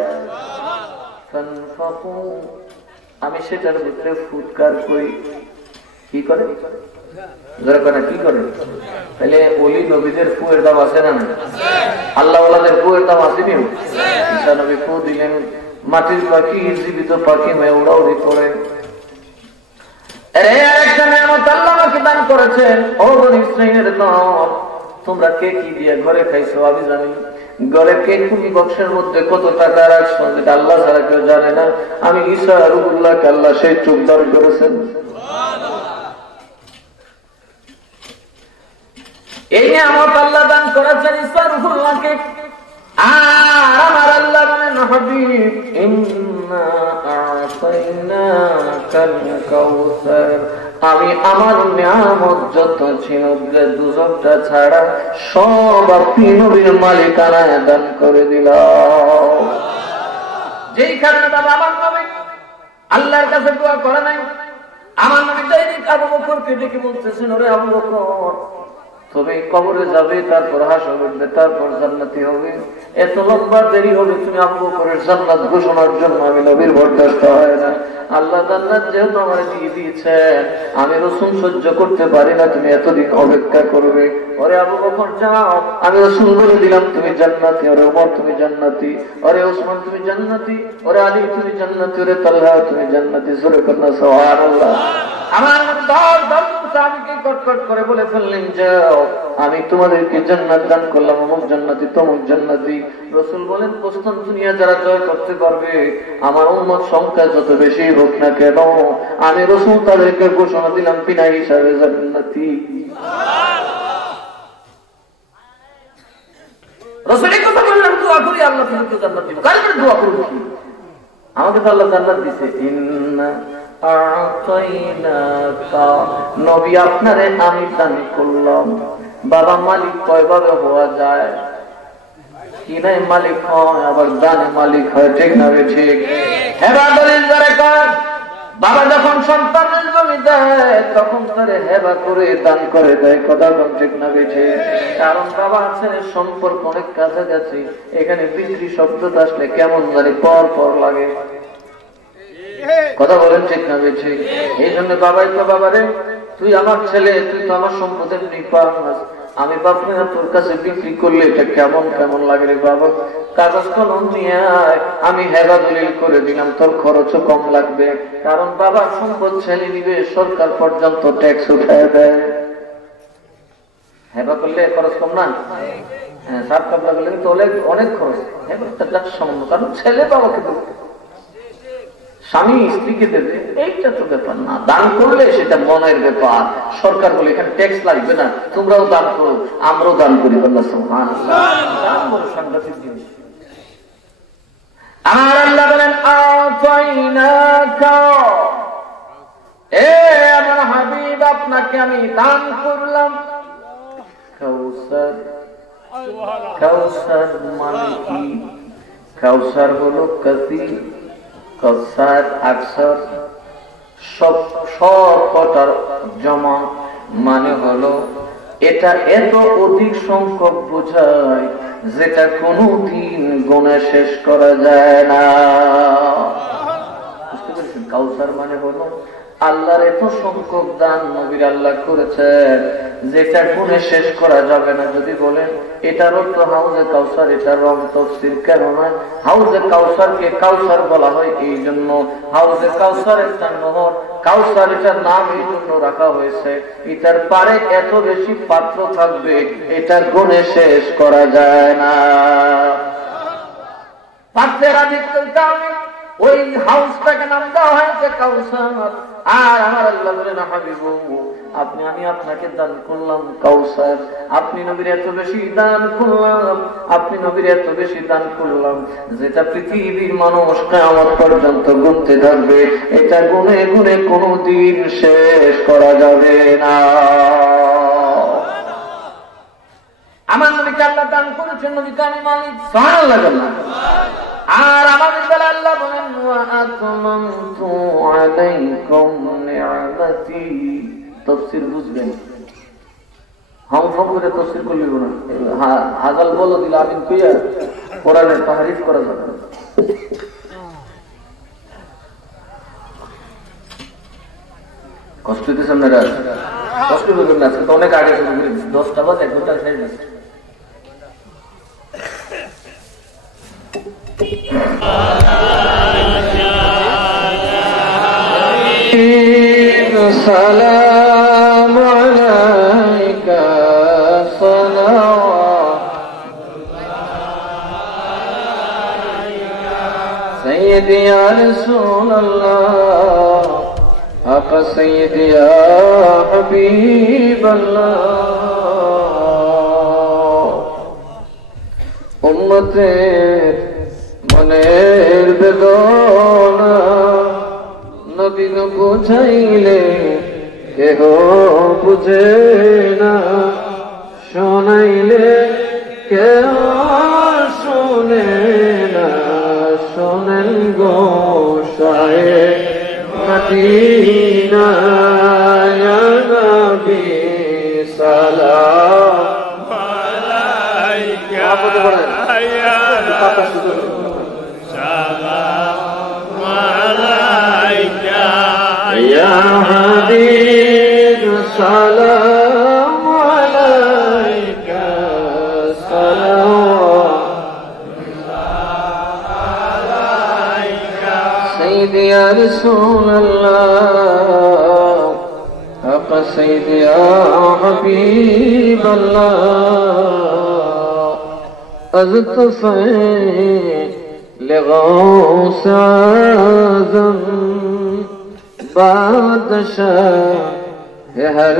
আমি সেটার ভিতরে ফুৎকার করি, কি করে কি করে? তাহলে ওলি নবীদের ফুয়ের দাম আছে না? আল্লাহ ওয়ালাদের ফুয়ের দাম আছে নি? ঈসা নবী ফু দিলেন, মাটির পাখি জীবিত পাখি হয়ে উড়াউড়ি করে। তোমরা কে কি দিয়ে ঘরে খাইছো আমি জানি, ঘরে কে কোন বক্সের মধ্যে কত টাকা রাখছো আল্লাহ ছাড়া কেউ জানে না। আমি ঈসা রুহুল্লাহকে আল্লাহ সেই চোখ দান করেছেন। এই নিয়ামত আল্লাহ দান করেছেন ঈসা রুহুল্লাহকে। আর আমার আল্লাহ বলেন হাবিব ইন্না আ'তাইনাকাল কাউসার, আমি আমার নিয়ামত যত ছিল দুজনটা ছাড়া সব আপনি নবীর মালিকানায় দান করে দিলাম। যেই কারণে বাবা আমার নবী আল্লাহর কাছে দোয়া করে নাই, আমার নবী দৈনিক আবু বকরকে ডেকে বলতেছেন, ওরে আবু বকর তুমি কবরে যাবে, তারপর হাসর উঠবে, তারপর জান্নাতি হবে, এত লম্বা দেরি হবে, তুমি আবু বকরের জান্নাত ঘোষণার জন্য আমি নবীর বরদাস্ত হয় না। আল্লাহ জান্নাত যেহেতু আমার দিয়ে দিয়েছেন, আমি রাসূল সহ্য করতে পারি না, তুমি এতদিন অপেক্ষা করবে। ওরে আবু বকর যাও, আমি রাসূল বলে দিলাম তুমি জান্নাতি, ওরে ওমর তুমি জান্নাতি, ওরে ওসমান তুমি জান্নাতি, ওরে আলী তুমি জান্নাতি, ওরে তালহা তুমি জান্নাতি। জোরে কন্যা সুবহানাল্লাহ। আমার দল দল সাহাবীকে কটকট করে বলে ফেললেন, যাও আমি তোমাদেরকে জান্নাত দান করলাম, অমুক জান্নাতি তমুক জান্নাতি। রাসূল বলেন, পশ্চিম দুনিয়া যারা জয় করতে পারবে, আমার উম্মত সংখ্যা যত বেশি হোক না কেন, আমি রাসূল তাদেরকে ঘোষণা দিলাম বিনা হিসাবে জান্নাতি। রাসূলের কথা বললাম, দোয়া করি আল্লাহ তোমাকে জান্নাত দিবেন। কার করে দোয়া করব? আমাকে তো আল্লাহ জান্নাত দিয়েছে। ইন্না আ'তাইনাকা, নবী আপনারে আমি দান করলাম। বাবা মালিক কয়ভাবে হওয়া যায়? কিনায় মালিক হয়, আবার দানে মালিক হয়, ঠিক না? ঠিক। হেবা দলিল করে কর, বাবা যখন সন্তানের জমি দেয় তখন তারে হেবা করে দান করে দেয়, কথা বল, ঠিক না? ঠিক। কারণ বাবা ছেলের সম্পর্ক অনেক কাছাকাছি, এখানে পিতৃ শব্দটা আসলে কেমন জানি পর পর লাগে, কথা বলেন, ঠিক না? ঠিক। এই জন্য বাবাই তো বাবারে, তুই আমার ছেলে, তুই তো আমার সম্পদের নিপান, আমি বাপরে তোর কাছে বিক্রি করলে এটা কেমন কেমন লাগে রে বাবা, কাগজ কলম নিয়ে আমি হেবা দলিল করে দিলাম, তোর খরচও কম লাগবে। কারণ বাবার সম্পদ ছেলে নিবে, সরকার পর্যন্ত ট্যাক্স উঠায় দেয়। হেবা করলে খরচ কম না? হ্যাঁ, সাত কাপড় করলে কিন্তু অনেক খরচ। হেবাটা যাক সামান্য, কারণ ছেলে বাবাকে স্বামী স্ত্রীকে দেবে, এইটা তো ব্যাপার না। দান করলে সেটা মনের ব্যাপার। সরকার বলে এখানে ট্যাক্স লাগবে না, তোমরাও দান করো, আমরাও দান করি। আল্লাহ সুবহানাল্লাহ, দান বড় সাংঘাতিক জিনিস। আর আল্লাহ বলেন আতাইনাকা, এ আমার হাবিব আপনাকে আমি দান করলাম কাউসার। কাউসার মানে কি? কাউসার হলো কাসির, কাউসার আকসার, সব কটার জমা, মানে হলো এটা এত অধিক সংখ্যক বোঝায় যেটা কোনদিন গুণে শেষ করা যায় না। বুঝতে পেরেছেন? কাউসার মানে হলো আল্লাহর এত সংখ্যক দান নবীর আল্লাহ করেছেন যেটা গুণে শেষ করা যাবে না। যদি বলেন এটার অর্থ হাউজে কাউসার, এটার রং তফসির কেন নয়? হাউজে কাউসারকে কাউসার বলা হয় এই জন্য, হাউজে কাউসার একটা নহর, কাউসার এটার নাম এই জন্য রাখা হয়েছে, এটার পারে এত বেশি পাত্র থাকবে এটা গুণে শেষ করা যায় না। পাত্রের আধিক্যের কারণে ওই হাউসটাকে নাম দেওয়া হয়েছে কাউসার। আর আমার আল্লাহ বলেন হাবিবু, আপনি আমি আপনাকে দান করলাম কাউসার। আপনি নবীর এত বেশি দান করলাম, আপনি নবীর এত বেশি দান করলাম যেটা পৃথিবীর মানুষ কিয়ামত পর্যন্ত গুনতে থাকবে, এটা গুনে গুনে কোনদিন শেষ করা যাবে না। আমার নবীকে আল্লাহ দান করেছেন, নবীকে আমি মালিক। সুবহানাল্লাহ। আর আমাদের বেলা আল্লাহ বলেন ওয়া আতমামতু আলাইকুম নি'মাতি। তাফসীর বুঝবেন, হাম ফাম করে তাফসীর করলে না, হাজাল বলে দিলে আমিন কইয়া কোরআনের তাহরিফ করা যাবে না। কষ্ট দিতে সামনে কষ্ট করবেন না, আজকে তো অনেক আগে শুরু করে 10টা বাজে 1 ঘন্টা শেষ হয়েছে। সালাম আলাইকা সাইয়্যিদি ইয়া রাসূলুল্লাহ আপা সাইয়্যিদি ইয়া হাবিবাল্লাহ। উম্মতের মনের বেদনা নবী বুঝাইলে কেহ বুঝে না, শোনাইলে কেহ শোনে না। শোনেন গো শায়ে মদিনা ইয়া নবী সালাম আলাইকা ইয়া يا حبيب سلام عليك صلوات سيدي يا رسول الله حق سيدي يا حبيب الله أزطفي لغوث أعظم بادشاہ ہے ہر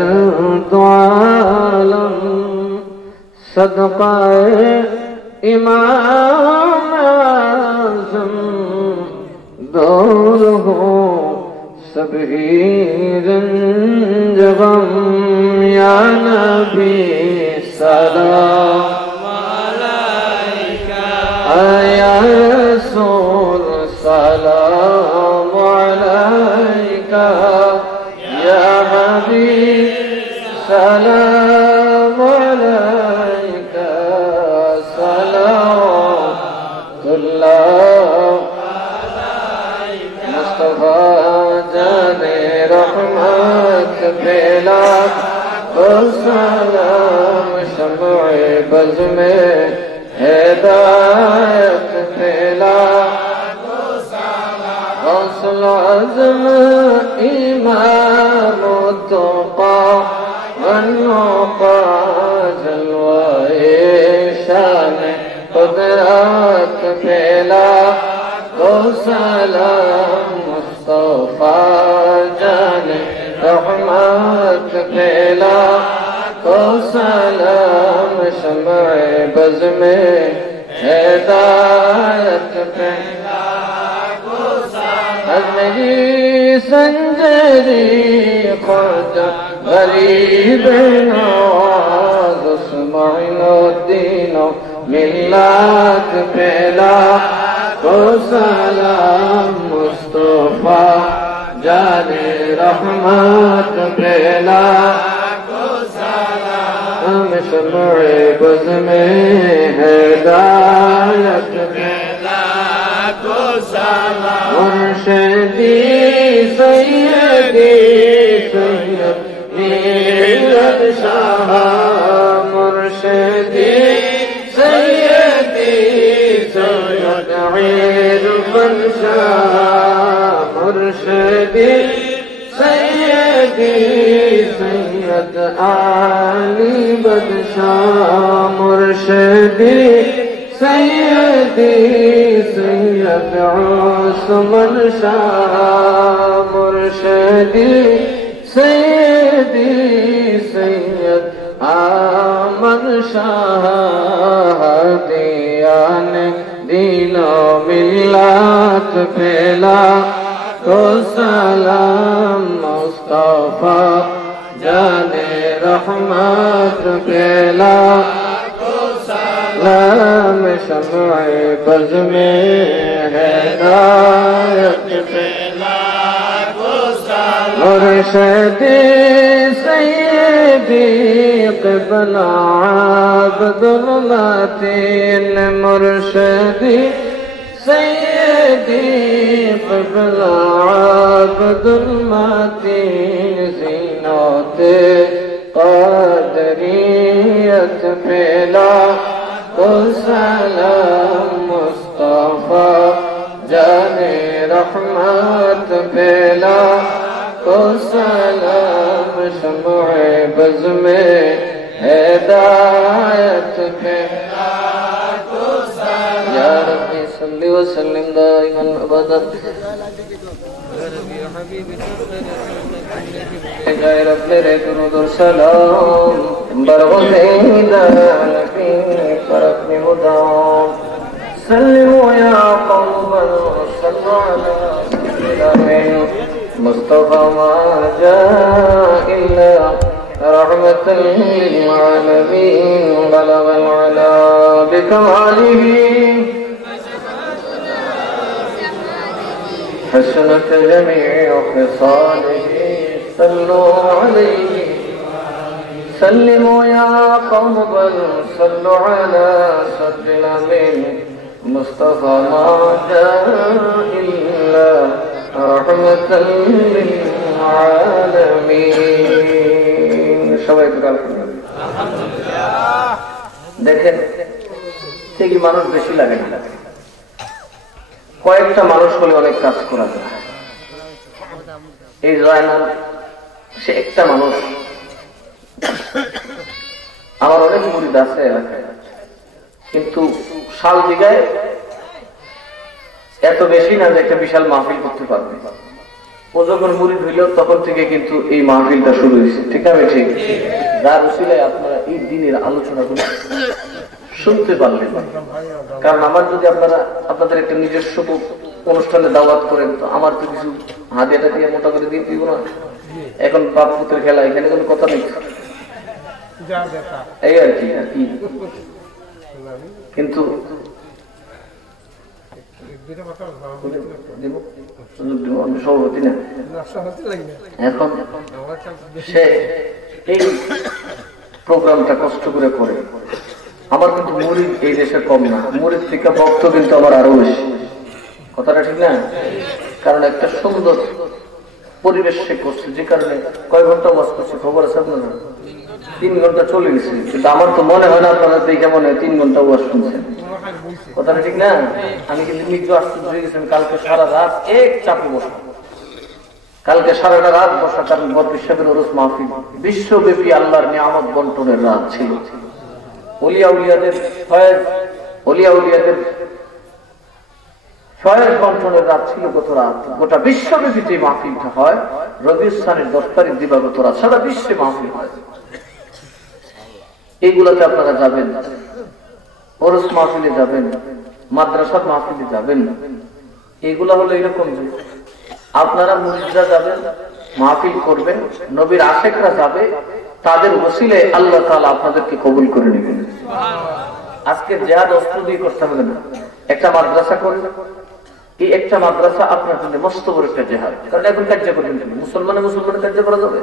دو عالم صدقہ امام اعظم دور ہو سب ہی رنج غم یا نبی سلام علیکہ یا رسول سلام علیکہ یا حبیب سلام علیکہ صلوات اللہ مصطفیٰ جان رحمت پھیلا تو سلام شمع بز میں ہدایت پھیلا غوث العظم امام التقى والنقى جلوائے شان قدرت پھیلا تو سلام बज़ में हिदायत पे मेरी संजरी खुद गरीब नवाज उस्माइनुद्दीन मिल्लत पेला को सलाम मुस्तफा जाने रहमत पेला को सलाम शम्ए बज़ में हिदायत पेला को सलाम मुर्शिदी सैयदी सैयद मीरत शाह मुर्शिदी सैयदी सैयद इरफान शाह मुर्शिदी सैयदी सैयद आली बदशाह मुर्शिदी सैयदी सैयद उस्मान शाह मुर्शिदी सैयदी सैयद आमन शाह दियान दीनो मिल्लत पेला को सलाम मुस्तफा जाने रहमत पेला सलाम शम्ए बज़ में हिदायत पेला को सलाम मुर्शिदी सैयदी क़िबला अब्दुल मतीन मुर्शिदी सैयदी क़िबला अब्दुल मतीन ज़ीनते क़दरियत पेला को सलाम मुस्तफा जाने रहमत पेला को सलाम शम्ए बज़ में हिदायत पेला को सलाम या रब्बी सल्लि व सल्लिम दाइमन अबदन जय रब मेरे दुरूद और सलाम बरगुज़ीदा नबी पर अपनी मुदाम सल्लिमु या क़ौमन सल्लु अला सय्यिदिना मुस्तफ़ा मा जाअ इल्ला रहमतल लिल आलमीन बलगल अला बिकमालिही हसनत जमीउ ख़िसालिही सल्लु अलैहि सल्लिमु या क़ौम बल सल्लु अला सद्दिल अमीन मुस्तफ़ा मा जाअ इल्ला रहमतल लिल आलमीन সবাই একটু আলহামদুলিল্লাহ দেখেন ঠিকই মানুষ বেশি লাগে না কয়েকটা মানুষ হলে অনেক কাজ করা যায় এই জয়নাল সে একটা মানুষ আমার অনেক মুরিদ আছে এলাকায় কিন্তু সাল দিগায় এত বেশি না যে একটা বিশাল মাহফিল করতে পারবে ও যখন মুরিদ হইল তখন থেকে কিন্তু এই মাহফিলটা শুরু হয়েছে ঠিক আছে ঠিক যার উসিলায় আপনারা এই দিনের আলোচনাগুলো শুনতে পারলেন কারণ আমার যদি আপনারা আপনাদের একটা নিজস্ব অনুষ্ঠানে দাওয়াত করেন তো আমার তো কিছু হাদিয়াটা দিয়ে মোটা করে দিয়ে দিব না এখন বাপ পুত্রের খেলা এখানে কোনো কথা নেই এই আর কি কিন্তু সভাপতি না এখন সে এই প্রোগ্রামটা কষ্ট করে করে আমার কিন্তু মুরিদ এই দেশে কম না মুরিদ থেকে ভক্ত কিন্তু আমার আরো বেশি কথাটা ঠিক না কারণ একটা সুন্দর পরিবেশ সে করছে যে কারণে কয় ঘন্টা ওয়াজ করছে খবর আছে আপনারা 3 ঘন্টা চলে গেছে কিন্তু আমার তো মনে হয় না আপনারা দেখে মনে হয় 3 ঘন্টা ওয়াজ শুনছেন কথাটা ঠিক না আমি কিন্তু নিজে আশ্চর্য হয়ে গেছি কালকে সারা রাত এক চাপে বসা কালকে সারাটা রাত বসা কারণ বরফ সাহেবের ওরস মাহফিল বিশ্বব্যাপী আল্লাহর নিয়ামত বন্টনের রাত ছিল ওলিয়া উলিয়াদের ফয়েজ ওলিয়া উলিয়াদের ফয়েজ বন্টনের রাত ছিল গত রাত গোটা বিশ্বব্যাপী যে মাহফিলটা হয় রবিউল সানের 10 তারিখ দিবাগত রাত সারা বিশ্বে মাহফিল হয় এইগুলাতে আপনারা যাবেন ওরস মাহফিলে যাবেন, মাদ্রাসার মাহফিলে যাবেন, এগুলা হলো এরকম যে আপনারা মুরিদরা যাবেন, মাহফিল করবেন, নবীর আশেকরা যাবে, তাদের ওসিলে আল্লাহ তাআলা আপনাদেরকে কবুল করে নেবেন। আজকে জিহাদ অস্ত্র দিয়ে করতে হবে না, একটা মাদ্রাসা করবে, এই একটা মাদ্রাসা আপনার জন্য মস্ত বড় একটা জিহাদ। কারণ এখন কার্য করবেন, মুসলমানের কার্য করা যাবে?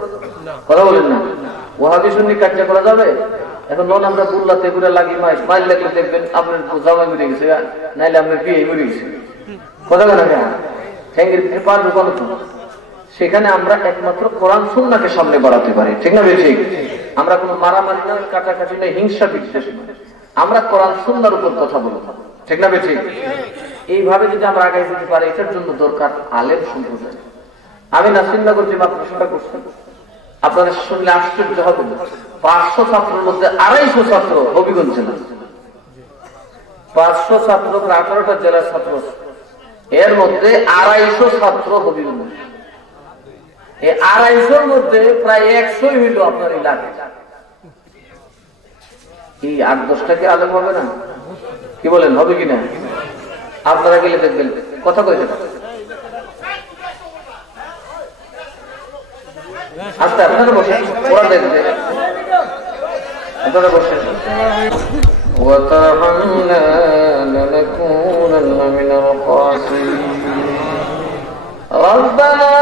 কথা বলেন না। ওয়াহাবি সুন্নি কার্য করা যাবে? এখন নন আমরা বুল্লাতে ঘুরে লাগি মাইল লাগলে দেখবেন আপনার জামাই মরে গেছে, নাইলে আপনার বিয়ে মরে গেছে। কথা বলেন না, ঠ্যাঙ্গের ভিতরে পারবে কোনো তো। সেখানে আমরা একমাত্র কোরআন সুন্নাহকে সামনে বাড়াতে পারি, ঠিক না? ঠিক। আমরা কোনো মারামারি নয়, কাটাকাটি নয়, হিংসা বিদ্বেষ নয়, আমরা কোরআন সুন্নাহর উপর কথা বলবো, ঠিক না? ঠিক। এইভাবে যদি আমরা আগে যেতে পারি, এটার জন্য দরকার আলেম সম্প্রদায়। আমি নাসিরনগর যে মাদ্রাসাটা করছি, আপনাদের শুনলে আশ্চর্য হবে, 500 ছাত্রের মধ্যে 250 ছাত্র হবিগঞ্জ জেলা। 500 ছাত্র 18টা জেলার ছাত্র, এর মধ্যে 250 ছাত্র হবিগঞ্জ। এই 250-র মধ্যে প্রায় 100 হইল আপনার এলাকায়। এই 8-10টা কি আলেম হবে না? কি বলেন, হবে কিনা? আপনারা গেলে দেখবেন, কথা কইতে আচ্ছা আপনারা বসেন, ওরা দেখবে, আপনারা বসেন। وَتَرَحَمْنَا لَنَكُونَنَّ مِنَ الْخَاسِرِينَ رَبَّنَا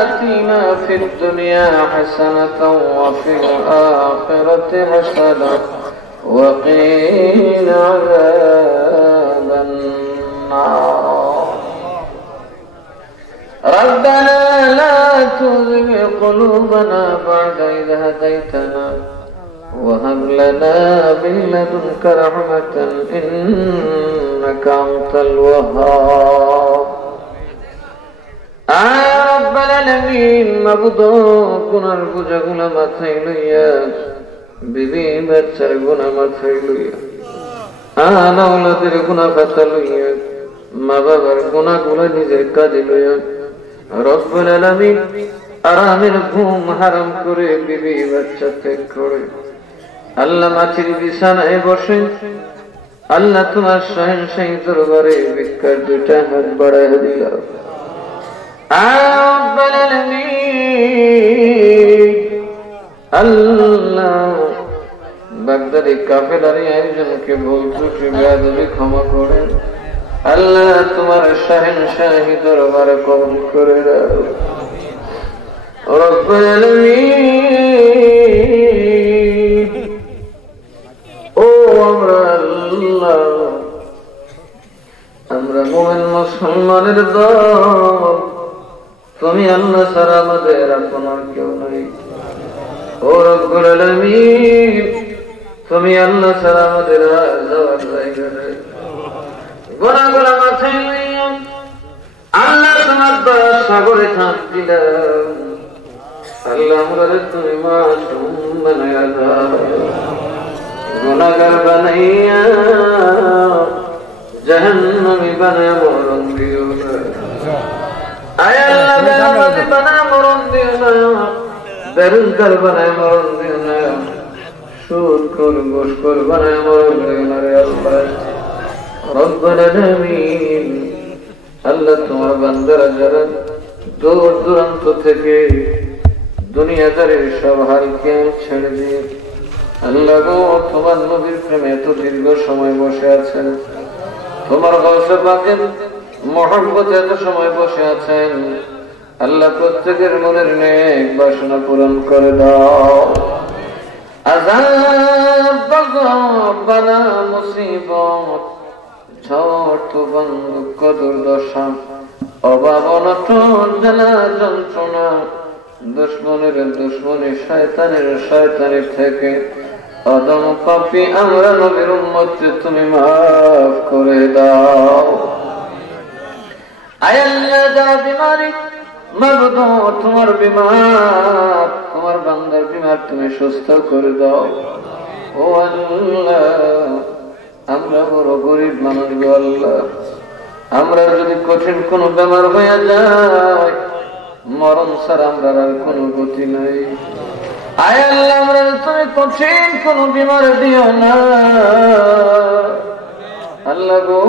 آتِنَا فِي الدُّنْيَا حَسَنَةً وَفِي الْآخِرَةِ حَسَنَةً وَقِنَا عَذَابَ النَّارِ رَبَّنَا لَا تُزِغْ قُلُوبَنَا بَعْدَ إِذْ هَدَيْتَنَا وهب لنا من لدنك رحمة إنك أنت الوهاب رب العالمين মাবুদ গুনার বোঝাগুলো মাথায় লইয়া, বিবি বাচ্চার গুনাহ মাথায় লইয়া, আওলাদের গুনাহ পাতা লইয়া, মা বাবার গুনাহগুলো নিজের কাজে লইয়া, রব্বুল আলামিন আরামের ঘুম হারাম করে বিবি বাচ্চা ত্যাগ করে আল্লাহ মাটির বিছানায় বসে আল্লাহ তোমার শাহী দরবারে ভিক্ষার 2টা হাত বাড়ায় দিলাম। আল্লাহ বাগদাদি কাফেলার আয়োজনকে ভুল ত্রুটি বেয়াদবি ক্ষমা করেন। আল্লাহ তোমার শাহী দরবারে কবুল করে দাও। রব্বুল আলামিন ও আমরা মুমিন মুসলমানের দল, তুমি আল্লাহ ছাড়া আমাদের আপন আর কেউ নাই। ও রব্বুল আলামিন তুমি আল্লাহ ছাড়া আমাদের যাওয়ার জায়গা নেই। গুনাহগুলো মাথায় লইয়া আল্লাহ তোমার দয়া সাগরে ঝাঁপ দিলাম। আল্লাহ আমাদের তুমি মাসুম বানায়া দাও, গুনাহগার বানাইয়া জাহান্নামী বানায়া মরণ দিও না। আয় আল্লাহ বেনামাজি বানায়া মরণ দিও না, বেরোজগার বানায়া মরণ দিও না, সুদখোর ঘুষখোর বানায়া মরণ দিও না রে আল্লাহ। রব্বুল আলামিন আল্লাহ তোমার বান্দারা যারা দূর দূরান্ত থেকে দুনিয়াদারের সব হাল খেয়াল ছেড়ে দিয়ে আল্লাহ গো তোমার নবীর প্রেমে এত দীর্ঘ সময় বসে আছেন, তোমার গৌসে পাকের মহব্বতে এত সময় বসে আছেন, আল্লাহ প্রত্যেকের মনের নেক বাসনা পূরণ করে দাও। আযাব গজব বালা মুসিবত ঝড় তুফান দুঃখ দুর্দশা অভাব অনটন জ্বালা যন্ত্রণা দুশ্মনের দুশ্মনী শয়তানের থেকে অদম পাপী আমরা নবীর উম্মত তুমি মাফ করে দাও। আয় আল্লাহ যারা বিমারি মাবুদ তোমার বিমার, তোমার বান্দার বিমার তুমি সুস্থ করে দাও। ও আল্লাহ আমরা বড় গরিব মানুষ গো আল্লাহ, আমরা যদি কঠিন কোন বেমার হয়ে যায় মরণ ছাড়া আমরা আর কোনো গতি নাই। আয় আল্লাহ আমরা তুমি কঠিন কোন বিমার দিও না আল্লাহ গো,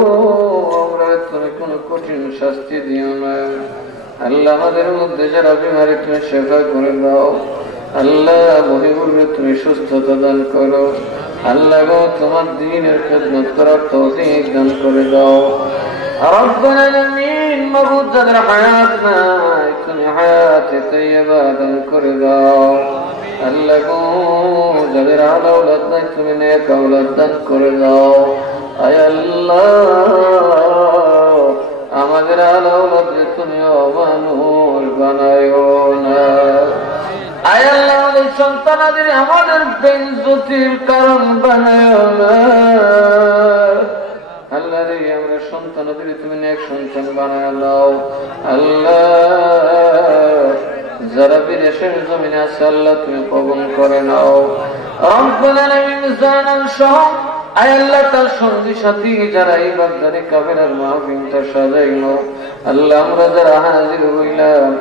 আমরা তুমি কোন কঠিন শাস্তি দিও না আল্লাহ। আমাদের মধ্যে যারা বিমারে তুমি সেবা করে দাও আল্লাহ, মহিবুরে তুমি সুস্থতা দান করো আল্লাহ গো, তোমার দ্বীনের খেদমত করার তৌফিক দান করে দাও। রব্বুল আলামিন, মাবুদ যাদের হায়াত নাই তুমি হায়াতে তাইয়্যিবা দান করে দাও আল্লাহ গো, যাদের আওলাদ নাই তুমি নেক আওলাদ দান করে দাও। আয় আল্লাহ, আমাদের আওলাদকে তুমি অমানুষ বানায়ো না। আয় আল্লাহ, আমাদের সন্তানাদের আমাদের বেইজ্জতির কারণ বানায়ো না আল্লাহ রে। আমরা সন্তানাদের তুমি নেক সন্তান বানায় দাও আল্লাহ। যারা বিদেশের জমিনে আছে আল্লাহ তুমি কবুল করে নাও। রব্বুল আলামিন জানান সহ আয় আল্লাহ তার সঙ্গী সাথী যারা এই বাগদারি কাফেলার মাহফিলটা সাজাইলো আল্লাহ, আমরা যারা হাজির হইলাম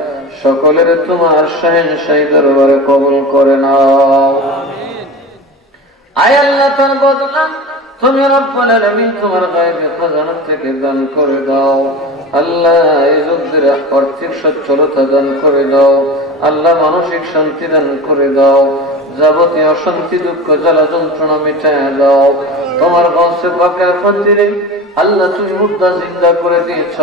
সকলের তোমার শাহেনশাহী দরবারে কবুল করে নাও। আয় আল্লাহ তার বদলা তুমি রব্বুল আলামিন তোমার গায়বে খাজানা থেকে দান করে দাও আল্লাহ। এই যুদ্ধের আর্থিক সচ্ছলতা দান করে দাও আল্লাহ, মানসিক শান্তি দান করে দাও, যাবতীয় অশান্তি দুঃখ জ্বালা যন্ত্রণা মিটায় দাও। তোমার গৌসে পাকের খাতিরে আল্লাহ তুমি মুর্দা জিন্দা করে দিয়েছ,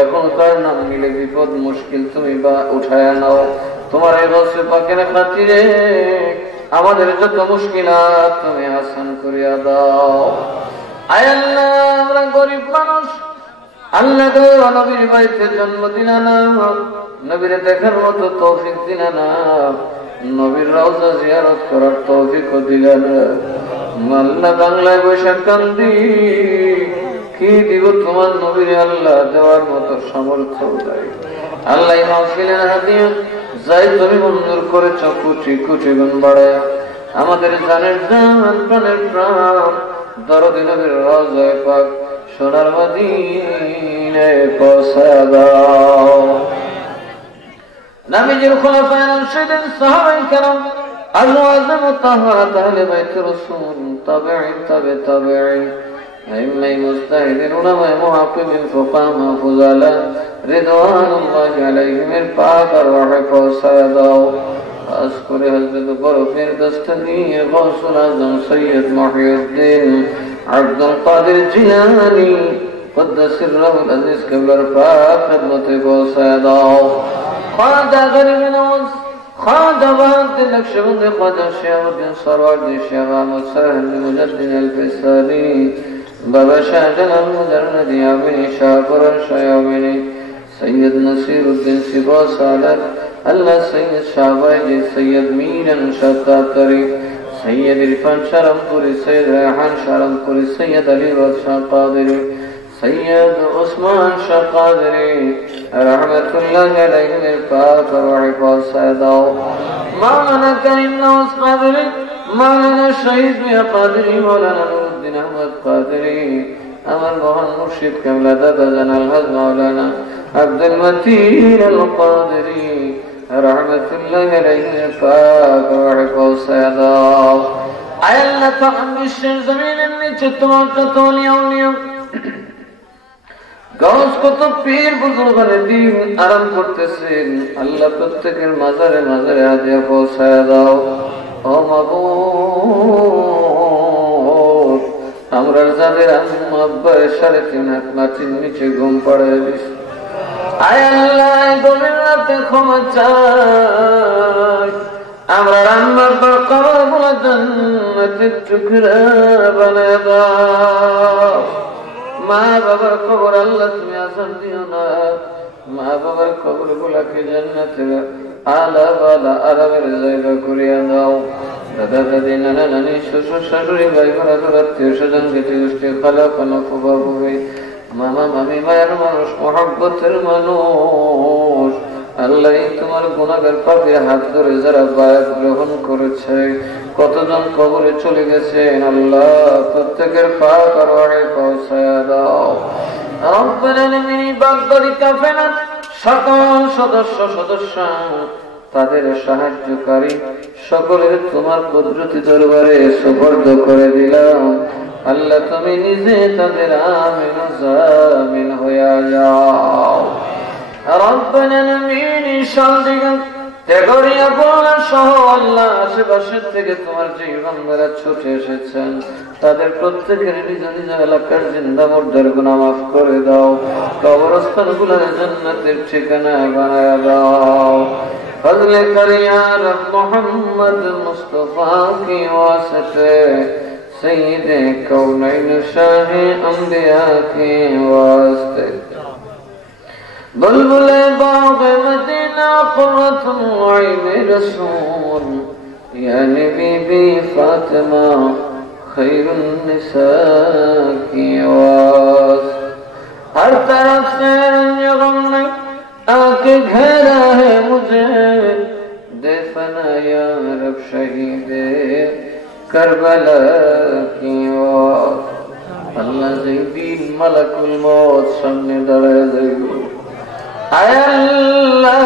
এখন তার নাম মিলে বিপদ মুশকিল তুমি বা উঠায় নাও। তোমার এই গৌসে পাকের খাতিরে আমাদের যত মুশকিলাত তুমি আসান করিয়া দাও। আয় আল্লাহ, আমরা গরিব মানুষ আল্লাহ গো, নবীর বাড়িতে জন্ম দিলা না, নবীরে দেখার মতো তৌফিক দিলা না, নবীর রওজা জিয়ারত করার তৌফিকও দিলা না আল্লাহ। বাংলায় বৈশাখ কান্দি কি দিব তোমার নবীরে আল্লাহ দেওয়ার মতো সামর্থ্য নাই আল্লাহ। মাহফিলের হাদিয়া যাই তুমি মঞ্জুর করেছ কোটি কোটি গুণ বাড়ায়া আমাদের জানের জান প্রাণের প্রাণ দরদি নবীর রওজায়ে পাক সোনার মদিনায় পৌঁছায়া দাও। নবীজির খুলাফায়ে রাশিদিন সাহাবায়ে কেরাম আজওয়াজে মুতাহহারাত আহলে বাইত রাসূল তাবেঈন তাবে তাবেঈন আইম্মায়ে মুজতাহিদিন উলামায়ে মুহাক্কিকিন ফুকাহা ফুজালা রিদওয়ানুল্লাহি আলাইহিমের পাক আরওয়াহে পৌঁছায়া দাও। খাস করে হযরত বরফের দস্তগি গৌসুল আযম সৈয়দ মুহিউদ্দিন আব্দুল কাদের জিলানী কুদ্দাসিরহুল আজিজ কিবলার পাক খিদমতে পৌঁছায়া দাও। খাজা গরিব নওয়াজ খাজা বাহাউদ্দিন নকশবন্দি খাজা শিহাবুদ্দিন সরওয়ার্দী শেখ আহমদ সাহেব মুজাদ্দিদ আল-ফিসানি বাবা শাহজালাল মুজাররদি আমিনী শাহপুরার শায়ামিনী সৈয়দ নসিরুদ্দিন সিবা সালাত আল্লাহ, সৈয়দ শাহবাজি সৈয়দ মিরান শাহকাতরি সৈয়দ ইরফান শারমপুরি সৈয়দ রেহান শারমপুরি সৈয়দ আলী বাদশাহ কাদরি সৈয়দ উসমান শাহ কাদরি রহমতুল্লাহ আলাইহির পাক আরওয়াহে পৌঁছায়া দাও। মাওলানা করিম নওয়াজ কাদরি, মাওলানা শহীদ মিয়া কাদরি, মাওলানা নুরুদ্দিন আহমদ কাদরি, আমার মহান মুর্শিদ কিবলা দাদা জানাল হজ মাওলানা আব্দুল মতিন আল কাদরি রহমতুল্লাহ আলাইহির পাক আরওয়াহে পৌঁছায়া দাও। আয় আল্লাহ, তখন বিশ্বের জমিনের নিচে তোমার যত আউলিয়া গাউস কত পীর বুজুর্গের দিন আরাম করতেছেন আল্লাহ, প্রত্যেকের মাজারে মাজারে হাদিয়া পৌঁছায়া দাও। ও মাবুদ, আমরা যাদের আম্মা আব্বার 3.5 হাত মাটির নিচে ঘুম পাড়ায় দিস, আয় আল্লাহ গভীর রাতে ক্ষমা চাই। আমরা আম্মা আব্বার কবরগুলো জান্নাতের টুকরা বানায় দাও। মা বাবার কবর আল্লাহ তুমি আসান দিও না, মা বাবার কবর গুলাকে জান্নাতের আলা বালা আরামের জায়গা করিয়া দাও। দাদা দাদি নানা নানি শ্বশুর শাশুড়ি ভাই বোনাদের আত্মীয় স্বজন গেতে গোষ্ঠী খালা খালা ফুবা ফুবি মামা মামি মায়ের মানুষ মহব্বতের মানুষ আল্লাহ, তোমার গুনাহের পাপে হাত ধরে যারা বায়াত গ্রহণ করেছে, কতজন কবরে চলে গেছেন আল্লাহ, প্রত্যেকের পাক আরওয়াহে পৌঁছায়া দাও। রব্বুল আলামিন বাগদারি কাফেলার সকল সদস্য তাদের সাহায্যকারী সকলের তোমার কুদরতি দরবারে সুপর্দ করে দিলাম। আল্লাহ তুমি নিজে তাদের আমিন ও জামিন হয়ে যাও। রব্বানা আমিন। শান্তিগান তেগরিয়া বলা সহ আল্লাহ আশেপাশের থেকে তোমার যে বান্দারা ছুটে এসেছেন তাদের প্রত্যেকের নিজ নিজ এলাকার জিন্দা মুর্দার গুনাহ মাফ করে দাও। কবরস্থান গুলোর জান্নাতের ঠিকানা বানায় দাও। ফজলে করিয়া রব মোহাম্মদ মুস্তাফা কি ওয়াসিতে সৈয়দে কৌনাইন শাহে अंबिया के वास्ते बुलबुले बाग मदीना कुर्रतुल आइन रसूल या नबी बी फातिमा खैरुन निसा की आवाज। हर तरफ से गम ने आके घेरा है मुझे, दे फना या रब शहीदे करबला की आवाज। अल्लाह जैदीन मलकुल मौत सामने दाঁড়ায় যাইবো। আয় আল্লাহ,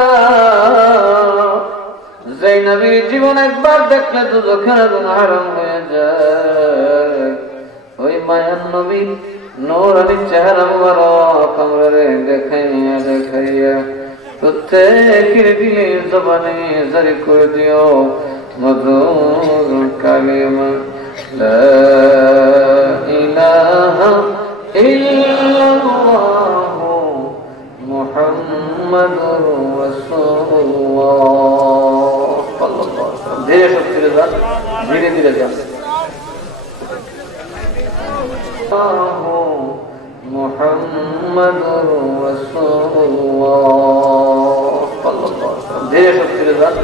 যেই নবীর জীবন একবার দেখলে দুজখের আগুন হারাম হয়ে যায়, ওই মায়ার নবী নূরানি চেহারা মুবারক আমরা দেখাইয়া দেখাইয়া প্রত্যেকের দিলের জবানে জারি করে দিও মধুর কালিমা লা ইলাহা ইল্লাল্লাহ মুহাম্মাদুর রাসূলুল্লাহ সাল্লাল্লাহু আলাইহি ওয়াসাল্লাম। ধীরে ধীরে যান, ধীরে ধীরে যান। মুহাম্মাদুর রাসূলুল্লাহ সাল্লাল্লাহু আলাইহি ওয়াসাল্লাম। ধীরে ধীরে যান।